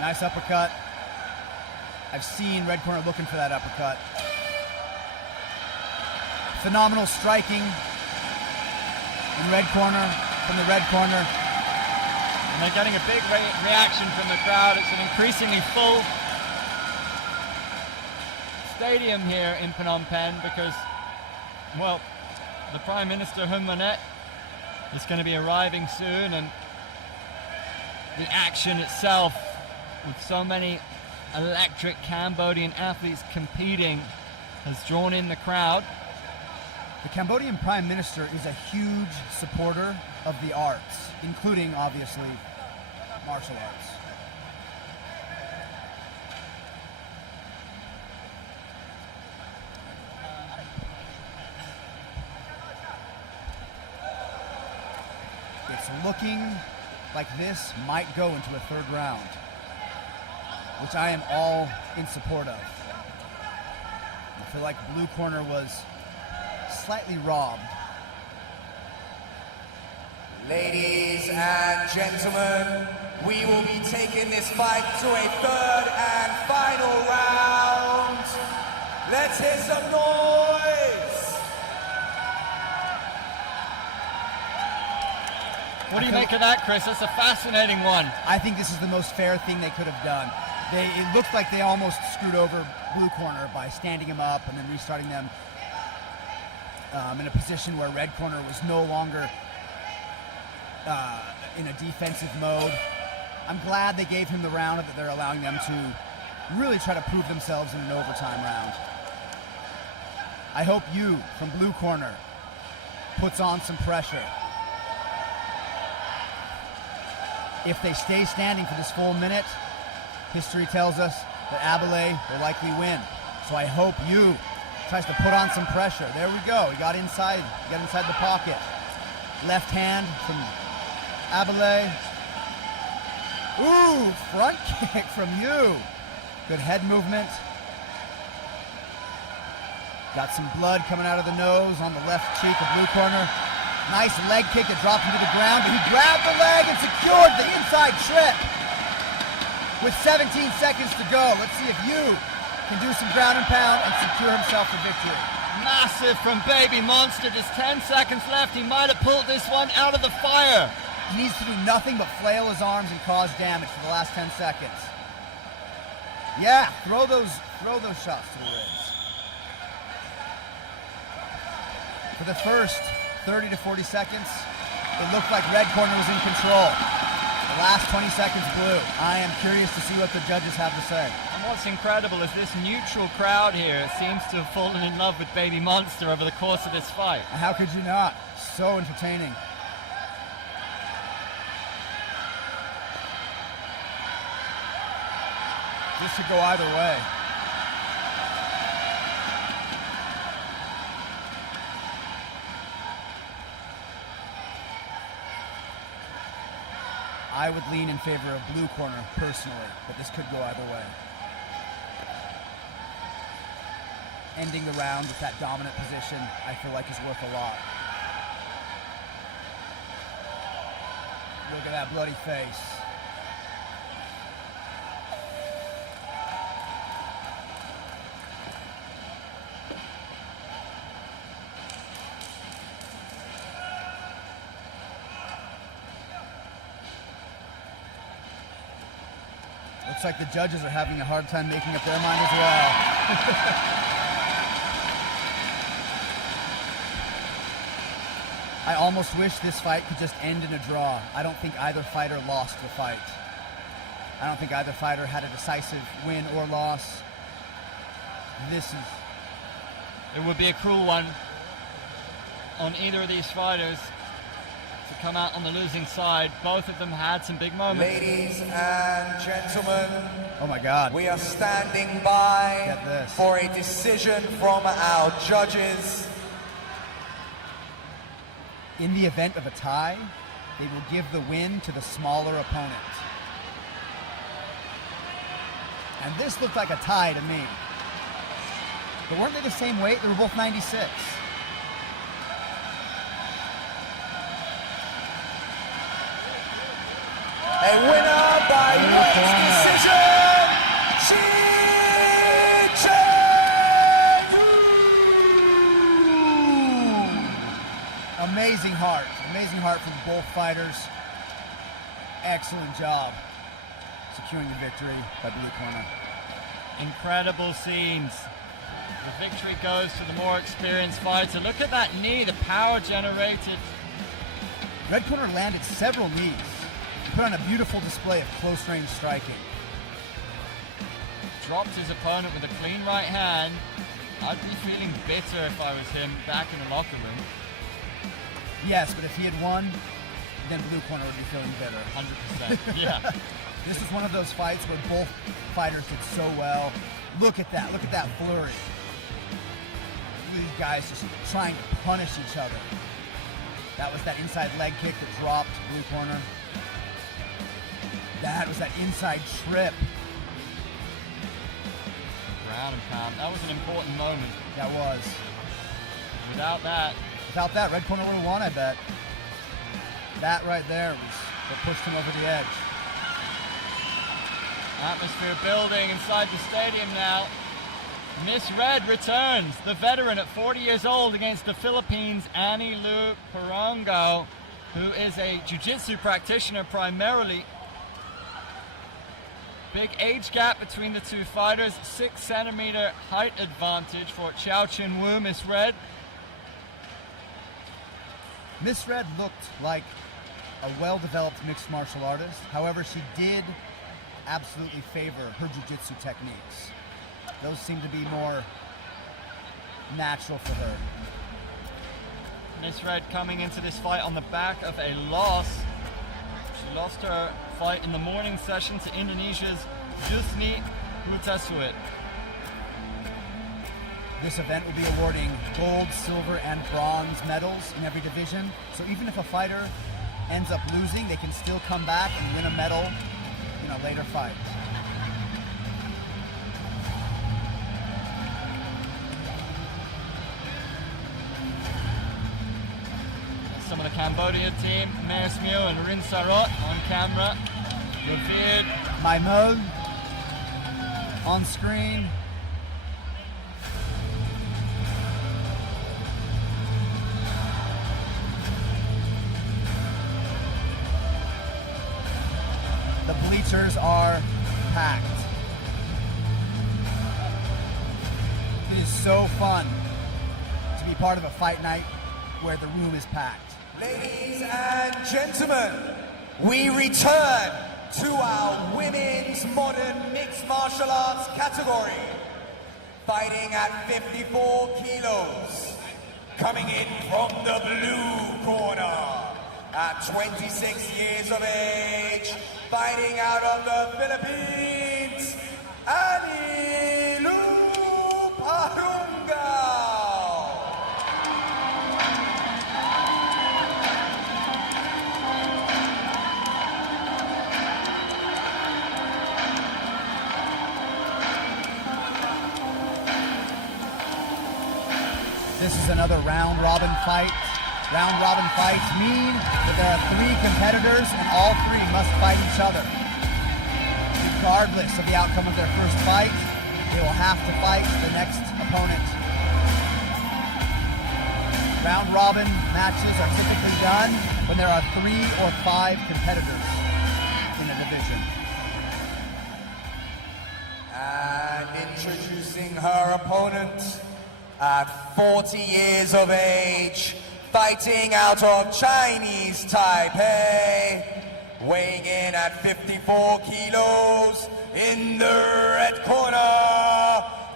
Nice uppercut. I've seen red corner looking for that uppercut. Phenomenal striking in red corner, from the red corner. And they're getting a big reaction from the crowd. It's an increasingly full stadium here in Phnom Penh because, well, the Prime Minister Hun Manet is going to be arriving soon, and the action itself, with so many electric Cambodian athletes competing, has drawn in the crowd. The Cambodian Prime Minister is a huge supporter of the arts, including, obviously, martial arts. It's looking like this might go into a third round, which I am all in support of. I feel like Blue corner was slightly robbed. Ladies and gentlemen, we will be taking this fight to a third and final round. Let's hear some noise! What do you make of that, Chris? That's a fascinating one. I think this is the most fair thing they could have done. It looked like they almost screwed over Blue corner by standing him up and then restarting them in a position where red corner was no longer in a defensive mode. I'm glad they gave him the round, that they're allowing them to really try to prove themselves in an overtime round. I hope you, from blue corner, puts on some pressure. If they stay standing for this full minute, history tells us that Abele will likely win. So I hope you tries to put on some pressure. There we go. He got inside the pocket. Left hand from Abele. Ooh, front kick from you. Good head movement. Got some blood coming out of the nose on the left cheek of blue corner. Nice leg kick that dropped him to the ground, but he grabbed the leg and secured the inside trip. With 17 seconds to go, let's see if you can do some ground and pound and secure himself the victory. Massive from Baby Monster, just 10 seconds left. He might have pulled this one out of the fire. He needs to do nothing but flail his arms and cause damage for the last 10 seconds. Yeah, throw those shots to the ribs. For the first 30 to 40 seconds, it looked like red corner was in control. The last 20 seconds blue. I am curious to see what the judges have to say. And what's incredible is this neutral crowd here seems to have fallen in love with Baby Monster over the course of this fight. How could you not? So entertaining. This could go either way. I would lean in favor of blue corner personally, but this could go either way. Ending the round with that dominant position, I feel like is worth a lot. Look at that bloody face. Looks like the judges are having a hard time making up their mind as well. I almost wish this fight could just end in a draw. I don't think either fighter lost the fight. I don't think either fighter had a decisive win or loss. It would be a cruel one on either of these fighters to come out on the losing side. Both of them had some big moments. Ladies and gentlemen, oh my God. We are standing by for a decision from our judges. In the event of a tie, they will give the win to the smaller opponent. And this looked like a tie to me. But weren't they the same weight? They were both 96. A winner by weight decision, Amazing heart from both fighters. Excellent job securing the victory by blue corner. Incredible scenes. The victory goes to the more experienced fighter. Look at that knee, the power generated. Red corner landed several knees. He put on a beautiful display of close-range striking. Dropped his opponent with a clean right hand. I'd be feeling bitter if I was him back in the locker room. Yes, but if he had won, then blue corner would be feeling bitter. 100%, yeah. This is one of those fights where both fighters did so well. Look at that flurry. These guys just trying to punish each other. That was that inside leg kick that dropped blue corner. That was that inside trip. Ground and pound. That was an important moment. That was. Without that, red corner would have won, I bet. That right there was what pushed him over the edge. Atmosphere building inside the stadium now. Miss Red returns, the veteran at 40 years old against the Philippines' Annie Lu Parongo, who is a jiu-jitsu practitioner primarily. Big age gap between the two fighters, 6 centimeter height advantage for Chow Chin Woo. Miss Red looked like a well-developed mixed martial artist. However, she did absolutely favor her jiu-jitsu techniques. Those seem to be more natural for her. Miss Red coming into this fight on the back of a loss. She lost her fight in the morning session to Indonesia's Jusni Mutasuit. This event will be awarding gold, silver, and bronze medals in every division. So even if a fighter ends up losing, they can still come back and win a medal in a later fight. Some of the Cambodia team, Mersmio and Rin Sarot on camera. Revered. Maimol on screen. The bleachers are packed. It is so fun to be part of a fight night where the room is packed. Ladies and gentlemen, we return to our women's modern mixed martial arts category. Fighting at 54 kilos. Coming in from the blue corner. At 26 years of age, fighting out of the Philippines, Anilu Parungao. This is another round-robin fight. Round-robin fights mean that there are 3 competitors and all 3 must fight each other. Regardless of the outcome of their first fight, they will have to fight the next opponent. Round-robin matches are typically done when there are 3 or 5 competitors in a division. And introducing her opponent at 40 years of age, fighting out of Chinese Taipei, weighing in at 54 kilos, in the red corner,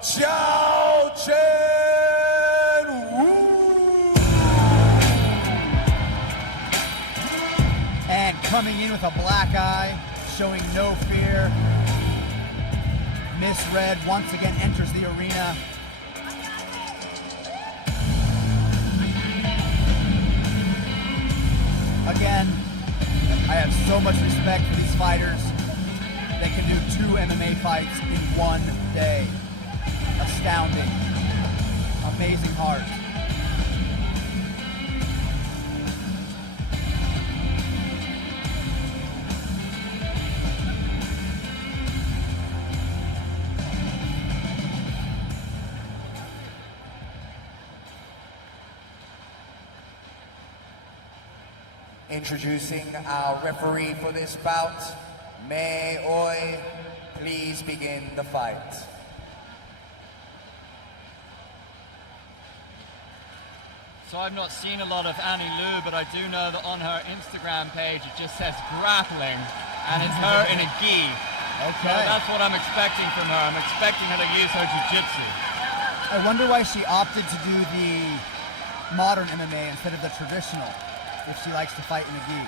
Xiao Chen Wu. And coming in with a black eye, showing no fear, Miss Red once again enters the arena. Again, I have so much respect for these fighters. They can do 2 MMA fights in one day. Astounding. Amazing heart. Introducing our referee for this bout, May Oi, please begin the fight. So I've not seen a lot of Annie Liu, but I do know that on her Instagram page it just says grappling, and it's her in a gi. Okay. So that's what I'm expecting from her. I'm expecting her to use her jiu-jitsu. I wonder why she opted to do the modern MMA instead of the traditional, if she likes to fight in a gi.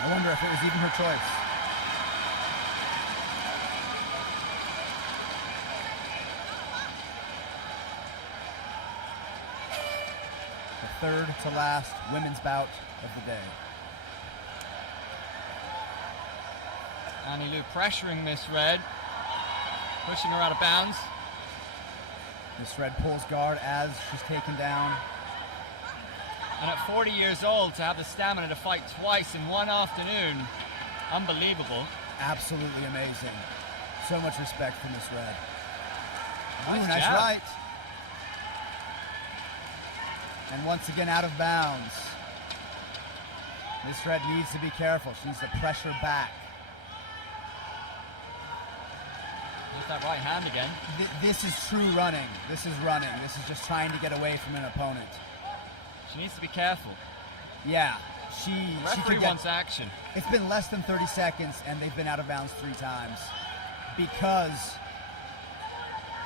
I wonder if it was even her choice. The third to last women's bout of the day. Annie Liu pressuring Miss Red, pushing her out of bounds. Miss Red pulls guard as she's taken down. And at 40 years old, to have the stamina to fight twice in one afternoon, unbelievable. Absolutely amazing. So much respect for Miss Red. Nice Nice jab. right. And once again out of bounds. Miss Red needs to be careful. She needs to pressure back. There's that right hand again. This is true running. This is running. This is just trying to get away from an opponent. She needs to be careful. Yeah, Referee wants action. It's been less than 30 seconds, and they've been out of bounds 3 times because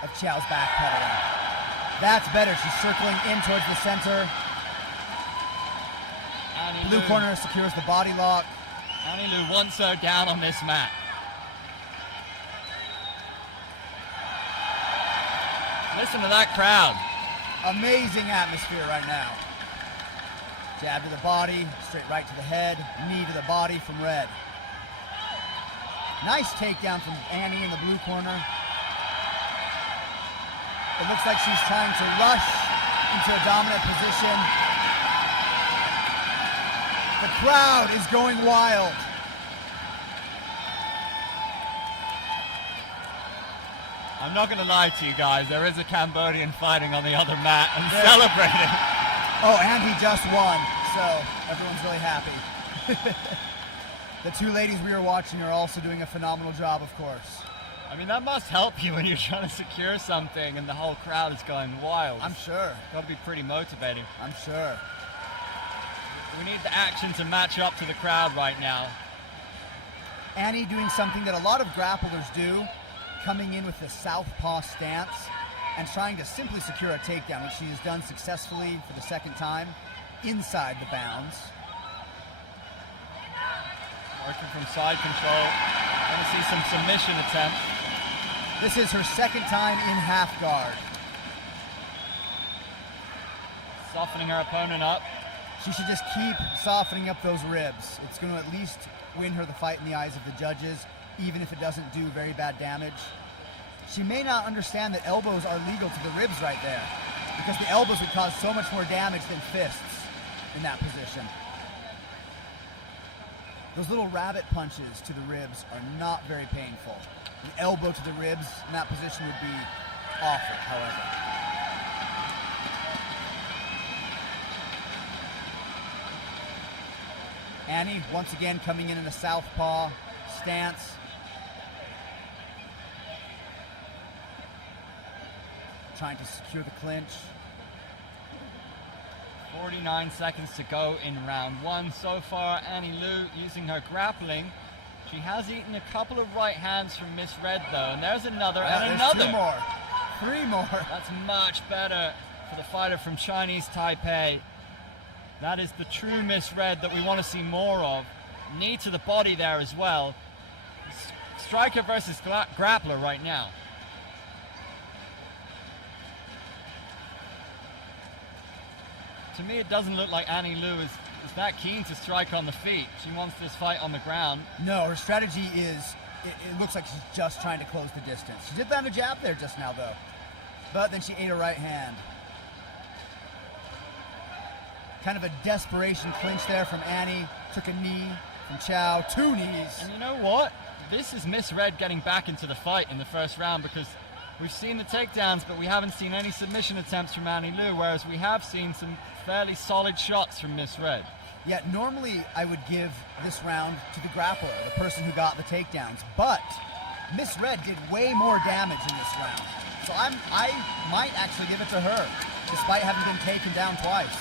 of Chow's backpedaling. That's better. She's circling in towards the center. Blue corner secures the body lock. Annie Lu wants her down on this mat. Listen to that crowd. Amazing atmosphere right now. Jab to the body, straight right to the head, knee to the body from Red. Nice takedown from Annie in the blue corner. It looks like she's trying to rush into a dominant position. The crowd is going wild. I'm not going to lie to you guys, there is a Cambodian fighting on the other mat and celebrating. Oh, and he just won, so everyone's really happy. The 2 ladies we were watching are also doing a phenomenal job, of course. I mean, that must help you when you're trying to secure something and the whole crowd is going wild. I'm sure. Got to be pretty motivating. I'm sure. We need the action to match up to the crowd right now. Annie doing something that a lot of grapplers do, coming in with the southpaw stance and trying to simply secure a takedown, which she has done successfully for the 2nd time inside the bounds. Working from side control. Want to see some submission attempt. This is her 2nd time in half guard. Softening her opponent up. She should just keep softening up those ribs. It's going to at least win her the fight in the eyes of the judges, even if it doesn't do very bad damage. She may not understand that elbows are legal to the ribs right there, because the elbows would cause so much more damage than fists in that position. Those little rabbit punches to the ribs are not very painful. The elbow to the ribs in that position would be awful, however. Annie, once again, coming in a southpaw stance. Trying to secure the clinch. 49 seconds to go in round 1. So far, Annie Lu using her grappling. She has eaten a couple of right hands from Miss Red, though. And there's another and another. 2 more. 3 more. That's much better for the fighter from Chinese Taipei. That is the true Miss Red that we want to see more of. Knee to the body there as well. Striker versus grappler right now. To me, it doesn't look like Annie Lu is that keen to strike on the feet. She wants this fight on the ground. No, her strategy is, it looks like she's just trying to close the distance. She did land a jab there just now, though. But then she ate a right hand. Kind of a desperation clinch there from Annie. Took a knee from Chow. 2 knees. And you know what? This is Miss Red getting back into the fight in the first round, because we've seen the takedowns, but we haven't seen any submission attempts from Annie Lu, whereas we have seen some fairly solid shots from Miss Red. Yeah, normally I would give this round to the grappler, the person who got the takedowns, but Miss Red did way more damage in this round. So I might actually give it to her, despite having been taken down twice.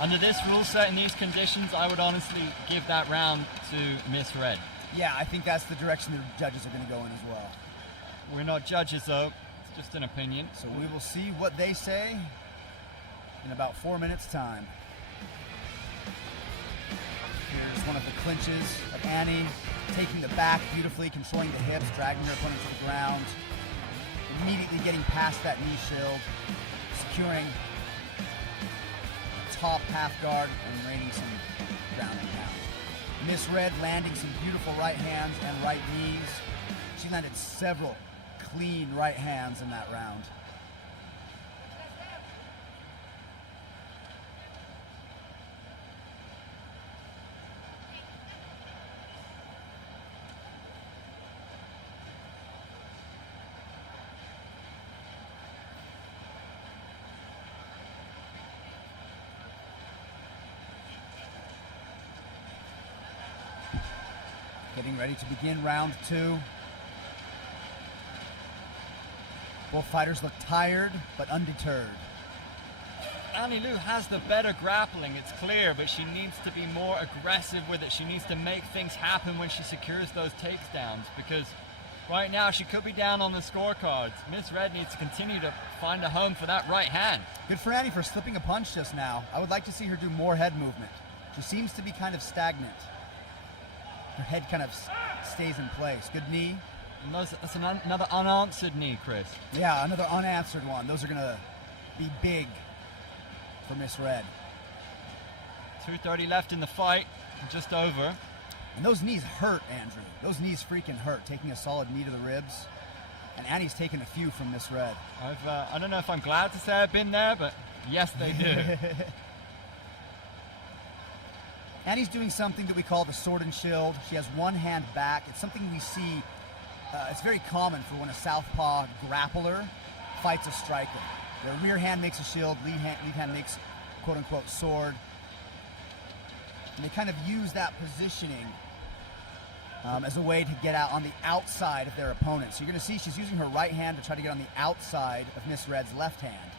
Under this rule set, in these conditions, I would honestly give that round to Miss Red. Yeah, I think that's the direction the judges are going to go in as well. We're not judges, though. It's just an opinion. So we will see what they say in about 4 minutes' time. Here's one of the clinches of Annie, taking the back beautifully, controlling the hips, dragging her opponent to the ground, immediately getting past that knee shield, securing the top half guard and raining some ground and pound. Miss Red landing some beautiful right hands and right knees. She landed several clean right hands in that round. Getting ready to begin round 2. Both fighters look tired, but undeterred. Annie Liu has the better grappling, it's clear, but she needs to be more aggressive with it. She needs to make things happen when she secures those takedowns, because right now she could be down on the scorecards. Miss Red needs to continue to find a home for that right hand. Good for Annie for slipping a punch just now. I would like to see her do more head movement. She seems to be kind of stagnant. Her head kind of stays in place. Good knee. And that's another unanswered knee, Chris. Yeah, another unanswered one. Those are going to be big for Miss Red. 2:30 left in the fight, just over. And those knees hurt, Andrew. Those knees freaking hurt, taking a solid knee to the ribs. And Annie's taken a few from Miss Red. I don't know if I'm glad to say I've been there, but yes, they do. Annie's doing something that we call the sword and shield. She has one hand back. It's something we see, it's very common for when a southpaw grappler fights a striker. Their rear hand makes a shield, lead hand makes quote-unquote sword. And they kind of use that positioning as a way to get out on the outside of their opponent. So you're going to see she's using her right hand to try to get on the outside of Miss Red's left hand.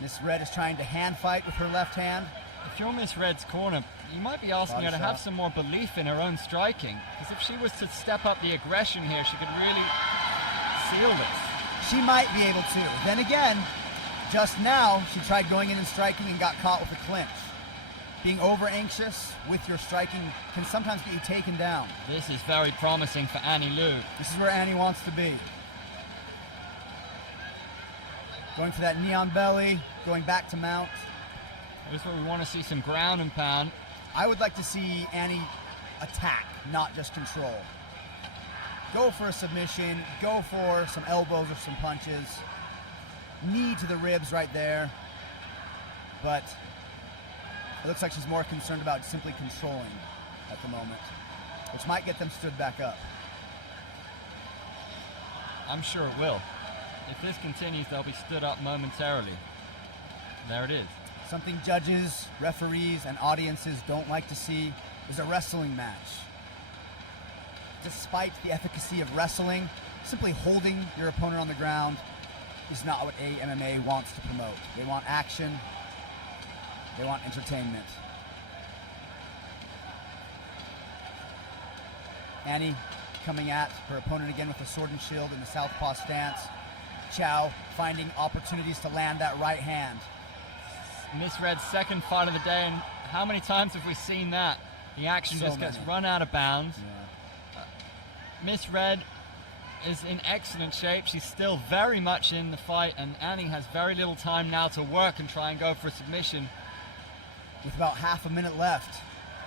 Miss Red is trying to hand fight with her left hand. If you're Miss Red's corner, you might be asking her to have some more belief in her own striking. Because if she was to step up the aggression here, she could really seal this. She might be able to. Then again, just now, she tried going in and striking and got caught with a clinch. Being over anxious with your striking can sometimes get you taken down. This is very promising for Annie Liu. This is where Annie wants to be. Going for that knee on belly, going back to mount. This is where we want to see some ground and pound. I would like to see Annie attack, not just control. Go for a submission, go for some elbows or some punches. Knee to the ribs right there. But it looks like she's more concerned about simply controlling at the moment, which might get them stood back up. I'm sure it will. If this continues, they'll be stood up momentarily. There it is. Something judges, referees, and audiences don't like to see is a wrestling match. Despite the efficacy of wrestling, simply holding your opponent on the ground is not what AIMAG wants to promote. They want action. They want entertainment. Annie coming at her opponent again with a sword and shield in the southpaw stance. Chow finding opportunities to land that right hand. Miss Red's second fight of the day, and how many times have we seen that? The action just gets run out of bounds. Yeah. Miss Red is in excellent shape. She's still very much in the fight, and Annie has very little time now to work and try and go for a submission. With about half a minute left,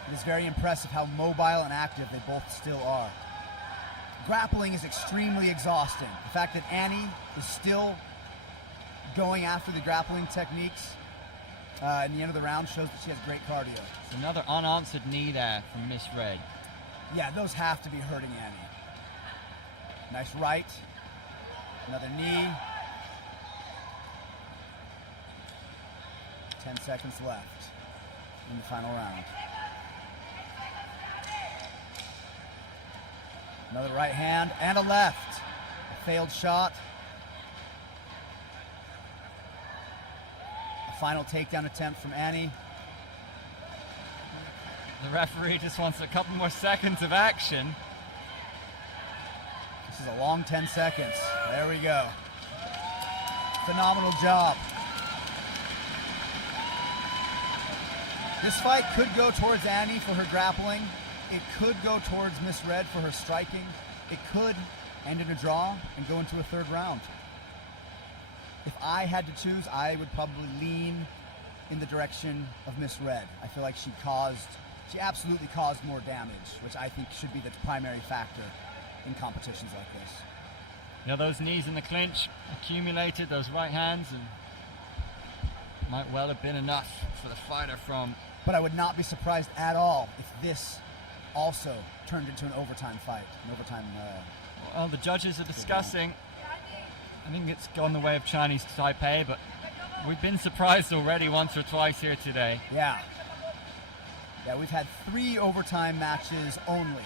it is very impressive how mobile and active they both still are. Grappling is extremely exhausting. The fact that Annie is still going after the grappling techniques in the end of the round shows that she has great cardio. It's another unanswered knee there from Miss Red. Yeah, those have to be hurting Annie. Nice right. Another knee. 10 seconds left in the final round. Another right hand and a left. A failed shot. A final takedown attempt from Annie. The referee just wants a couple more seconds of action. This is a long 10 seconds. There we go. Phenomenal job. This fight could go towards Annie for her grappling. It could go towards Miss Red for her striking. It could end in a draw and go into a third round. If I had to choose, I would probably lean in the direction of Miss Red. I feel like she absolutely caused more damage, which I think should be the primary factor in competitions like this. You know, those knees in the clinch accumulated, those right hands, and might well have been enough for the fighter from... But I would not be surprised at all if this also turned into an overtime fight. Well, the judges are discussing. I think it's gone the way of Chinese Taipei, but we've been surprised already once or twice here today. Yeah, we've had 3 overtime matches only,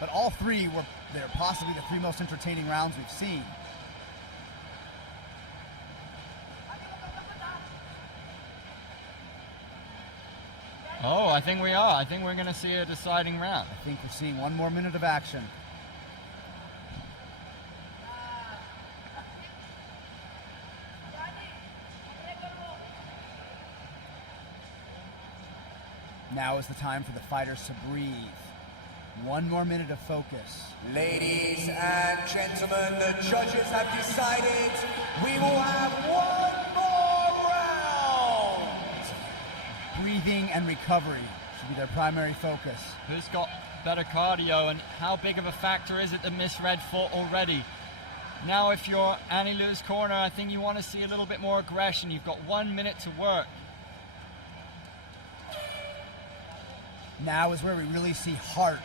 but all 3 they're possibly the 3 most entertaining rounds we've seen. Oh, I think we are. I think we're going to see a deciding round. I think we're seeing one more minute of action. Now is the time for the fighters to breathe. One more minute of focus. Ladies and gentlemen, the judges have decided we will have one more round. Breathing and recovery should be their primary focus. Who's got better cardio, and how big of a factor is it to miss red foot already? Now, if you're Annie Lou's corner, I think you want to see a little bit more aggression. You've got 1 minute to work. Now is where we really see heart,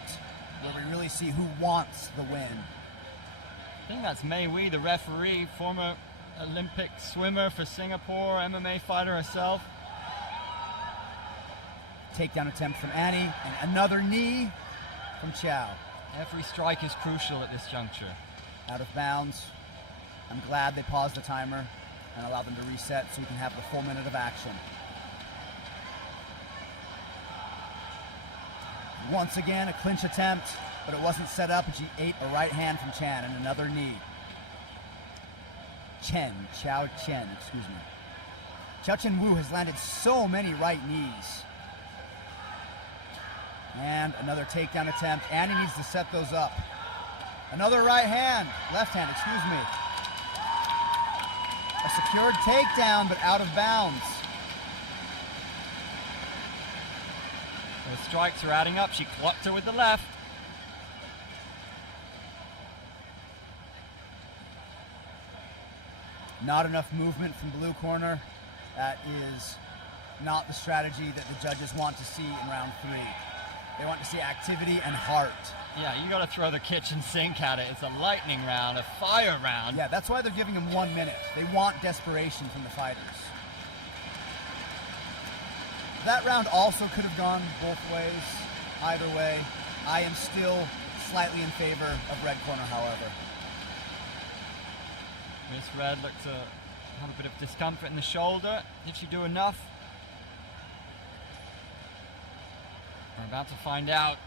where we really see who wants the win. I think that's Mei Wei, the referee, former Olympic swimmer for Singapore, MMA fighter herself. Takedown attempt from Annie, and another knee from Chow. Every strike is crucial at this juncture. Out of bounds. I'm glad they paused the timer and allowed them to reset so we can have the full minute of action. Once again, a clinch attempt, but it wasn't set up, and she ate a right hand from Chan and another knee. Chow Chen, excuse me. Chow Chen Wu has landed so many right knees. And another takedown attempt. Annie needs to set those up. Another right hand, left hand, excuse me. A secured takedown, but out of bounds. The strikes are adding up. She clocked her with the left. Not enough movement from blue corner. That is not the strategy that the judges want to see in round 3. They want to see activity and heart. Yeah, you got to throw the kitchen sink at it. It's a lightning round, a fire round. Yeah, that's why they're giving them 1 minute. They want desperation from the fighters. That round also could have gone both ways. Either way, I am still slightly in favor of red corner, however. Miss Red looked to have a bit of discomfort in the shoulder. Did she do enough? We're about to find out.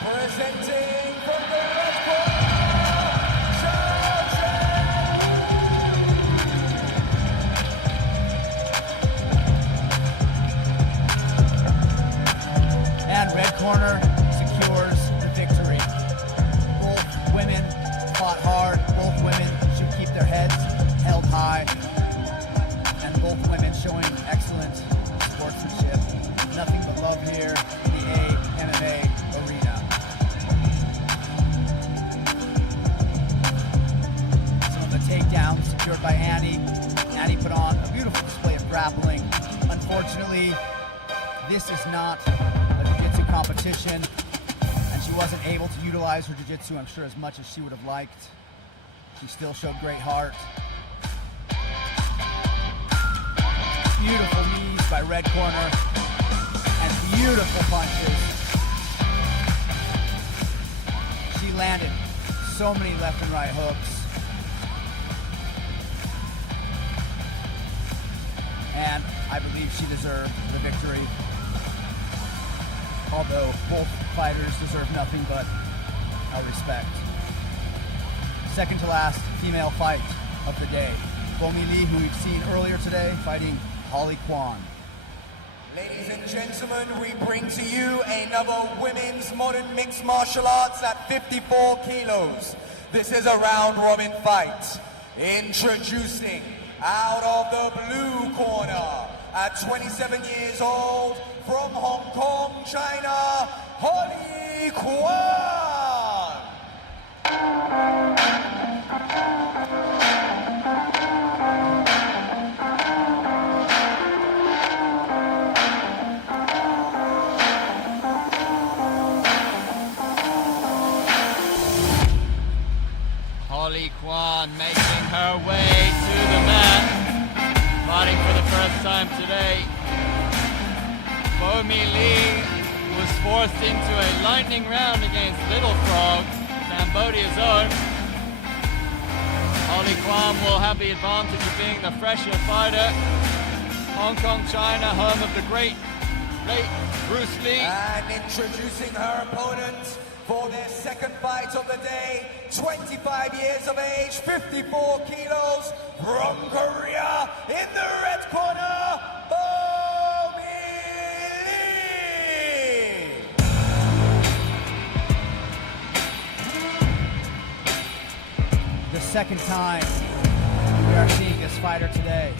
Presenting from the red corner, Chow Chen. And red corner secures the victory. Both women fought hard. Both women should keep their heads held high. And both women showing excellent sportsmanship. Nothing but love here in the AIMAG arena. Takedown secured by Annie. Annie put on a beautiful display of grappling. Unfortunately, this is not a jiu-jitsu competition, and she wasn't able to utilize her jiu-jitsu, I'm sure, as much as she would have liked. She still showed great heart. Beautiful knees by red corner, and beautiful punches. She landed so many left and right hooks. And I believe she deserved the victory. Although both fighters deserve nothing but our respect. Second to last female fight of the day. Bomi Lee, who we've seen earlier today, fighting Holly Kwan. Ladies and gentlemen, we bring to you another women's modern mixed martial arts at 54 kilos. This is a round robin fight. Introducing out of the blue corner, at 27 years old, from Hong Kong, China, Holly Kwan. Holly Kwan making her way to the mat, fighting for the first time today. Bo Mi Lee was forced into a lightning round against Little Frog, Cambodia's own. Holly Kwan will have the advantage of being the fresher fighter. Hong Kong, China, home of the great late Bruce Lee. And introducing her opponent for their second fight of the day, 25 years of age, 54 kilos, from Korea, in the red corner, Bo Mi Lee. The second time we are seeing this fighter today.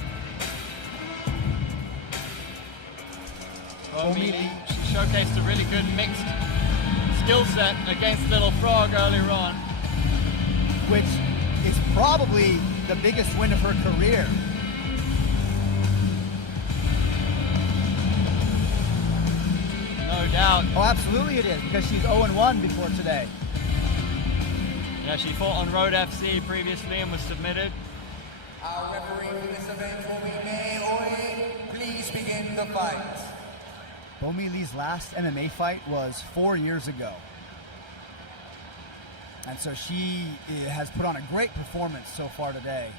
Bo Mi Lee, she showcased a really good mixed skill set against Little Frog earlier on. Which is probably the biggest win of her career. No doubt. Oh, absolutely it is, because she's 0-1 before today. Yeah, she fought on Road FC previously and was submitted. Our referee for this event will be May Oi. Please begin the fight. Bo Mi Lee's last MMA fight was 4 years ago. And so she has put on a great performance so far today.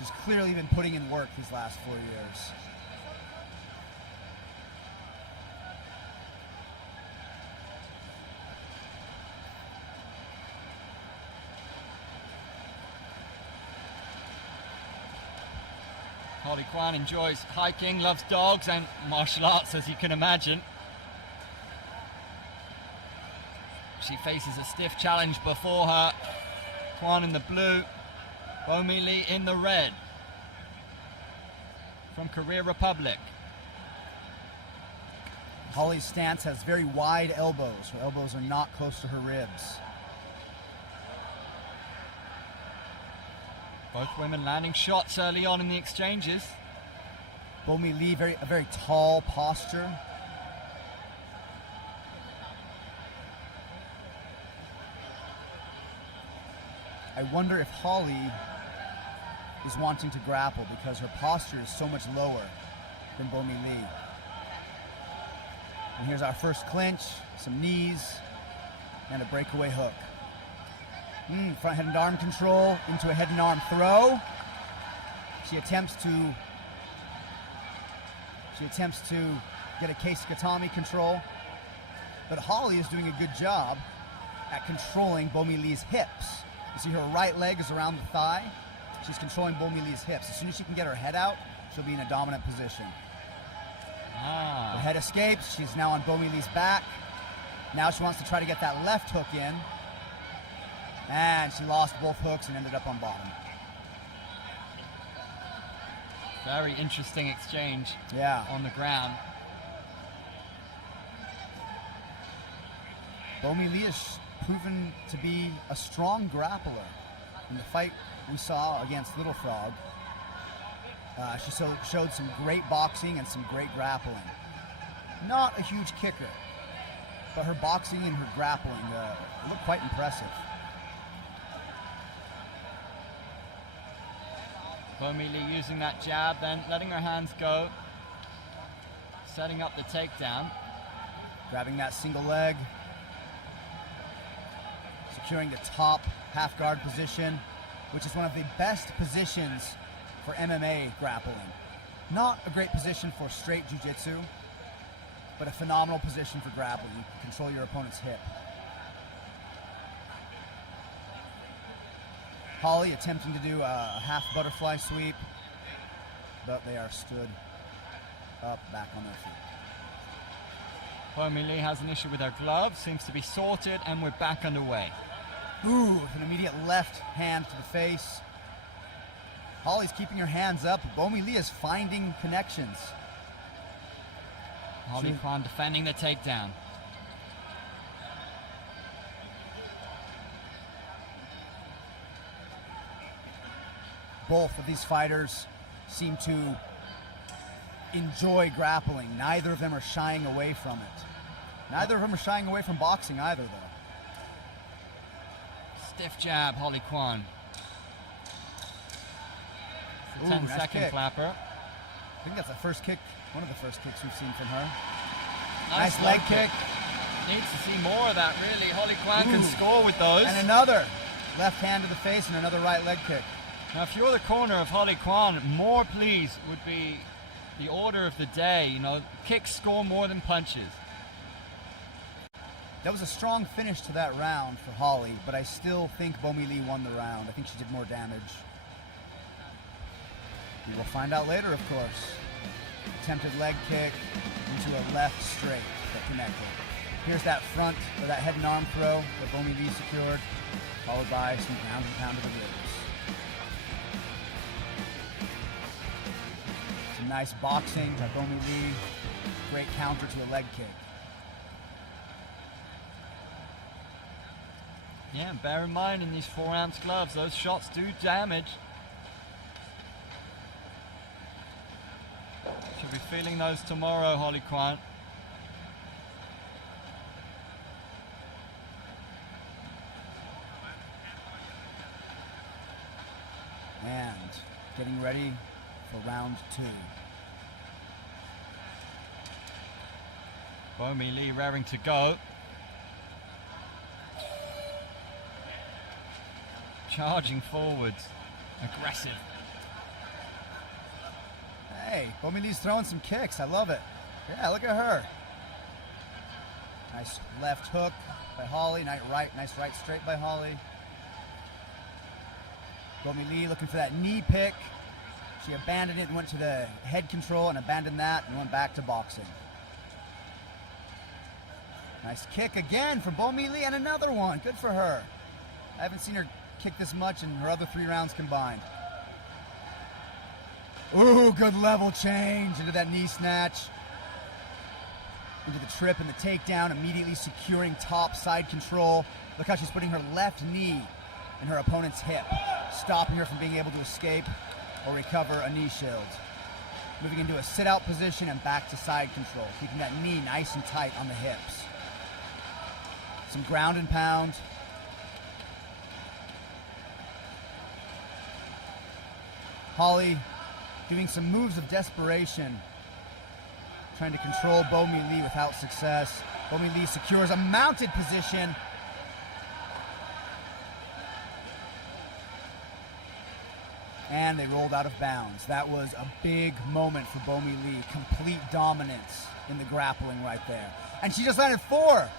She's clearly been putting in work these last 4 years. Holly Kwan enjoys hiking, loves dogs and martial arts, as you can imagine. She faces a stiff challenge before her. Kwan in the blue, Bo Mi Lee in the red. From Korea Republic. Holly's stance has very wide elbows. Her elbows are not close to her ribs. Both women landing shots early on in the exchanges. Bo Mi Lee, a very tall posture. I wonder if Holly is wanting to grapple because her posture is so much lower than Bo Mi Lee. And here's our first clinch, some knees, and a breakaway hook. Front head and arm control into a head and arm throw. She attempts to get a case Katami control. But Holly is doing a good job at controlling Bo Mi Lee's hips. You see her right leg is around the thigh. She's controlling Bo Mi Lee's hips. As soon as she can get her head out, she'll be in a dominant position. Her head escapes. She's now on Bo Mi Lee's back. Now she wants to try to get that left hook in. And she lost both hooks and ended up on bottom. Very interesting exchange on the ground. Bo Mi Lee has proven to be a strong grappler. In the fight we saw against Little Frog, she showed some great boxing and some great grappling. Not a huge kicker, but her boxing and her grappling look quite impressive. Bo Mi Lee using that jab, then letting her hands go, setting up the takedown. Grabbing that single leg, securing the top half guard position, which is one of the best positions for MMA grappling. Not a great position for straight jiu-jitsu, but a phenomenal position for grappling. You can control your opponent's hip. Holly attempting to do a half butterfly sweep, but they are stood up, back on their feet. Bo Mi Lee has an issue with her glove, seems to be sorted, and we're back underway. Ooh, with an immediate left hand to the face. Holly's keeping her hands up. Bo Mi Lee is finding connections. Holly Kwan defending the takedown. Both of these fighters seem to enjoy grappling. Neither of them are shying away from it. Neither of them are shying away from boxing either, though. Stiff jab, Holly Kwan. Ooh, 10-second nice flapper. I think that's the first kick, one of the first kicks we've seen from her. Nice leg kick. Needs to see more of that, really. Holly Kwan can score with those. And another left hand to the face and another right leg kick. Now, if you're the corner of Holly Kwan, more please would be the order of the day. You know, kicks score more than punches. That was a strong finish to that round for Holly, but I still think Bomi Lee won the round. I think she did more damage. We will find out later, of course. Attempted leg kick into a left straight that connected. Here's that front, or that head and arm throw that Bomi Lee secured, followed by some ground and pound to the ribs. Some nice boxing by Bomi Lee. Great counter to a leg kick. Yeah, and bear in mind in these 4-ounce gloves, those shots do damage. She'll be feeling those tomorrow, Holly Kwan. And getting ready for round 2. Bomi Lee raring to go. Charging forwards. Aggressive. Hey, Bomi Lee's throwing some kicks. I love it. Yeah, look at her. Nice left hook by Holly. Nice right straight by Holly. Bomi Lee looking for that knee pick. She abandoned it and went to the head control and abandoned that and went back to boxing. Nice kick again from Bomi Lee and another one. Good for her. I haven't seen her kick this much in her other 3 rounds combined. Ooh, good level change into that knee snatch. Into the trip and the takedown, immediately securing top side control. Look how she's putting her left knee in her opponent's hip, stopping her from being able to escape or recover a knee shield. Moving into a sit-out position and back to side control, keeping that knee nice and tight on the hips. Some ground and pound. Holly doing some moves of desperation, trying to control Bomi Lee without success. Bomi Lee secures a mounted position. And they rolled out of bounds. That was a big moment for Bomi Lee. Complete dominance in the grappling right there. And she just landed 4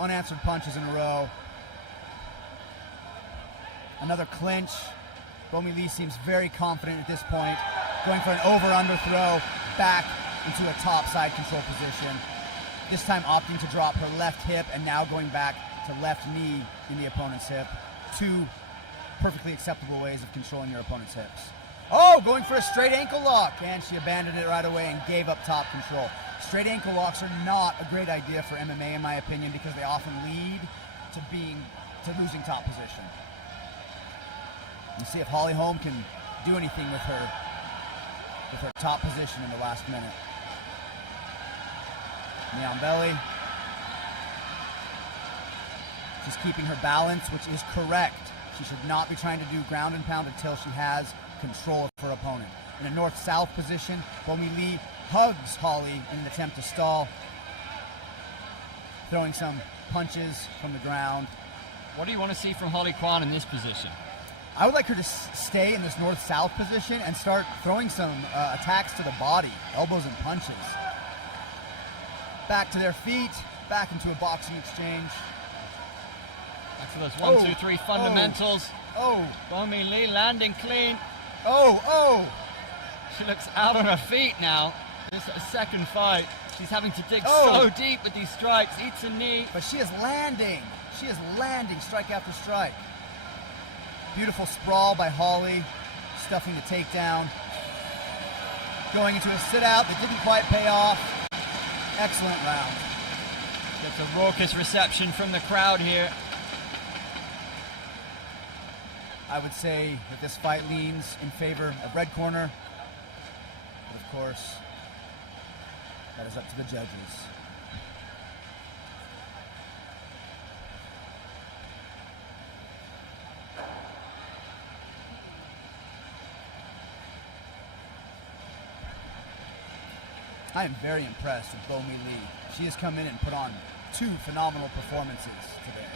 unanswered punches in a row. Another clinch. Bomi Lee seems very confident at this point, going for an over-under throw back into a top side control position. This time opting to drop her left hip and now going back to left knee in the opponent's hip. 2 perfectly acceptable ways of controlling your opponent's hips. Oh, going for a straight ankle lock, and she abandoned it right away and gave up top control. Straight ankle locks are not a great idea for MMA in my opinion because they often lead to losing top position. Let's see if Holly Holm can do anything with her top position in the last minute. Knee on belly. She's keeping her balance, which is correct. She should not be trying to do ground and pound until she has control of her opponent. In a north-south position, Bomi Lee hugs Holly in an attempt to stall, throwing some punches from the ground. What do you want to see from Holly Kwan in this position? I would like her to stay in this north-south position and start throwing some attacks to the body, elbows and punches. Back to their feet, back into a boxing exchange. Back to those 1, 2, 3 fundamentals. Bomi Lee landing clean. She looks out on her feet now. This is a second fight. She's having to dig so deep with these strikes. Eats a knee. But she is landing. She is landing strike after strike. Beautiful sprawl by Holly, stuffing the takedown. Going into a sit-out that didn't quite pay off. Excellent round. Gets a raucous reception from the crowd here. I would say that this fight leans in favor of red corner. But of course, that is up to the judges. I am very impressed with Bo Mi Lee. She has come in and put on 2 phenomenal performances today.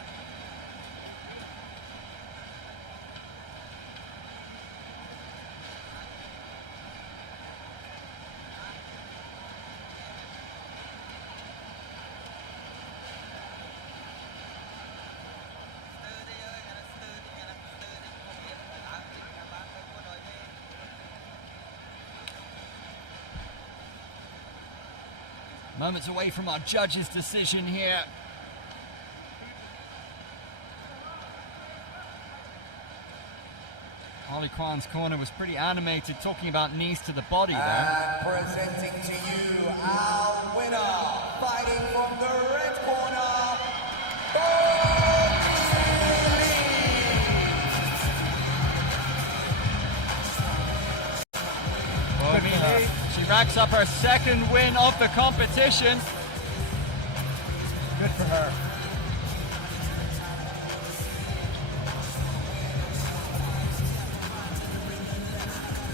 Moments away from our judge's decision here. Holly Kwan's corner was pretty animated, talking about knees to the body there. And presenting to you our winner, fighting from the red corner, Bo Mi Lee. She racks up her 2nd win of the competition. Good for her.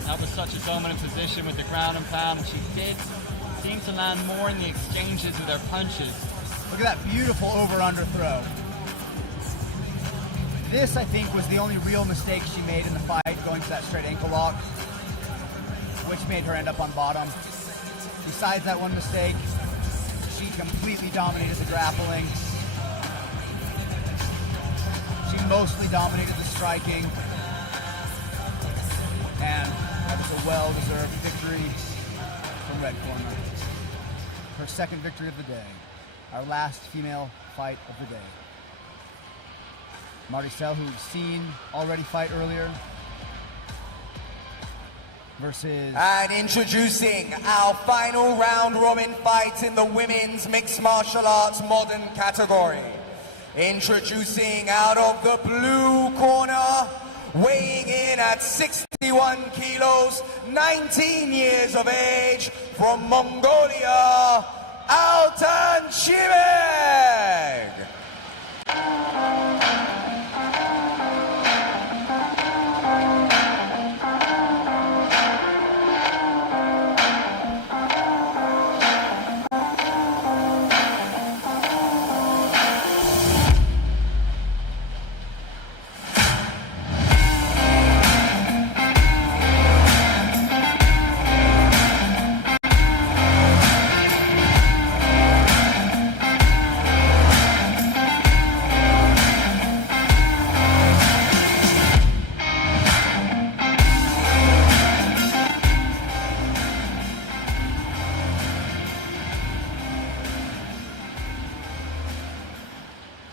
That was such a dominant position with the ground and pound. She did seem to land more in the exchanges with her punches. Look at that beautiful over-under throw. This, I think, was the only real mistake she made in the fight, going to that straight ankle lock, which made her end up on bottom. Besides that one mistake, she completely dominated the grappling. She mostly dominated the striking. And that was a well-deserved victory from Red Corner. Her 2nd victory of the day. Our last female fight of the day. Maricel, who we've seen already fight earlier, versus... And introducing our final round robin fight in the women's mixed martial arts modern category. Introducing out of the blue corner, weighing in at 61 kilos, 19 years of age, from Mongolia, Altan Chimeg.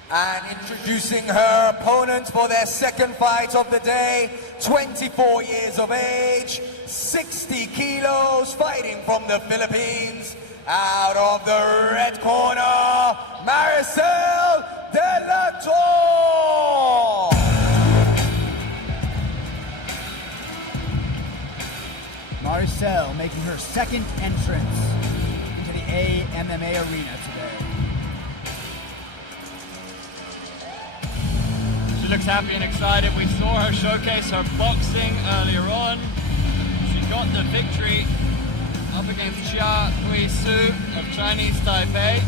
And introducing her opponent for their 2nd fight of the day, 24 years of age, 60 kilos, fighting from the Philippines, out of the red corner, Maricel de la Torre. Maricel making her 2nd entrance into the AIMAG arena today. She looks happy and excited. We saw her showcase her boxing earlier on. She got the victory up against Chia Hui Su of Chinese Taipei.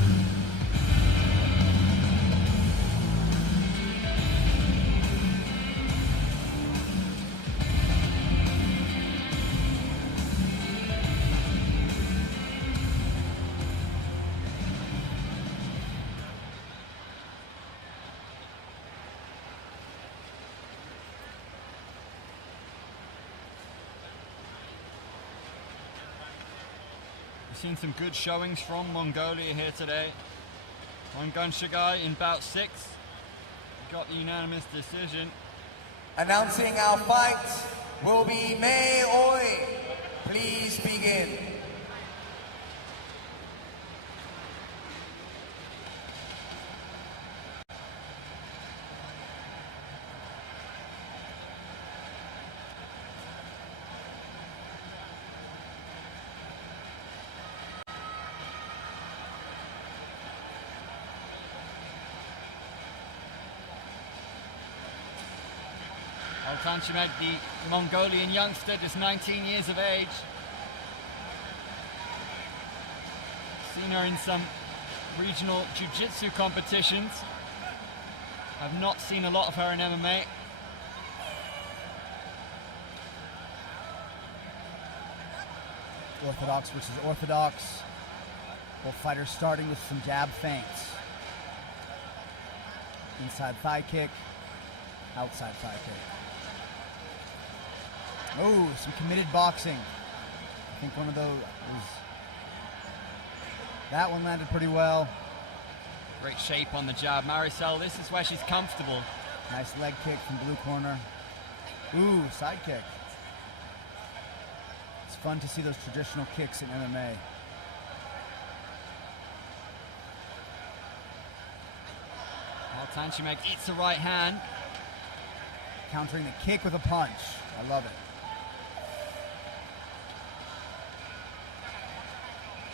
Seen some good showings from Mongolia here today. Ongun Shigai in bout 6 got the unanimous decision. Announcing our fight will be May Oi. Please begin. Altan Chimeg, the Mongolian youngster, just 19 years of age. Seen her in some regional jiu-jitsu competitions. I've not seen a lot of her in MMA. Orthodox versus orthodox. Both fighters starting with some jab feints. Inside thigh kick, outside thigh kick. Oh, some committed boxing. I think one of those was... That one landed pretty well. Great shape on the jab. Maricel, this is where she's comfortable. Nice leg kick from blue corner. Ooh, side kick. It's fun to see those traditional kicks in MMA. Altanchimeg eats the right hand. Countering the kick with a punch. I love it.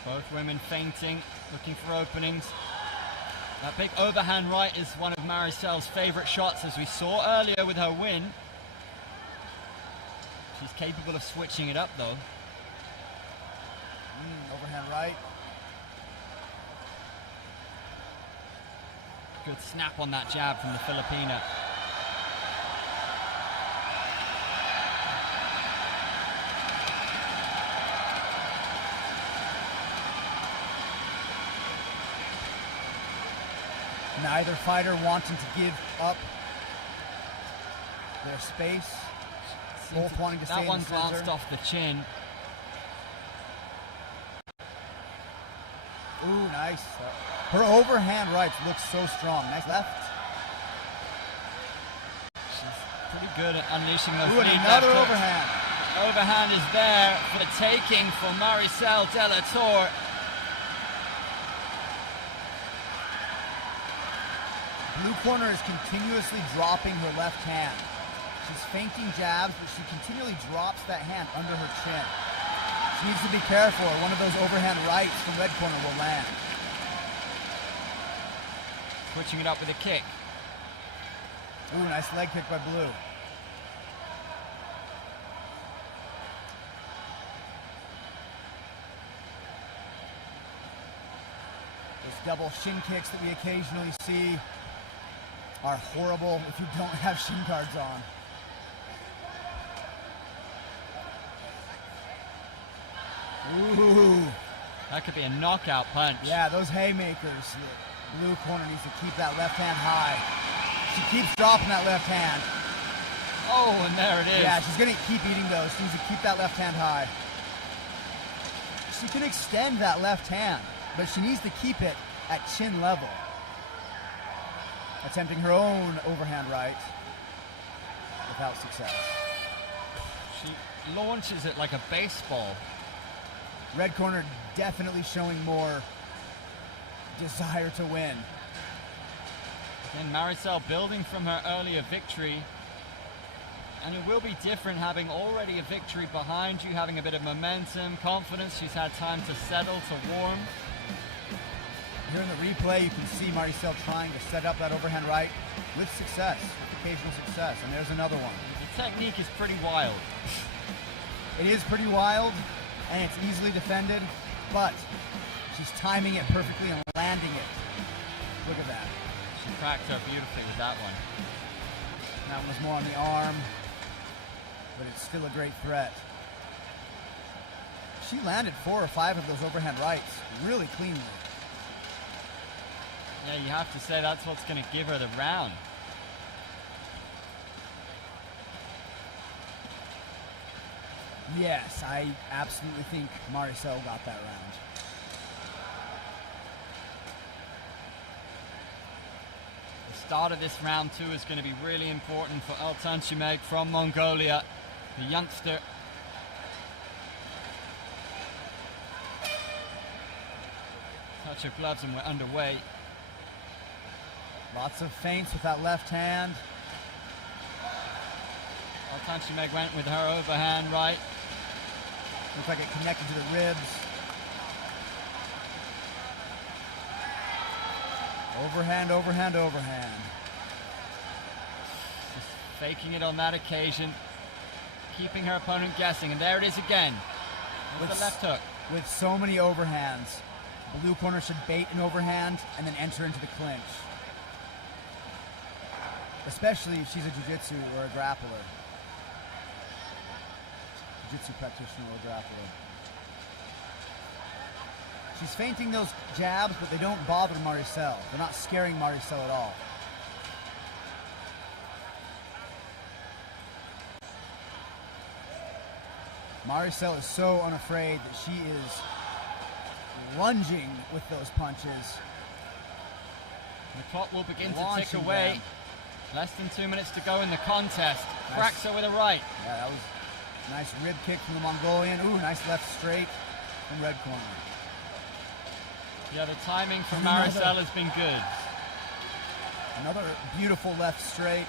Both women feinting, looking for openings. That big overhand right is one of Maricel's favorite shots, as we saw earlier with her win. She's capable of switching it up, though. Overhand right. Good snap on that jab from the Filipina. Neither fighter wanting to give up their space. Both wanting to stay in the center. That one glanced off the chin. Ooh, nice. Her overhand right looks so strong. Nice left. She's pretty good at unleashing those Ooh, and lead another left hooks. overhand. Overhand is there for the taking for Maricel de la Torre. Blue corner is continuously dropping her left hand. She's feinting jabs, but she continually drops that hand under her chin. She needs to be careful, or one of those overhand rights from red corner will land. Switching it up with a kick. Ooh, nice leg kick by blue. Those double shin kicks that we occasionally see are horrible if you don't have shin guards on. Ooh. That could be a knockout punch. Yeah, those haymakers. The blue corner needs to keep that left hand high. She keeps dropping that left hand. Oh, and there it is. Yeah, she's going to keep eating those. She needs to keep that left hand high. She can extend that left hand, but she needs to keep it at chin level. Attempting her own overhand right without success. She launches it like a baseball. Red corner definitely showing more desire to win. And Maricel building from her earlier victory. And it will be different having already a victory behind you, having a bit of momentum, confidence. She's had time to settle, to warm. Here in the replay, you can see Maricel trying to set up that overhand right with success, occasional success. And there's another one. The technique is pretty wild. It is pretty wild, and it's easily defended, but she's timing it perfectly and landing it. Look at that. She cracked her beautifully with that one. That one was more on the arm, but it's still a great threat. She landed 4 or 5 of those overhand rights really cleanly. Yeah, you have to say that's what's going to give her the round. Yes, I absolutely think Maricel got that round. The start of this round 2 is going to be really important for Altanchimeg from Mongolia, the youngster. Touch her gloves and we're underway. Lots of feints with that left hand. Altanchimeg went with her overhand right. Looks like it connected to the ribs. Overhand, overhand, overhand. Just faking it on that occasion. Keeping her opponent guessing. And there it is again. With the left hook. With so many overhands, Blue corner should bait an overhand and then enter into the clinch. Especially if she's a jiu-jitsu or a grappler. Jiu-jitsu practitioner or grappler. She's feinting those jabs, but they don't bother Maricel. They're not scaring Maricel at all. Maricel is so unafraid that she is lunging with those punches. The clock will begin to tick Launching away. them. Less than 2 minutes to go in the contest. Nice. Cracks her with a right. Yeah, that was a nice rib kick from the Mongolian. Ooh, nice left straight from red corner. Yeah, the timing from Another- Maricel has been good. Another beautiful left straight.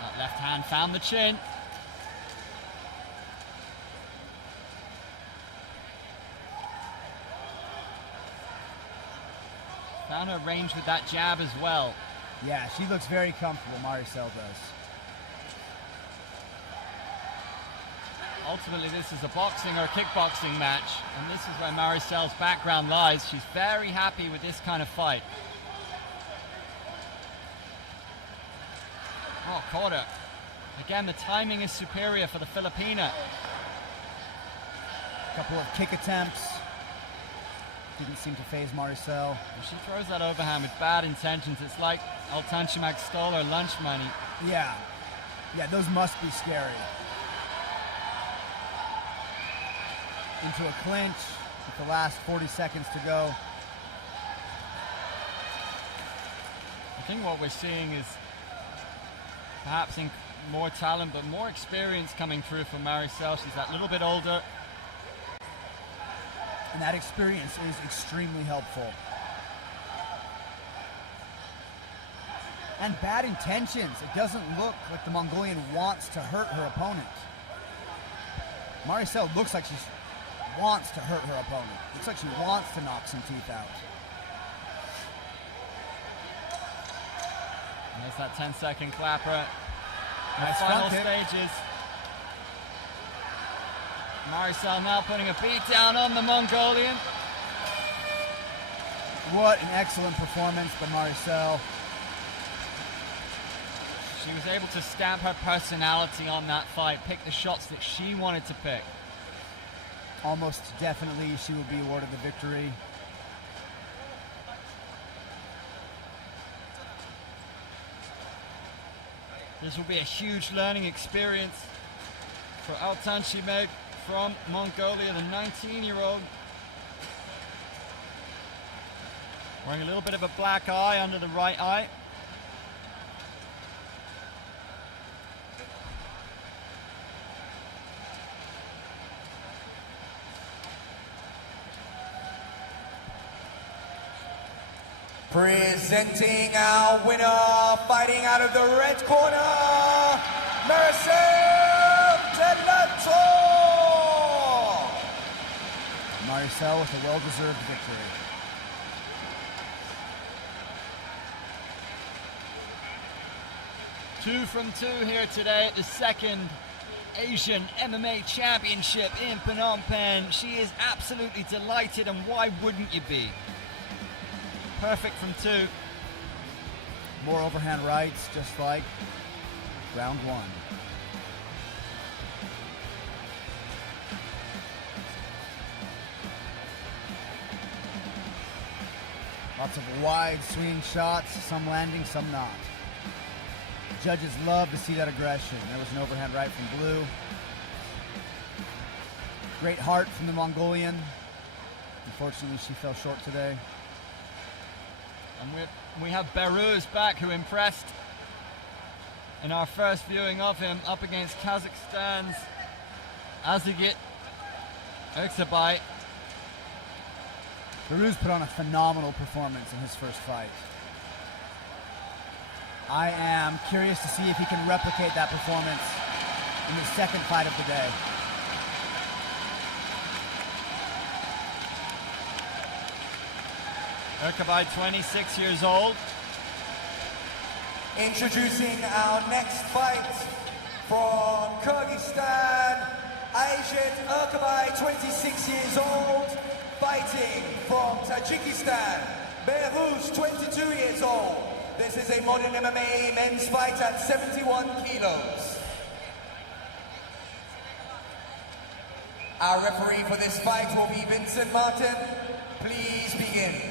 That left hand found the chin. Found her range with that jab as well. Yeah, she looks very comfortable, Maricel does. Ultimately, this is a boxing or kickboxing match, and this is where Maricel's background lies. She's very happy with this kind of fight. Oh, caught her. Again, the timing is superior for the Filipina. A couple of kick attempts. Didn't seem to faze Maricel. And she throws that overhand with bad intentions. It's like Altanchimag stole her lunch money. Yeah. Yeah, those must be scary. Into a clinch with the last 40 seconds to go. I think what we're seeing is perhaps more talent, but more experience coming through from Maricel. She's that little bit older. And that experience is extremely helpful. And bad intentions. It doesn't look like the Mongolian wants to hurt her opponent. Maricel looks like she wants to hurt her opponent. Looks like she wants to knock some teeth out. And there's that 10-second clapper. Nice Final front kick. stages. Maricel now putting a beat down on the Mongolian. What an excellent performance by Maricel. She was able to stamp her personality on that fight, pick the shots that she wanted to pick. Almost definitely she will be awarded the victory. This will be a huge learning experience for Altanchimag from Mongolia, the 19-year-old. Wearing a little bit of a black eye under the right eye. Presenting our winner, fighting out of the red corner, Maricel Delator! Maricel with a well-deserved victory. Two from two here today at the second Asian MMA Championship in Phnom Penh. She is absolutely delighted, and why wouldn't you be? Perfect from two. More overhand rights, just like round one. Lots of wide swing shots, some landing, some not. Judges love to see that aggression. There was an overhand right from Blue. Great heart from the Mongolian. Unfortunately, she fell short today. And we have Beruz back, who impressed in our first viewing of him, up against Kazakhstan's Azigit Erksabay. Beruz put on a phenomenal performance in his first fight. I am curious to see if he can replicate that performance in his second fight of the day. Erksabay, 26 years old. Introducing our next fight from Kyrgyzstan, Ajit Erkabai, 26 years old, fighting from Tajikistan, Behruz, 22 years old. This is a modern MMA men's fight at 71 kilos. Our referee for this fight will be Vincent Martin. Please begin.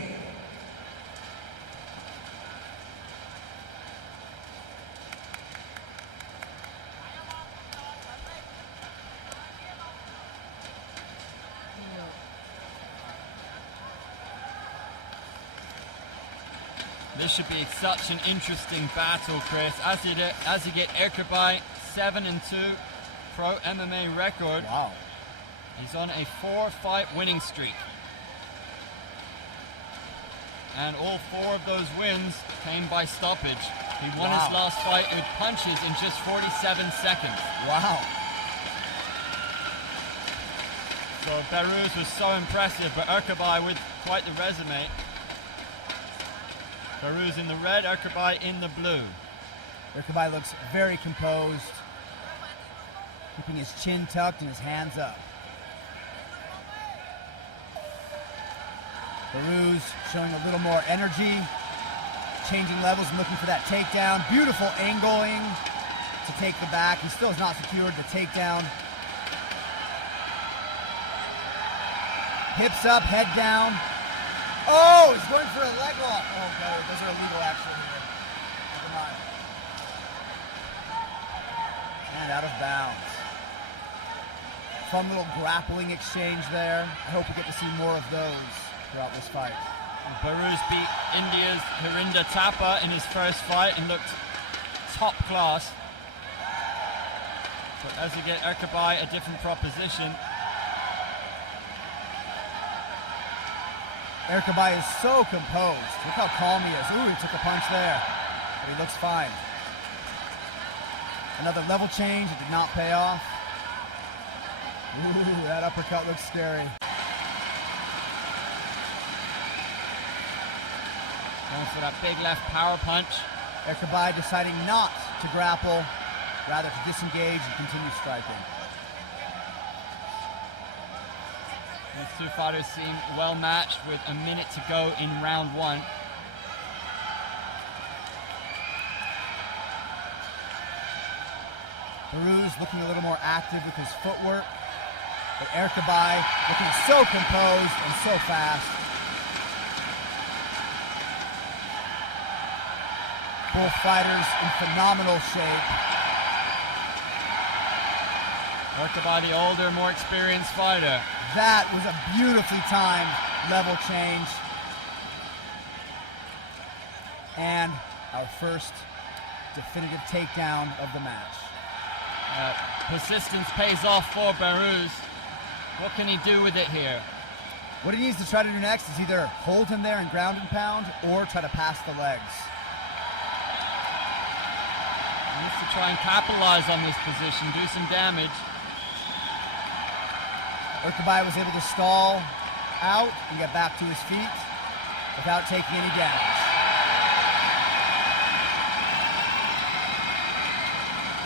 This should be such an interesting battle, Chris. As you get Erkabai, 7-2 pro MMA record. Wow. He's on a 4-fight winning streak. And all 4 of those wins came by stoppage. He won his last fight with punches in just 47 seconds. Wow. So Behruz was so impressive, but Erkabai with quite the resume. Behruz in the red, Erkabai in the blue. Erkabai looks very composed, keeping his chin tucked and his hands up. Behruz showing a little more energy, changing levels and looking for that takedown. Beautiful angling to take the back. He still has not secured the takedown. Hips up, head down. Oh, he's going for a leg lock. Oh, no, those are illegal action here. Never mind. And out of bounds. Fun little grappling exchange there. I hope we get to see more of those throughout this fight. Behruz beat India's Harinder Thapa in his first fight and looked top class. But as you get Erkabai, a different proposition. Erkabai is so composed. Look how calm he is. Ooh, he took a punch there, but he looks fine. Another level change. It did not pay off. Ooh, that uppercut looks scary. Going for that big left power punch. Erkabai deciding not to grapple, rather to disengage and continue striking. These 2 fighters seem well matched with a minute to go in round 1. Behruz looking a little more active with his footwork, but Erkabai looking so composed and so fast. Both fighters in phenomenal shape. Erkabai, the older, more experienced fighter. That was a beautifully timed level change. And our first definitive takedown of the match. Persistence pays off for Behruz. What can he do with it here? What he needs to try to do next is either hold him there and ground and pound or try to pass the legs. He needs to try and capitalize on this position, do some damage. Erkabai was able to stall out and get back to his feet without taking any damage.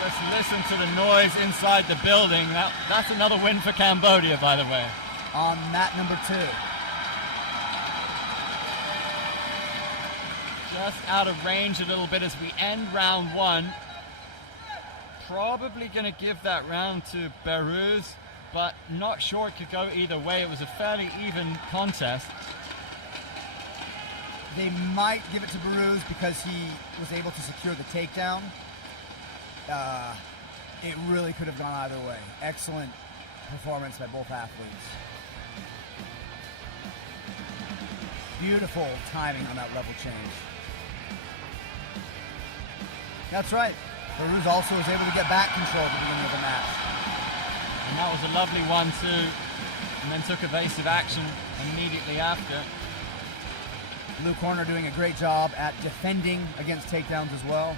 Just listen to the noise inside the building. That's another win for Cambodia, by the way. On mat number 2. Just out of range a little bit as we end round 1. Probably going to give that round to Behruz, but not sure it could go either way. It was a fairly even contest. They might give it to Behruz because he was able to secure the takedown. It really could have gone either way. Excellent performance by both athletes. Beautiful timing on that level change. That's right. Behruz also was able to get back control at the beginning of the match. And that was a lovely one too. And then took evasive action immediately after. Blue corner doing a great job at defending against takedowns as well.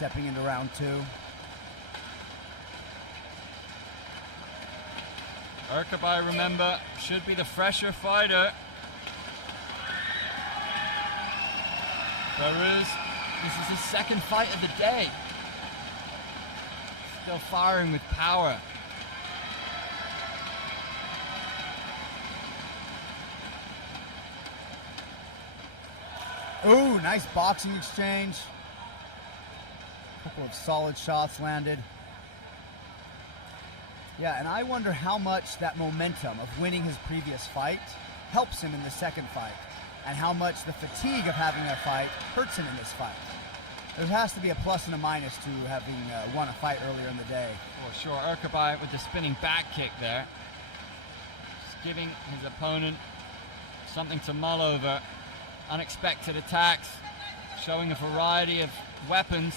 stepping into round 2. Urkabai, remember, should be the fresher fighter. Behrooz, this is his second fight of the day. Still firing with power. Ooh, nice boxing exchange. Couple of solid shots landed. Yeah, and I wonder how much that momentum of winning his previous fight helps him in the second fight, and how much the fatigue of having that fight hurts him in this fight. There has to be a plus and a minus to having won a fight earlier in the day. For sure, Urkabai with the spinning back kick there. Just giving his opponent something to mull over. Unexpected attacks, showing a variety of weapons.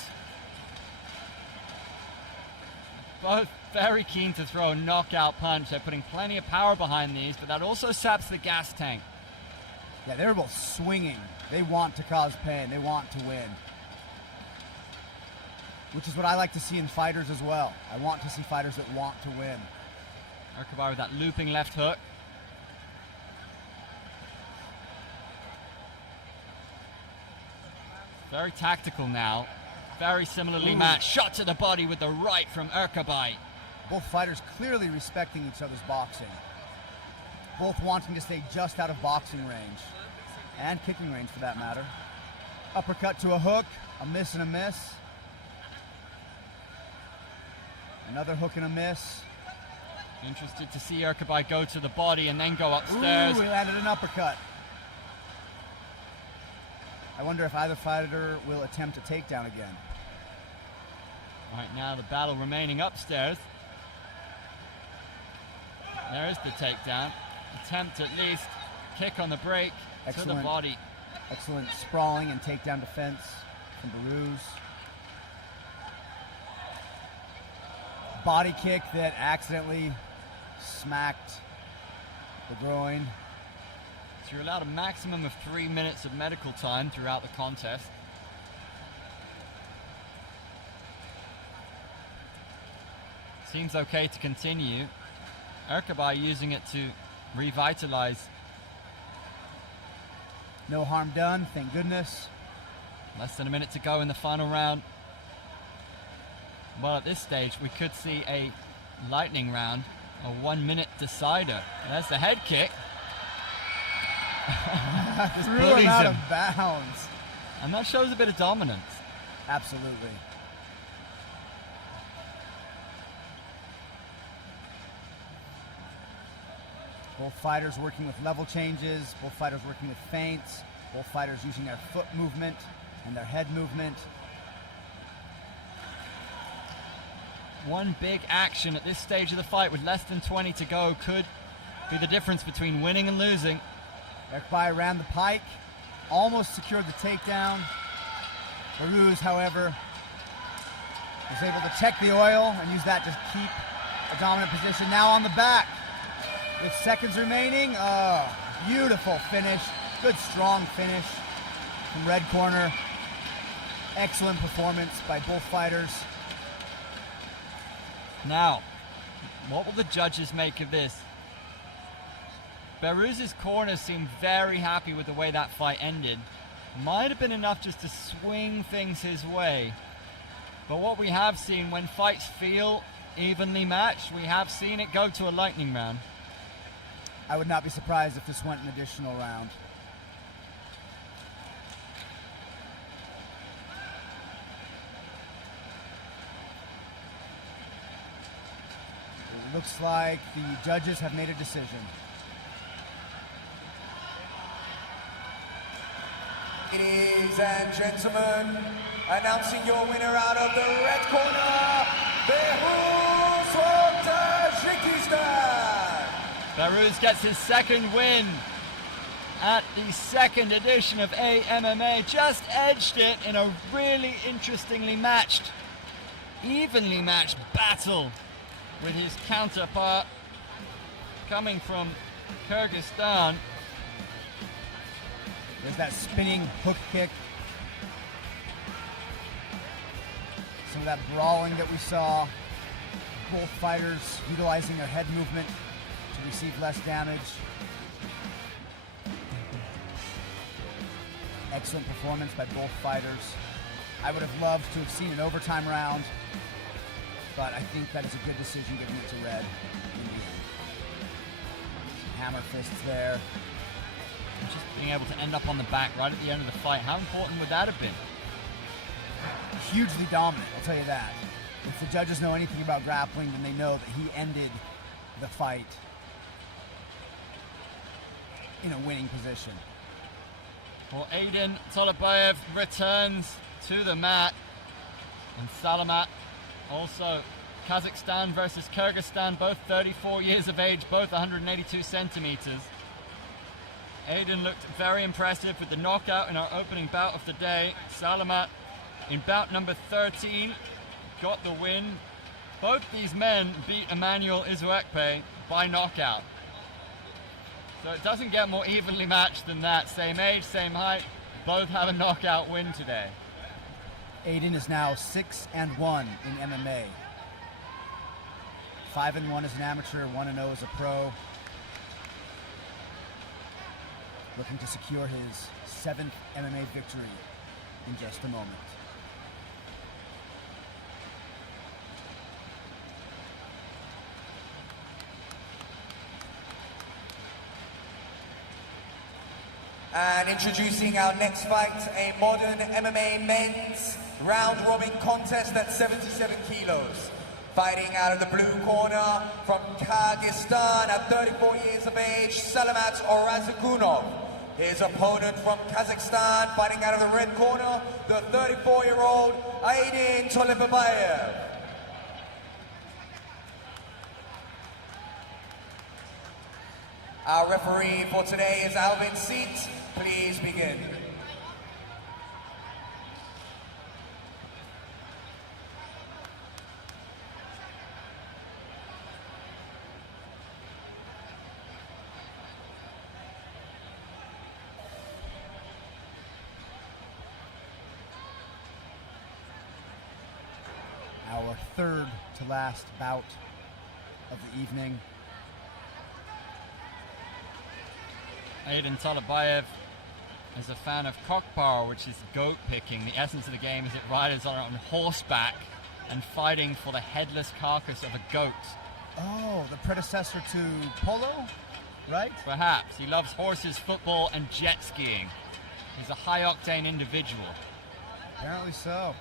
Both very keen to throw a knockout punch. They're putting plenty of power behind these, but that also saps the gas tank. Yeah, they're both swinging. They want to cause pain. They want to win. Which is what I like to see in fighters as well. I want to see fighters that want to win. Urkabai with that looping left hook. Very tactical now. Very similarly matched. Shot to the body with the right from Urkabai. Both fighters clearly respecting each other's boxing. Both wanting to stay just out of boxing range. And kicking range for that matter. Uppercut to a hook. A miss and a miss. Another hook and a miss. Interested to see Urkabai go to the body and then go upstairs. Ooh, he landed an uppercut. I wonder if either fighter will attempt a takedown again. Right now the battle remaining upstairs. There is the takedown. Attempt at least. Kick on the break to the body. Excellent sprawling and takedown defense from Behrooz. Body kick that accidentally smacked the groin. So you're allowed a maximum of 3 minutes of medical time throughout the contest. Seems okay to continue. Urkabai using it to revitalize. No harm done, thank goodness. Less than a minute to go in the final round. Well, at this stage, we could see a lightning round, a 1 minute decider. There's the head kick. Just Threw him out of bounds. And that shows a bit of dominance. Absolutely. Both fighters working with level changes, both fighters working with feints, both fighters using their foot movement and their head movement. One big action at this stage of the fight with less than 20 to go could be the difference between winning and losing. Urkabai ran the pike, almost secured the takedown. Behrooz, however, was able to check the oil and use that to keep a dominant position. Now on the back, with seconds remaining. Oh, beautiful finish. Good, strong finish from red corner. Excellent performance by both fighters. Now, what will the judges make of this? Behruz's corner seemed very happy with the way that fight ended. Might have been enough just to swing things his way. But what we have seen when fights feel evenly matched, we have seen it go to a lightning round. I would not be surprised if this went an additional round. It looks like the judges have made a decision. Ladies and gentlemen, announcing your winner out of the red corner, Behrooz from Tajikistan. Behrooz gets his second win at the second edition of AIMAG. Just edged it in a really interestingly matched, evenly matched battle with his counterpart coming from Kyrgyzstan. There's that spinning hook kick. of that brawling that we saw. Both fighters utilizing their head movement to receive less damage. Excellent performance by both fighters. I would have loved to have seen an overtime round, but I think that is a good decision giving it to Red in the end. Some hammer fists there. And just being able to end up on the back right at the end of the fight, how important would that have been? Hugely dominant, I'll tell you that. If the judges know anything about grappling, then they know that he ended the fight in a winning position. Well, Aiden Tolabayev returns to the mat, and Salamat also. Kazakhstan versus Kyrgyzstan, both 34 years of age, both 182 centimeters. Aiden looked very impressive with the knockout in our opening bout of the day. Salamat in bout number 13 got the win. Both these men beat Emmanuel Izuekpe by knockout. So it doesn't get more evenly matched than that. Same age, same height, both have a knockout win today. Aiden is now 6-1 in MMA. 5-1 as an amateur, 1-0 as a pro. Looking to secure his 7th MMA victory in just a moment. And introducing our next fight, a modern MMA men's round-robin contest at 77 kilos. Fighting out of the blue corner from Kyrgyzstan at 34 years of age, Salamat Orazagunov. His opponent from Kazakhstan, fighting out of the red corner, the 34-year-old Aidin Tolibayev. Our referee for today is Alvin Seat. Please begin. Our third to last bout of the evening. Aiden Tolabayev is a fan of cockparr, which is goat picking. The essence of the game is it riders are on horseback and fighting for the headless carcass of a goat. Oh, the predecessor to polo, right? Perhaps. He loves horses, football, and jet skiing. He's a high-octane individual. Apparently so.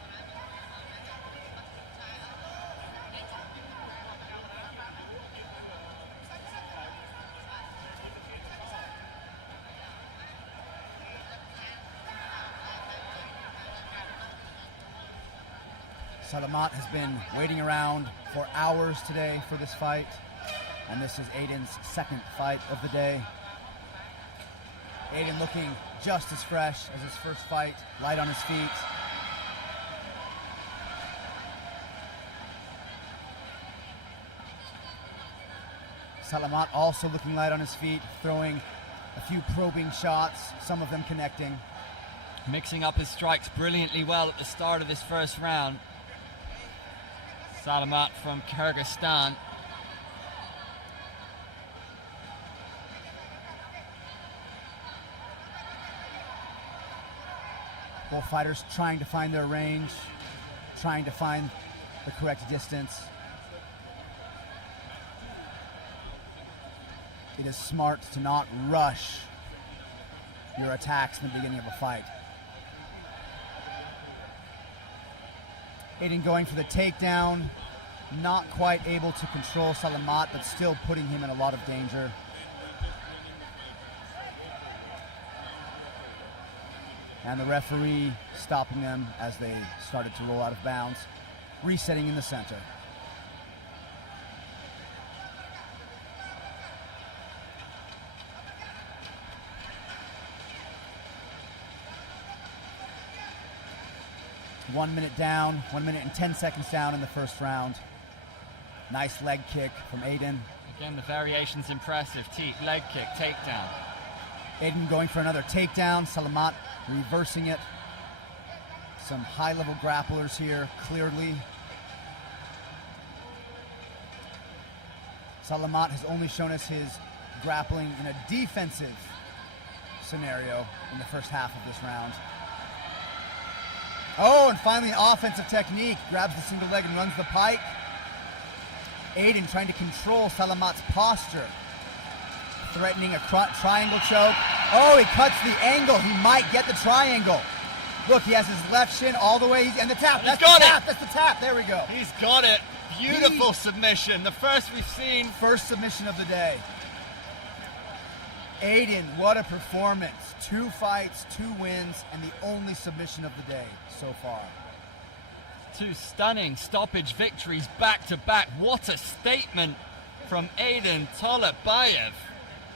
Salamat has been waiting around for hours today for this fight, and this is Aiden's second fight of the day. Aiden looking just as fresh as his first fight, light on his feet. Salamat also looking light on his feet, throwing a few probing shots, some of them connecting. Mixing up his strikes brilliantly well at the start of this first round. Salamat from Kyrgyzstan. Both fighters trying to find their range, trying to find the correct distance. It is smart to not rush your attacks in the beginning of a fight. Aiden going for the takedown, not quite able to control Salamat, but still putting him in a lot of danger. And the referee stopping them as they started to roll out of bounds, resetting in the center. One minute down, 1 minute and 10 seconds down in the first round. Nice leg kick from Aiden. Again, the variation's impressive. Leg kick, takedown. Aiden going for another takedown. Salamat reversing it. Some high-level grapplers here, clearly. Salamat has only shown us his grappling in a defensive scenario in the first half of this round. Oh, and finally an offensive technique. Grabs the single leg and runs the pike. Aiden trying to control Salamat's posture. Threatening a triangle choke. Oh, he cuts the angle. He might get the triangle. Look, he has his left shin all the way. And the tap. That's the tap. That's the tap. There we go. He's got it. Beautiful submission. The first we've seen. First submission of the day. Aiden, what a performance. 2 fights, 2 wins, and the only submission of the day so far. 2 stunning stoppage victories back to back. What a statement from Aiden Tolabayev.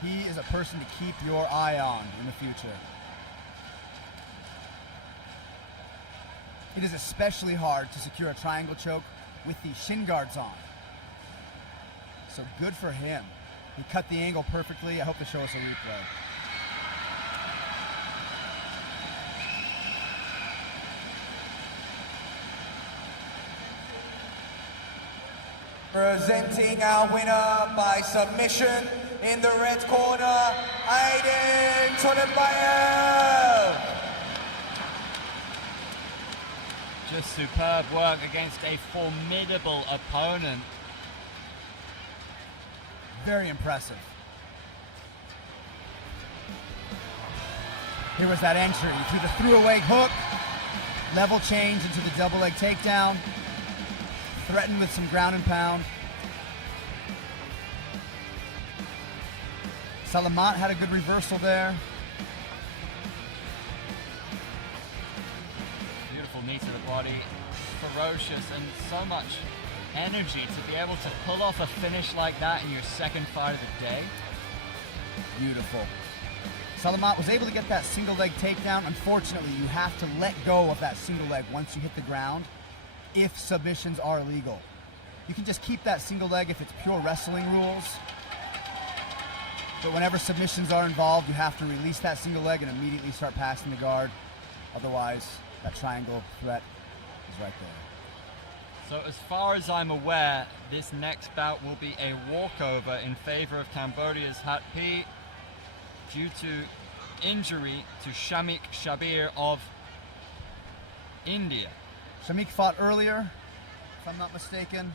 He is a person to keep your eye on in the future. It is especially hard to secure a triangle choke with the shin guards on. So good for him. He cut the angle perfectly. I hope they show us a replay. Presenting our winner by submission in the red corner, Aiden Tolabayev. Just superb work against a formidable opponent. Very impressive. Here was that entry. He threw the throw-away hook, level change into the double leg takedown, threatened with some ground and pound. Salamat had a good reversal there. Beautiful knee to the body, ferocious, and so much energy to be able to pull off a finish like that in your second fight of the day. Beautiful. Salamat was able to get that single leg takedown. Unfortunately, you have to let go of that single leg once you hit the ground if submissions are illegal. You can just keep that single leg if it's pure wrestling rules. But whenever submissions are involved, you have to release that single leg and immediately start passing the guard. Otherwise, that triangle threat is right there. So as far as I'm aware, this next bout will be a walkover in favor of Cambodia's Hat P due to injury to Shamik Shabir of India. Shamik fought earlier, if I'm not mistaken.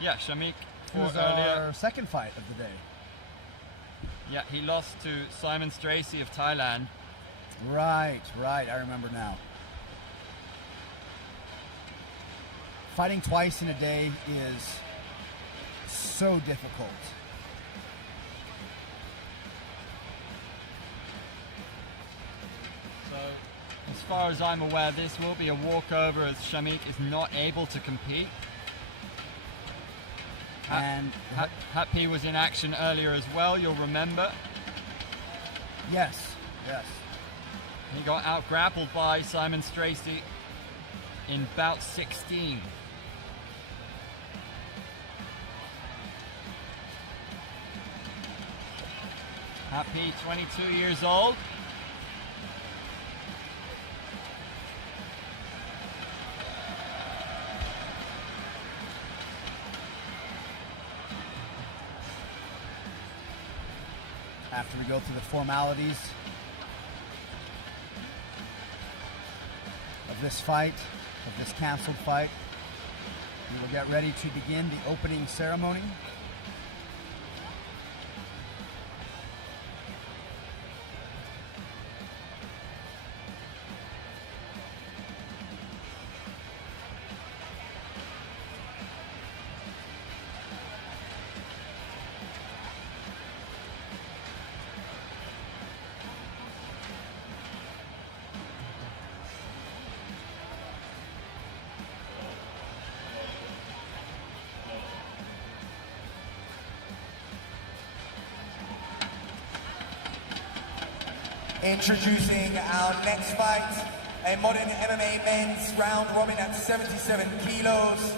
Yeah, Shamik It was fought earlier. our second fight of the day. Yeah, he lost to Simon Stracy of Thailand. Right, I remember now. Fighting twice in a day is so difficult. So, as far as I'm aware, this will be a walkover as Shamik is not able to compete. And Happy was in action earlier as well, you'll remember. yes. He got out grappled by Simon Stracy in bout 16. Happy, 22 years old. After we go through the formalities of this fight, of this canceled fight, we will get ready to begin the opening ceremony. Introducing our next fight, a modern MMA men's round robin at 77 kilos.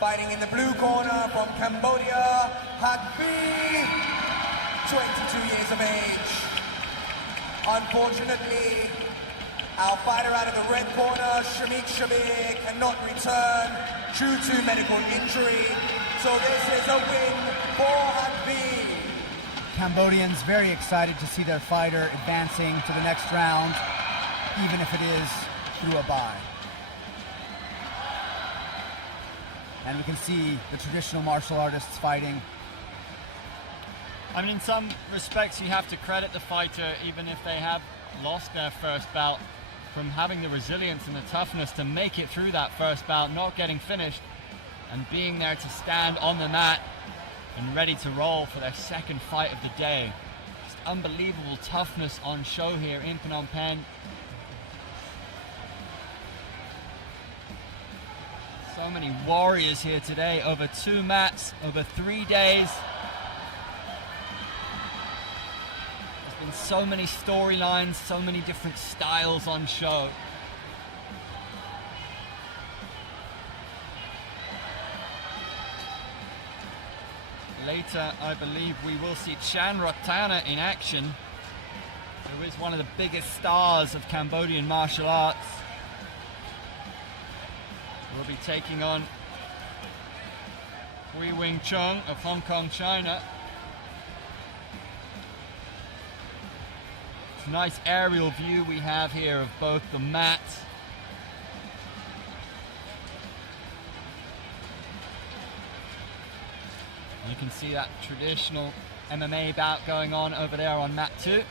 Fighting in the blue corner from Cambodia, Hagbi, 22 years of age. Unfortunately, Our fighter out of the red corner, Shamik, cannot return due to medical injury. So this is a win for Hatbi. Cambodians very excited to see their fighter advancing to the next round, even if it is through a bye. And we can see the traditional martial artists fighting. I mean, in some respects, you have to credit the fighter, even if they have lost their first bout, from having the resilience and the toughness to make it through that first bout, not getting finished, and being there to stand on the mat and ready to roll for their second fight of the day. Just unbelievable toughness on show here in Phnom Penh. So many warriors here today, over 2 mats, over 3 days. There's been so many storylines, so many different styles on show. Later, I believe we will see Chan Ratana in action, who is one of the biggest stars of Cambodian martial arts. We'll be taking on Hui Wing Chung of Hong Kong, China. It's a nice aerial view we have here of both the mat. You can see that traditional MMA bout going on over there on mat 2.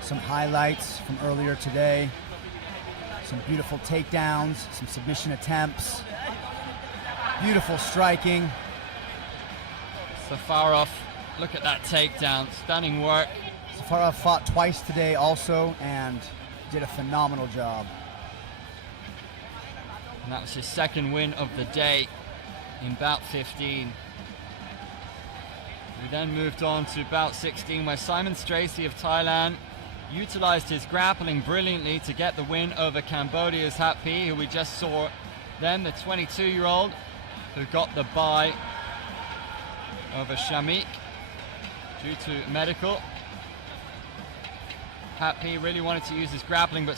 Some highlights from earlier today. Some beautiful takedowns, some submission attempts. Beautiful striking. Safarov, look at that takedown, stunning work. Safarov fought twice today also and did a phenomenal job. And that was his second win of the day in bout 15. We then moved on to bout 16, where Simon Stracey of Thailand utilized his grappling brilliantly to get the win over Cambodia's Hatpi, who we just saw. Then the 22-year-old who got the bye over Shamik due to medical. Hatpi really wanted to use his grappling, but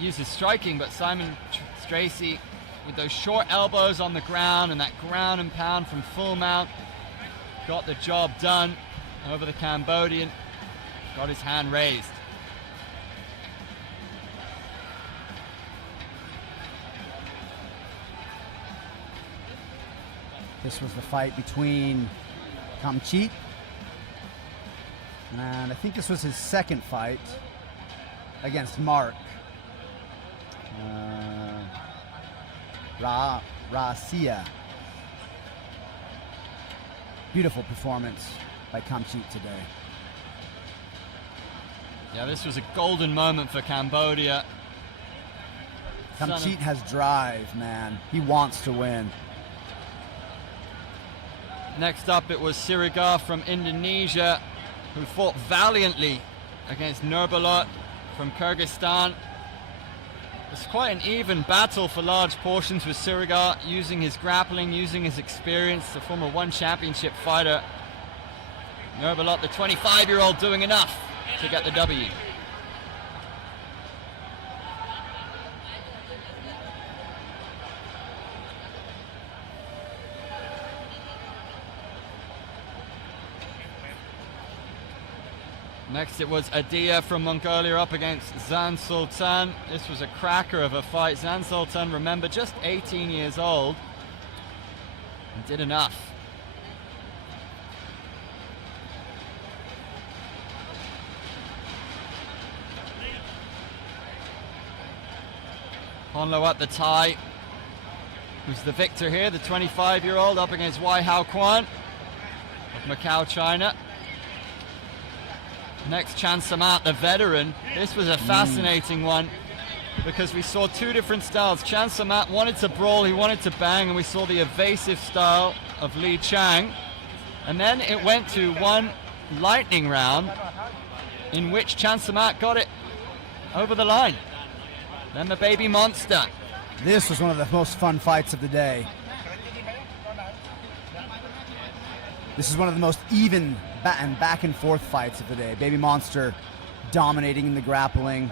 use his striking, but Simon Stracey, with those short elbows on the ground and that ground and pound from full mount, got the job done over the Cambodian, got his hand raised. This was the fight between Kamchit, and I think this was his second fight against Mark. Rasia. Beautiful performance by Kamchit today. Yeah, this was a golden moment for Cambodia. Kamchit has drive, man. He wants to win. Next up, it was Sirigar from Indonesia, who fought valiantly against Nurbalot from Kyrgyzstan. It's quite an even battle for large portions, with Sirigar using his grappling, using his experience, the former one championship fighter. Nurbalot, the 25-year-old, doing enough to get the W. Next it was Adia from Mongolia up against Zan Sultan. This was a cracker of a fight. Zan Sultan, remember, just 18 years old, and did enough. Honlo at the tie. who's the victor here, the 25-year-old, up against Wai Hao Kwan of Macau, China. Next, Chan Samat, the veteran. This was a fascinating one because we saw two different styles. Chan Samat wanted to brawl, he wanted to bang, and we saw the evasive style of Li Chang. And then it went to one lightning round in which Chan Samat got it over the line. Then the baby monster. This was one of the most fun fights of the day. This is one of the most even back and forth fights of the day. Baby Monster dominating in the grappling.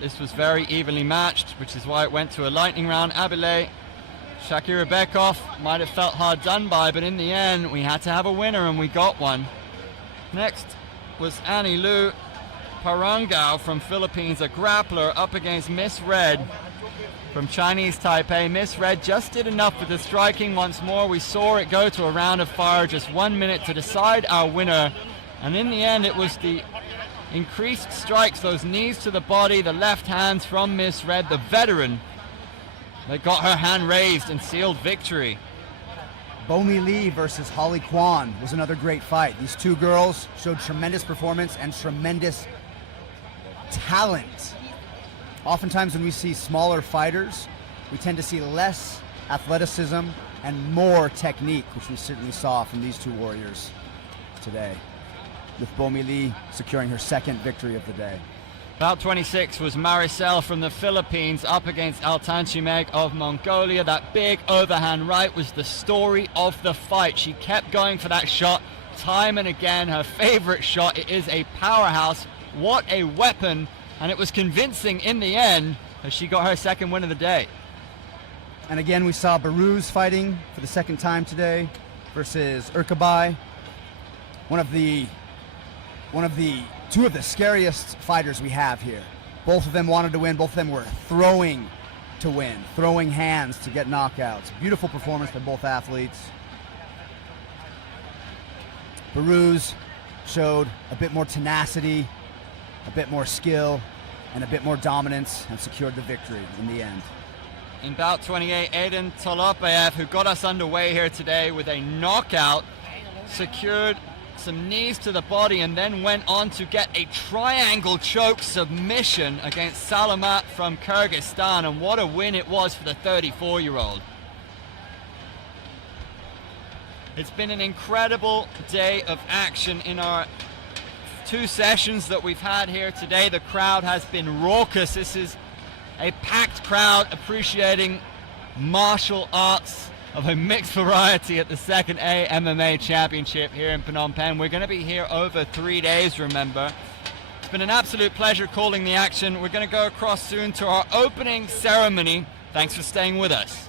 This was very evenly matched, which is why it went to a lightning round. Abile, Shakira Bekov might have felt hard done by, but in the end we had to have a winner and we got one. Next was Annie Lu Parangao from Philippines, a grappler, up against Miss Red from Chinese Taipei. Miss Red just did enough with the striking once more. We saw it go to a round of fire, just 1 minute to decide our winner. And in the end, it was the increased strikes, those knees to the body, the left hands from Miss Red, the veteran, that got her hand raised and sealed victory. Bomi Lee versus Holly Kwan was another great fight. These two girls showed tremendous performance and tremendous talent. Oftentimes when we see smaller fighters, we tend to see less athleticism and more technique, which we certainly saw from these two warriors today, with Bomi Lee securing her second victory of the day. Bout 26 was Maricel from the Philippines up against Altanchimeg of Mongolia. That big overhand right was the story of the fight. She kept going for that shot time and again, her favorite shot. It is a powerhouse. What a weapon. And it was convincing in the end as she got her second win of the day. And again, we saw Baruz fighting for the second time today versus Urkabai. Two of the scariest fighters we have here. Both of them wanted to win. Both of them were throwing to win, throwing hands to get knockouts. Beautiful performance by both athletes. Baruz showed a bit more tenacity, a bit more skill, and a bit more dominance, and secured the victory in the end. In bout 28, Aiden Tolopaev, who got us underway here today with a knockout, secured some knees to the body and then went on to get a triangle choke submission against Salamat from Kyrgyzstan, and what a win it was for the 34-year-old. It's been an incredible day of action in our two sessions that we've had here today. The crowd has been raucous. This is a packed crowd appreciating martial arts of a mixed variety at the second AIMAG Championship here in Phnom Penh. We're going to be here over 3 days, remember. It's been an absolute pleasure calling the action. We're going to go across soon to our opening ceremony. Thanks for staying with us.